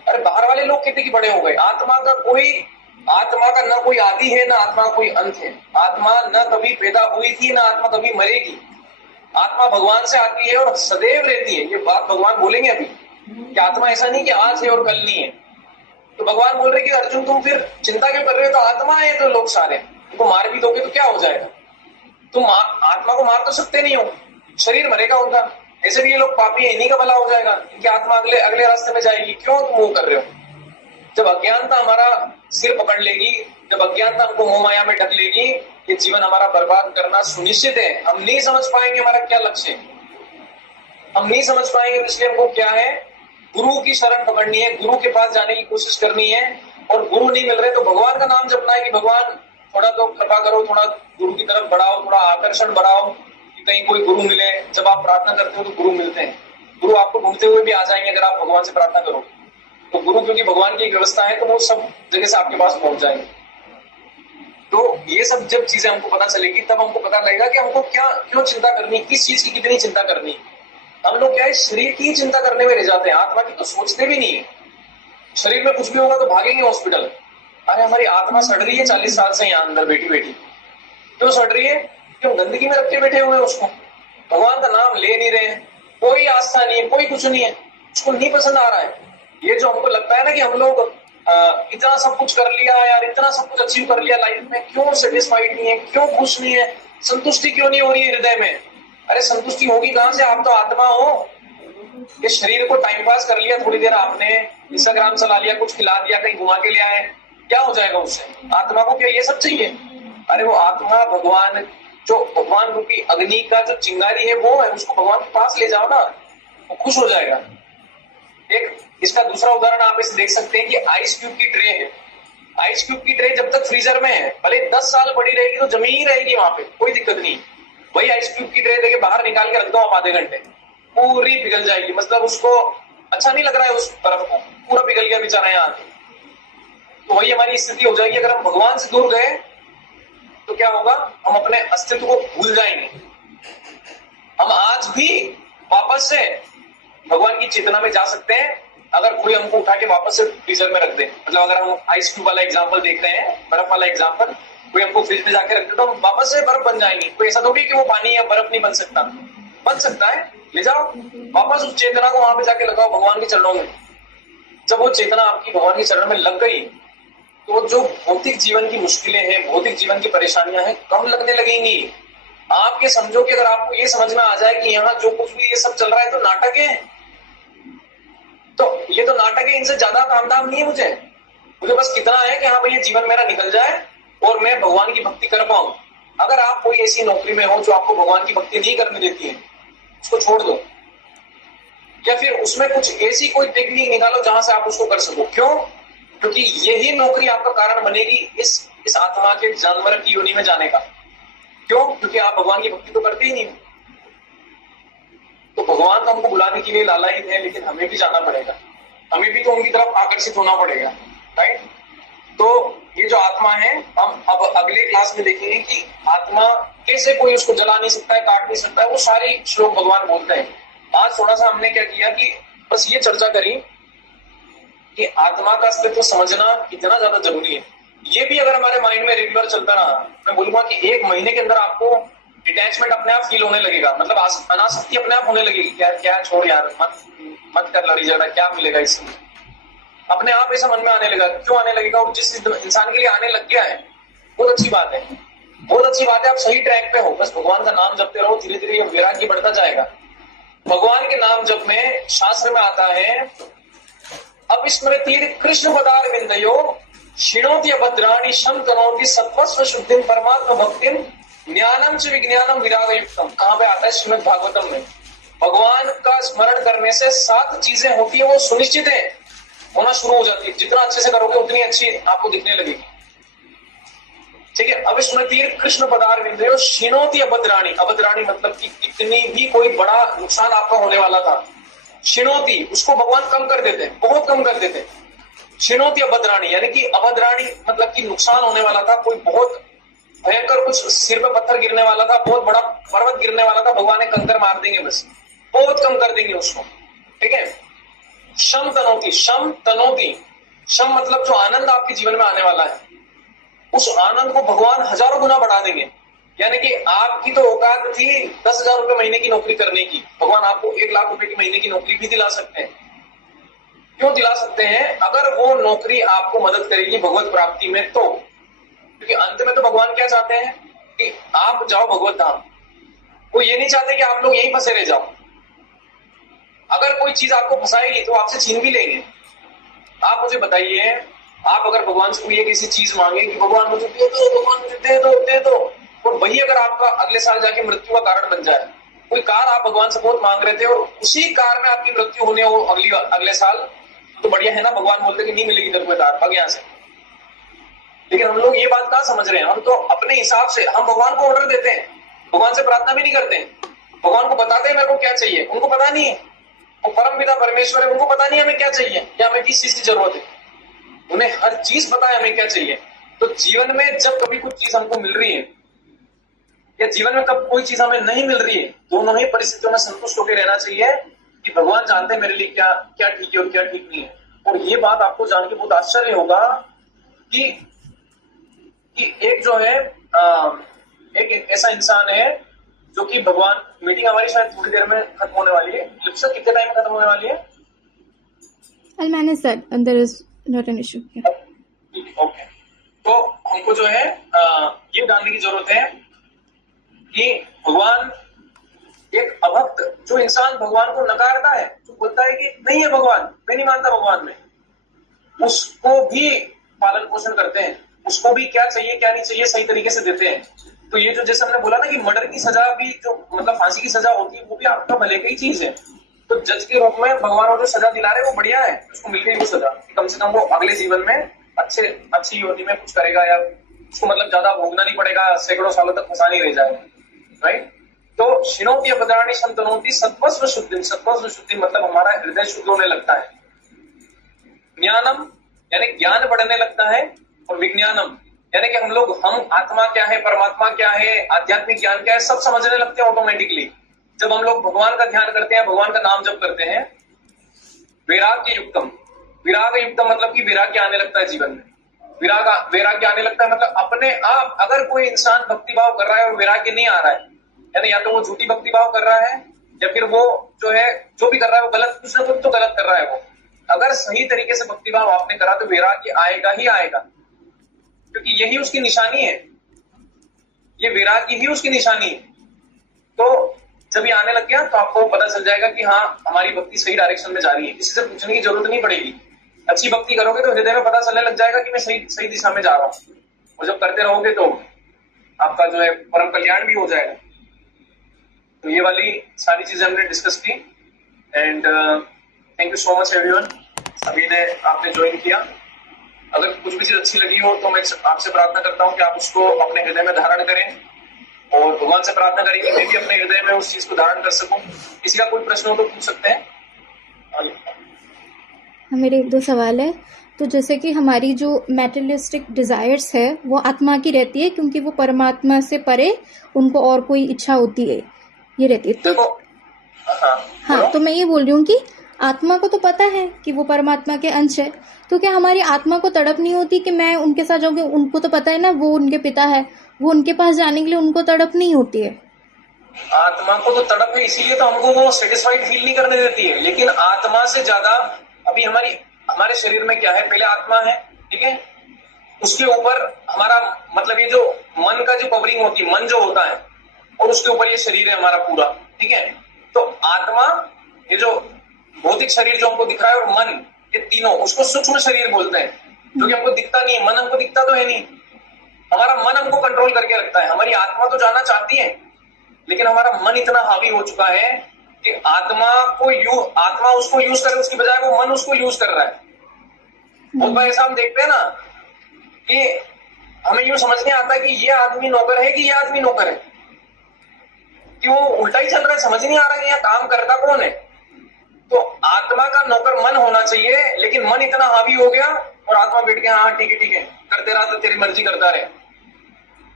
अरे बाहर वाले लोग कहते कि बड़े हो गए। आत्मा का न कोई आदि है, ना आत्मा का कोई अंत है। आत्मा न कभी पैदा हुई थी, ना आत्मा कभी मरेगी। आत्मा भगवान से आती है और सदैव रहती है। ये बात भगवान बोलेंगे अभी कि आत्मा ऐसा नहीं कि आज है और कल नहीं है। तो भगवान बोल रहे कि अर्जुन तुम फिर चिंता क्यों कर रहे हो? तो आत्मा है तो लोग सारे, तुमको मार भी दोगे तो क्या हो जाएगा? तुम आत्मा को मार तो सकते नहीं हो, शरीर मरेगा उनका। ऐसे भी ये लोग पापी है, इन्हीं का भला हो जाएगा, इनकी आत्मा अगले रास्ते में जाएगी। क्यों तुम वो कर रहे हो? जब अज्ञानता हमारा सिर पकड़ लेगी, जब अज्ञानता हमको मोह माया में ढक लेगी, ये जीवन हमारा बर्बाद करना सुनिश्चित है। हम नहीं समझ पाएंगे हमारा क्या लक्ष्य है, हम नहीं समझ पाएंगे। इसलिए हमको क्या है, गुरु की शरण पकड़नी है, गुरु के पास जाने की कोशिश करनी है। और गुरु नहीं मिल रहे तो भगवान का नाम जपना है कि भगवान थोड़ा तो कृपा करो, थोड़ा गुरु की तरफ बढ़ाओ, थोड़ा आकर्षण बढ़ाओ कि कहीं कोई गुरु मिले। जब आप प्रार्थना करते हो तो गुरु मिलते हैं, गुरु आपको ढूंढते हुए भी आ जाएंगे अगर आप भगवान से प्रार्थना करो तो। गुरु क्योंकि भगवान की एक व्यवस्था है, तो वो सब जगह से आपके पास पहुंच जाएंगे। तो ये सब जब चीजें हमको पता चलेगी, तब हमको पता लगेगा कि हमको क्यों चिंता करनी, किस चीज की कितनी चिंता करनी। हम लोग क्या है, शरीर की चिंता करने में रह जाते हैं, आत्मा की तो सोचते भी नहीं है। शरीर में कुछ भी होगा तो भागेंगे हॉस्पिटल। अरे हमारी आत्मा सड़ रही है 40 साल से यहाँ अंदर बैठी बैठी, क्यों सड़ रही है? क्यों गंदगी में रख के बैठे हुए हैं उसको, भगवान का नाम ले नहीं रहे हैं, कोई आस्था नहीं है, कोई कुछ नहीं है, उसको नहीं पसंद आ रहा है। ये जो हमको लगता है ना कि हम लोग इतना सब कुछ कर लिया यार, इतना सब कुछ अचीव कर लिया लाइफ में, क्यों सेटिस्फाइड नहीं है, क्यों खुश नहीं है, संतुष्टि क्यों नहीं हो रही है हृदय में? अरे संतुष्टि होगी कहां से? आप तो आत्मा हो। ये शरीर को टाइम पास कर लिया, थोड़ी देर आपने इंस्टाग्राम चला लिया, कुछ खिला दिया, कहीं घुमा के ले आए, क्या हो जाएगा उससे? आत्मा को क्या ये सब चाहिए? अरे वो आत्मा भगवान जो भगवान रूपी अग्नि का जो चिंगारी है वो है, उसको भगवान के पास ले जाओ ना, वो खुश हो जाएगा। एक इसका दूसरा उदाहरण आप इसे देख सकते हैं कि आइस क्यूब की ट्रे है। आइस क्यूब की ट्रे जब तक फ्रीजर में है, भले 10 साल पड़ी रहेगी तो जमी ही रहेगी वहां पे, कोई दिक्कत नहीं। वही आइस क्यूब की ट्रे देके बाहर निकाल के रख दो आप आधे घंटे, पूरी पिघल जाएगी। मतलब उसको अच्छा नहीं लग रहा है, उस बर्फ को पूरा पिघल गया बेचारा यहाँ आके। तो वही हमारी स्थिति हो जाएगी। अगर हम भगवान से दूर गए तो क्या होगा, हम अपने अस्तित्व को भूल जाएंगे। हम आज भी वापस से भगवान की चेतना में जा सकते हैं अगर कोई हमको उठा के वापस से फ्रीजर में रख दे। मतलब अगर हम आइस क्यूब वाला एग्जांपल देख रहे हैं, बर्फ वाला एग्जांपल, कोई हमको फ्रिज में जाके रख दे तो हम वापस से बर्फ बन जाएंगे। कोई ऐसा थोड़ी कि वो पानी या बर्फ नहीं बन सकता, बन सकता है। ले जाओ वापस उस चेतना को, वहां पे जाके लगाओ भगवान के चरणों में। जब वो चेतना आपकी भगवान के चरण में लग गई तो जो भौतिक जीवन की मुश्किलें हैं, भौतिक जीवन की परेशानियां हैं, कम लगने लगेंगी। आप ये समझो कि अगर आपको ये समझ में आ जाए कि यहाँ जो कुछ भी ये सब चल रहा है तो नाटक है, तो ये तो नाटक है, इनसे ज्यादा काम धाम नहीं है मुझे बस कितना है कि हाँ भाई ये जीवन मेरा निकल जाए और मैं भगवान की भक्ति कर पाऊं। अगर आप कोई ऐसी नौकरी में हो जो आपको भगवान की भक्ति नहीं करने देती है, उसको छोड़ दो, या फिर उसमें कुछ ऐसी कोई टेक्निक निकालो जहां से आप उसको कर सको। क्यों? क्योंकि यही नौकरी आपका कारण बनेगी इस आत्मा के जानवर की योनि में जाने का। क्यों? क्योंकि आप भगवान की भक्ति तो करते ही नहीं। तो भगवान तो हमको बुलाने के लिए लालायित है, लेकिन हमें भी जाना पड़ेगा, हमें भी तो उनकी तरफ आकर्षित होना पड़ेगा, राइट? तो ये जो आत्मा है, हम अब अगले क्लास में देखेंगे कि आत्मा कैसे कोई उसको जला नहीं सकता है, काट नहीं सकता है। वो सारे श्लोक भगवान बोलते हैं। आज थोड़ा सा हमने क्या किया कि बस ये चर्चा करी कि आत्मा का अस्तित्व समझना कितना ज्यादा जरूरी है। ये भी अगर हमारे माइंड में रेगुलर चलता रहा, मैं बोलूंगा कि 1 महीने के अंदर आपको डिटैचमेंट अपने आप फील होने लगेगा। मतलब अनासक्ति अपने आप होने लगेगी। क्या छोड़ यार, मत कर लड़ी झगड़ा, क्या मिलेगा इसमें, अपने आप ऐसा मन में आने लगेगा। क्यों आने लगेगा? और जिस इंसान के लिए आने लग गया है, बहुत अच्छी बात है, बहुत अच्छी बात है। आप सही ट्रैक पे हो, बस भगवान का नाम जपते रहो, धीरे धीरे वैराग्य बढ़ता जाएगा। भगवान के नाम जप में शास्त्र में आता है, अविस्मृति कृष्ण पदार विंदयो क्षीणोति अभद्राणि शम कनोति सत्वस्व शुद्धिम परमात्म भक्तिम ज्ञानम च विज्ञानम विराग युक्तम। कहां पे आता है? श्रीमद् भागवतम में। भगवान का स्मरण करने से 7 चीजें होती है, वो सुनिश्चित है, होना शुरू हो जाती है। जितना अच्छे से करोगे उतनी अच्छी आपको दिखने लगेगी। ठीक है? अविस्मृति कृष्ण पदार विंदयो क्षीणोति अभद्राणि। अभद्राणि मतलब कि कितनी भी कोई बड़ा नुकसान आपका होने वाला था, क्षीणोति, उसको भगवान कम कर देते हैं, बहुत कम कर देते हैं। क्षीणोति अभद्राणि यानी कि अभद्राणि मतलब कि नुकसान होने वाला था, कोई बहुत भयंकर कुछ सिर पे पत्थर गिरने वाला था, बहुत बड़ा पर्वत गिरने वाला था, भगवान ने कंकर मार देंगे, बस बहुत कम कर देंगे उसको। ठीक है? शम तनोति, शम तनोति, शम मतलब जो आनंद आपके जीवन में आने वाला है, उस आनंद को भगवान हजारों गुना बढ़ा देंगे। यानी कि आपकी तो औकात थी 10,000 रुपए महीने की नौकरी करने की, भगवान आपको 1 लाख रुपए की महीने की नौकरी भी दिला सकते हैं। क्यों दिला सकते हैं? अगर वो नौकरी आपको मदद करेगी भगवत प्राप्ति में तो। क्योंकि अंत में तो भगवान क्या चाहते हैं कि आप जाओ भगवत धाम। वो ये नहीं चाहते कि आप लोग यहीं फंसे रह जाओ। अगर कोई चीज आपको फंसाएगी तो आपसे छीन भी लेंगे। आप मुझे बताइए, आप अगर भगवान से कोई एक ऐसी चीज मांगे कि भगवान मुझे दे दो, भगवान मुझे दे दो, और वही अगर आपका अगले साल जाके मृत्यु का कारण बन जाए। कोई कार आप भगवान से बहुत मांग रहे थे और उसी कार में आपकी मृत्यु होने हो अगले साल, तो बढ़िया है ना? भगवान बोलते कि नहीं मिलेगी तेरे को कार, भाग यहाँ से। लेकिन हम लोग ये बात कहाँ समझ रहे हैं? हम तो अपने हिसाब से हम भगवान को ऑर्डर देते हैं, भगवान से प्रार्थना भी नहीं करते हैं, भगवान को बताते हैं मेरे को क्या चाहिए, उनको पता नहीं है। वो परम पिता परमेश्वर है, उनको पता नहीं हमें क्या चाहिए या हमें किस चीज की जरूरत है। उन्हें हर चीज पता है हमें क्या चाहिए। तो जीवन में जब कभी कुछ चीज हमको मिल रही है या जीवन में कब कोई चीज हमें नहीं मिल रही है, दोनों ही परिस्थितियों में संतुष्ट होकर रहना चाहिए कि भगवान जानते हैं मेरे लिए क्या क्या ठीक है और क्या ठीक नहीं है। और ये बात आपको जान के बहुत आश्चर्य होगा कि एक जो है एक ऐसा इंसान है जो कि भगवान, मीटिंग हमारी शायद थोड़ी देर में खत्म होने वाली है। लिप्सा कितने टाइम में खत्म होने वाली है? I'll manage that and there is not an issue. Okay, तो हमको जो है ये जानने की जरूरत है कि भगवान, एक अभक्त जो इंसान भगवान को नकारता है, जो बोलता है कि नहीं है भगवान, मैं नहीं मानता भगवान में, उसको भी पालन पोषण करते हैं, उसको भी क्या चाहिए क्या नहीं चाहिए सही तरीके से देते हैं। तो ये जो जैसे हमने बोला ना कि मर्डर की सजा भी जो मतलब फांसी की सजा होती है वो भी आपका भले की ही चीज है। तो जज के रूप में भगवान वो जो सजा दिला रहे हैं वो बढ़िया है, उसको मिल गई वो सजा, कम से कम वो अगले जीवन में अच्छी योनि में कुछ करेगा, या उसको मतलब ज्यादा भोगना नहीं पड़ेगा, सैकड़ों सालों तक फंसा नहीं रह जाएगा, राइट। तो शिनोति अपदानी संतनोति सत्वस्व शुद्धि, सत्वस्व शुद्धि मतलब हमारा हृदय शुद्ध होने लगता है। ज्ञानम यानी ज्ञान बढ़ने लगता है, और विज्ञानम यानी कि हम आत्मा क्या है, परमात्मा क्या है, आध्यात्मिक ज्ञान क्या है, सब समझने लगते हैं ऑटोमेटिकली। जब हम लोग भगवान का ध्यान करते हैं, भगवान का नाम जप करते हैं। वैराग्य युक्तम, विराग युक्तम मतलब कि वैराग्य आने लगता है जीवन में। वैराग्य आने लगता है मतलब अपने आप, अगर कोई इंसान भक्ति भाव कर रहा है और वैराग्य नहीं आ रहा है, यानी या तो वो झूठी भक्ति भाव कर रहा है, या फिर वो जो भी कर रहा है वो गलत, कुछ ना कुछ तो गलत कर रहा है वो। अगर सही तरीके से भक्ति भाव आपने करा तो वैराग्य आएगा ही आएगा, क्योंकि यही उसकी निशानी है, ये वैराग्य ही उसकी निशानी है। तो जब ये आने लग गया तो आपको पता चल जाएगा कि हाँ हमारी भक्ति सही डायरेक्शन में जा रही है, किसी से पूछने की जरूरत नहीं पड़ेगी। अच्छी भक्ति करोगे तो हृदय में पता चलने लग जाएगा कि मैं सही दिशा में जा रहा हूँ, और जब करते रहोगे तो आपका जो है परम कल्याण भी हो जाएगा। तो ये वाली सारी चीजें हमने डिस्कस की, and thank you so much everyone, सभी ने आपने ज्वाइन किया। अगर कुछ भी चीज अच्छी लगी हो तो मैं आपसे प्रार्थना करता हूँ कि आप उसको अपने हृदय में धारण करें, और भगवान से प्रार्थना करें कि मैं भी अपने हृदय में उस चीज को धारण कर सकूं। किसी का कोई प्रश्न हो तो पूछ सकते हैं। मेरे एक दो सवाल है। तो जैसे कि हमारी जो मैटेरियलिस्टिक डिजायर्स है वो आत्मा की रहती है, क्योंकि वो परमात्मा से परे उनको और कोई इच्छा होती है, ये रहती है। तो हाँ, तो मैं ये बोल रही हूँ कि आत्मा को तो पता है कि वो परमात्मा के अंश है, तो क्या हमारी आत्मा को तड़प नहीं होती कि मैं उनके साथ जाऊंगी? उनको तो पता है ना वो उनके पिता है, वो उनके पास जाने के लिए उनको तड़प नहीं होती है? आत्मा को तो तड़प है, इसीलिए तो हमको वो सेटिस्फाइड फील नहीं करने देती है। लेकिन आत्मा से ज्यादा अभी हमारे शरीर में क्या है, पहले आत्मा है, ठीक है, उसके ऊपर हमारा मतलब ये जो मन का जो कवरिंग होती है, मन जो होता है, और उसके ऊपर ये शरीर है हमारा पूरा, ठीक है। तो आत्मा, ये जो भौतिक शरीर जो हमको दिख रहा है, और मन, ये तीनों, उसको सूक्ष्म शरीर बोलते हैं, जो कि हमको दिखता नहीं है। मन हमको दिखता तो है नहीं, हमारा मन हमको कंट्रोल करके रखता है। हमारी आत्मा तो जाना चाहती है, लेकिन हमारा मन इतना हावी हो चुका है कि आत्मा उसको यूज करे, उसकी बजाय वो मन उसको यूज कर रहा है। बहुत बार ऐसा हम देखते हैं ना कि हमें यूं समझ नहीं आता कि ये आदमी नौकर है कि ये आदमी नौकर है, कि वो उल्टा ही चल रहा है, समझ नहीं आ रहा कि यहाँ काम करता कौन है। तो आत्मा का नौकर मन होना चाहिए, लेकिन मन इतना हावी हो गया और आत्मा बैठ गया, हाँ ठीक है करते रहा तो तेरी मर्जी करता रहे।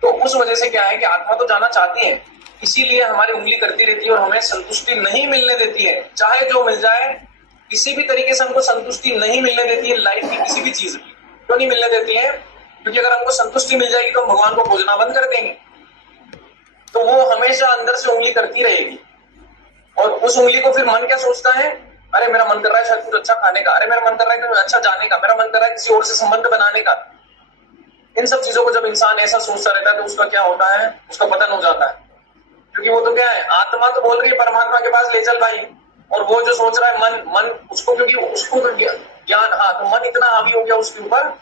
तो उस वजह से क्या है कि आत्मा तो जाना चाहती है, इसीलिए हमारी उंगली करती रहती है और हमें संतुष्टि नहीं मिलने देती है। चाहे जो मिल जाए, किसी भी तरीके से हमको संतुष्टि नहीं मिलने देती है, लाइफ की किसी भी चीज की क्यों नहीं मिलने देती है? क्योंकि अगर हमको संतुष्टि मिल जाएगी तो हम भगवान को खोजना बंद कर देंगे। तो वो हमेशा अंदर से उंगली करती रहेगी, और उस उंगली को फिर मन क्या सोचता है, अरे मेरा मन कर रहा है शायद कुछ अच्छा खाने का, अरे मेरा मन कर रहा है कहीं अच्छा जाने का, मेरा मन कर रहा है किसी और से संबंध बनाने का। इन सब चीजों को जब इंसान ऐसा सोचता रहता है तो उसका क्या होता है, उसका पतन हो जाता है। क्योंकि वो तो क्या है, आत्मा तो बोल रही है परमात्मा के पास ले चल भाई, और वो जो सोच रहा है मन उसको, क्योंकि उसको तो ज्ञान, हाँ, तो मन इतना हावी हो गया उसके ऊपर,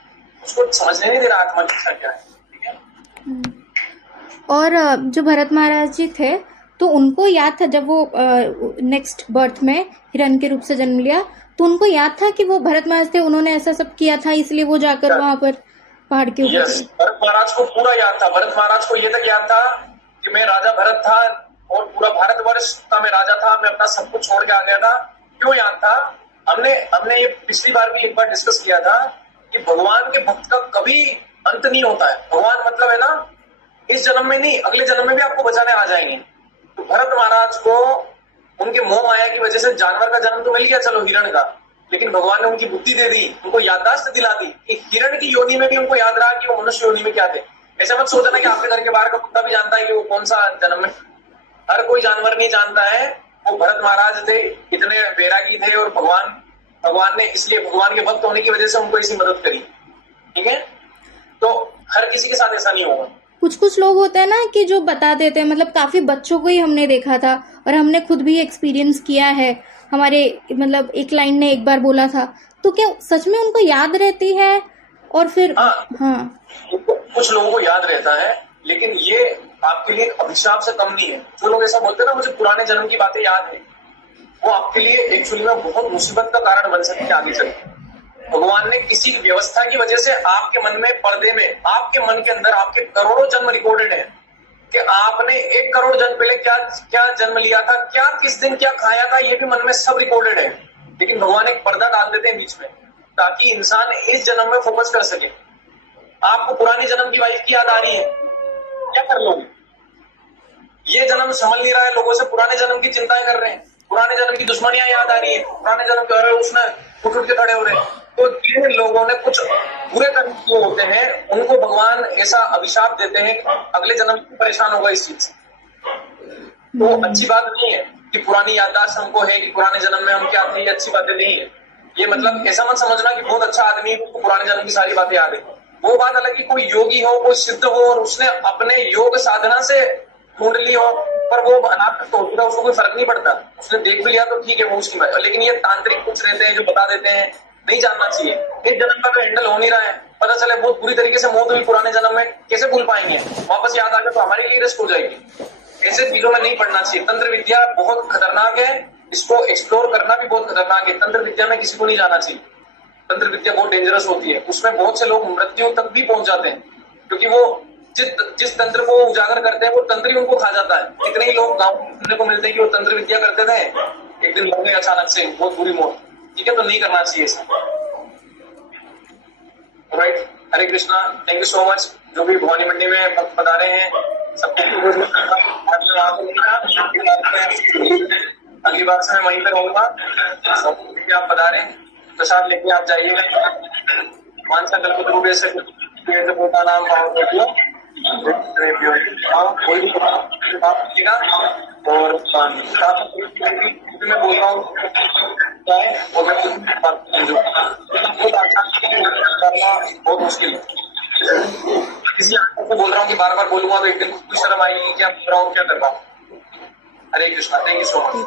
उसको समझने नहीं दे रहा आत्मा की इच्छा क्या है, ठीक है। और जो भरत महाराज जी थे, तो उनको याद था जब वो नेक्स्ट बर्थ में हिरण के रूप से जन्म लिया, तो उनको याद था कि वो भरत महाराज थे, उन्होंने ऐसा सब किया था, इसलिए वो जाकर वहां पर पहाड़ के ऊपर। यस, भरत महाराज को पूरा याद था। भरत महाराज को ये तक याद था कि मैं राजा भरत था और पूरा भारतवर्ष का मैं राजा था, मैं अपना सब कुछ छोड़ के आ गया था। क्यों याद था? हमने ये पिछली बार भी एक बार डिस्कस किया था कि भगवान के भक्त का कभी अंत नहीं होता है। भगवान मतलब है ना, इस जन्म में नहीं, अगले जन्म में भी आपको बचाने आ जाएंगे। तो भरत महाराज को उनके मोह माया की वजह से जानवर का जन्म तो मिल गया, चलो हिरण का, लेकिन भगवान ने उनकी बुद्धि दे दी, उनको याददाश्त दिला दी कि हिरण की योनि में भी उनको याद रहा कि वो मनुष्य योनि में क्या थे। ऐसा मत सोचना कि आपके घर के बाहर का कुत्ता भी जानता है कि वो कौन सा जन्म में, हर कोई जानवर नहीं जानता है। वो भरत महाराज थे, इतने वैरागी थे, और भगवान ने इसलिए भगवान के भक्त होने की वजह से उनको ऐसी मदद करी, ठीक है। तो हर किसी के साथ ऐसा नहीं होगा। कुछ लोग होते हैं ना कि जो बता देते हैं, मतलब काफी बच्चों को ही हमने देखा था और हमने खुद भी एक्सपीरियंस किया है। हमारे मतलब एक लाइन ने एक बार बोला था, तो क्या सच में उनको याद रहती है? और फिर हाँ, कुछ लोगों को याद रहता है, लेकिन ये आपके लिए एक अभिशाप से कम नहीं है। जो लोग ऐसा बोलते हैं ना मुझे पुराने जन्म की बातें याद है, वो आपके लिए एक्चुअली में बहुत मुसीबत का कारण बन सकती है आगे चलकर। भगवान ने किसी व्यवस्था की वजह से आपके मन में, पर्दे में, आपके मन के अंदर आपके करोड़ों जन्म रिकॉर्डेड है कि आपने 1 करोड़ जन्म पहले क्या क्या जन्म लिया था, क्या किस दिन क्या खाया था, ये भी मन में सब रिकॉर्डेड है। लेकिन भगवान एक पर्दा डाल देते हैं बीच में ताकि इंसान इस जन्म में फोकस कर सके। आपको पुरानी जन्म की वाइफ की याद आ रही है, क्या कर लोगे? ये जन्म संभल नहीं रहा है, लोगों से पुराने जन्म की चिंताएं कर रहे हैं, पुराने जन्म की दुश्मनियां याद आ रही है, पुराने जन्म के उसने उठ के खड़े हो रहे हैं। तो जिन लोगों ने कुछ बुरे कर्म किए होते हैं उनको भगवान ऐसा अभिशाप देते हैं कि अगले जन्म परेशान होगा इस चीज से। तो अच्छी बात नहीं है कि पुरानी याददाश्त हमको है कि पुराने जन्म में हम क्या थे, ये अच्छी बातें नहीं है। ये मतलब ऐसा मत समझना कि बहुत अच्छा आदमी है उसको पुराने जन्म की सारी बातें याद है। वो बात अलग कि कोई योगी हो, कोई सिद्ध हो और उसने अपने योग साधना से ढूंढ ली हो, पर वो अनाथ तो होता, उसको कोई फर्क नहीं पड़ता। उसने देख भी लिया तो ठीक है, वो उसकी बात। लेकिन ये तांत्रिक कुछ रहते हैं जो बता देते हैं, नहीं जानना चाहिए। इस जन्म का तो हैंडल हो नहीं रहा है, पता चले बहुत बुरी तरीके से मौत हुई पुराने जन्म में, कैसे भूल पाएंगे? वापस याद आ गया तो हमारे लिए रिस्क हो जाएगी। ऐसे चीजों में नहीं पढ़ना चाहिए। तंत्र विद्या बहुत खतरनाक है, इसको एक्सप्लोर करना भी बहुत खतरनाक है। तंत्र विद्या में किसी को नहीं जाना चाहिए। तंत्र विद्या बहुत डेंजरस होती है, उसमें बहुत से लोग मृत्यु तक भी पहुंच जाते हैं, क्योंकि वो जिस तंत्र को उजागर करते हैं वो तंत्र ही उनको खा जाता है। कितने ही लोग गांव में सुनने को मिलते हैं कि वो तंत्र विद्या करते थे, एक दिन मर गए अचानक से, बहुत बुरी मौत। ठीक है, तो नहीं करना चाहिए ऐसा। Right, Hare Krishna, thank you so much. जो भी भवानी मंडी में बता रहे हैं सबको अगली बार से मैं वहीं पे रहूंगा। आप बता रहे हैं प्रसाद लेके आप जाइएगा। मानसा कल्पतरू से पोता नाम कोई भी बात कीजिएगा। और मैं बोल रहा हूँ और मैं बहुत मुश्किल है। किसी आदमी को बोल रहा हूँ कि बार बार बोलूंगा तो एक दिन कुछ शर्म आएगी कि क्या बोल रहा हूँ, क्या कर रहा हूँ। Hare Krishna, thank you so much.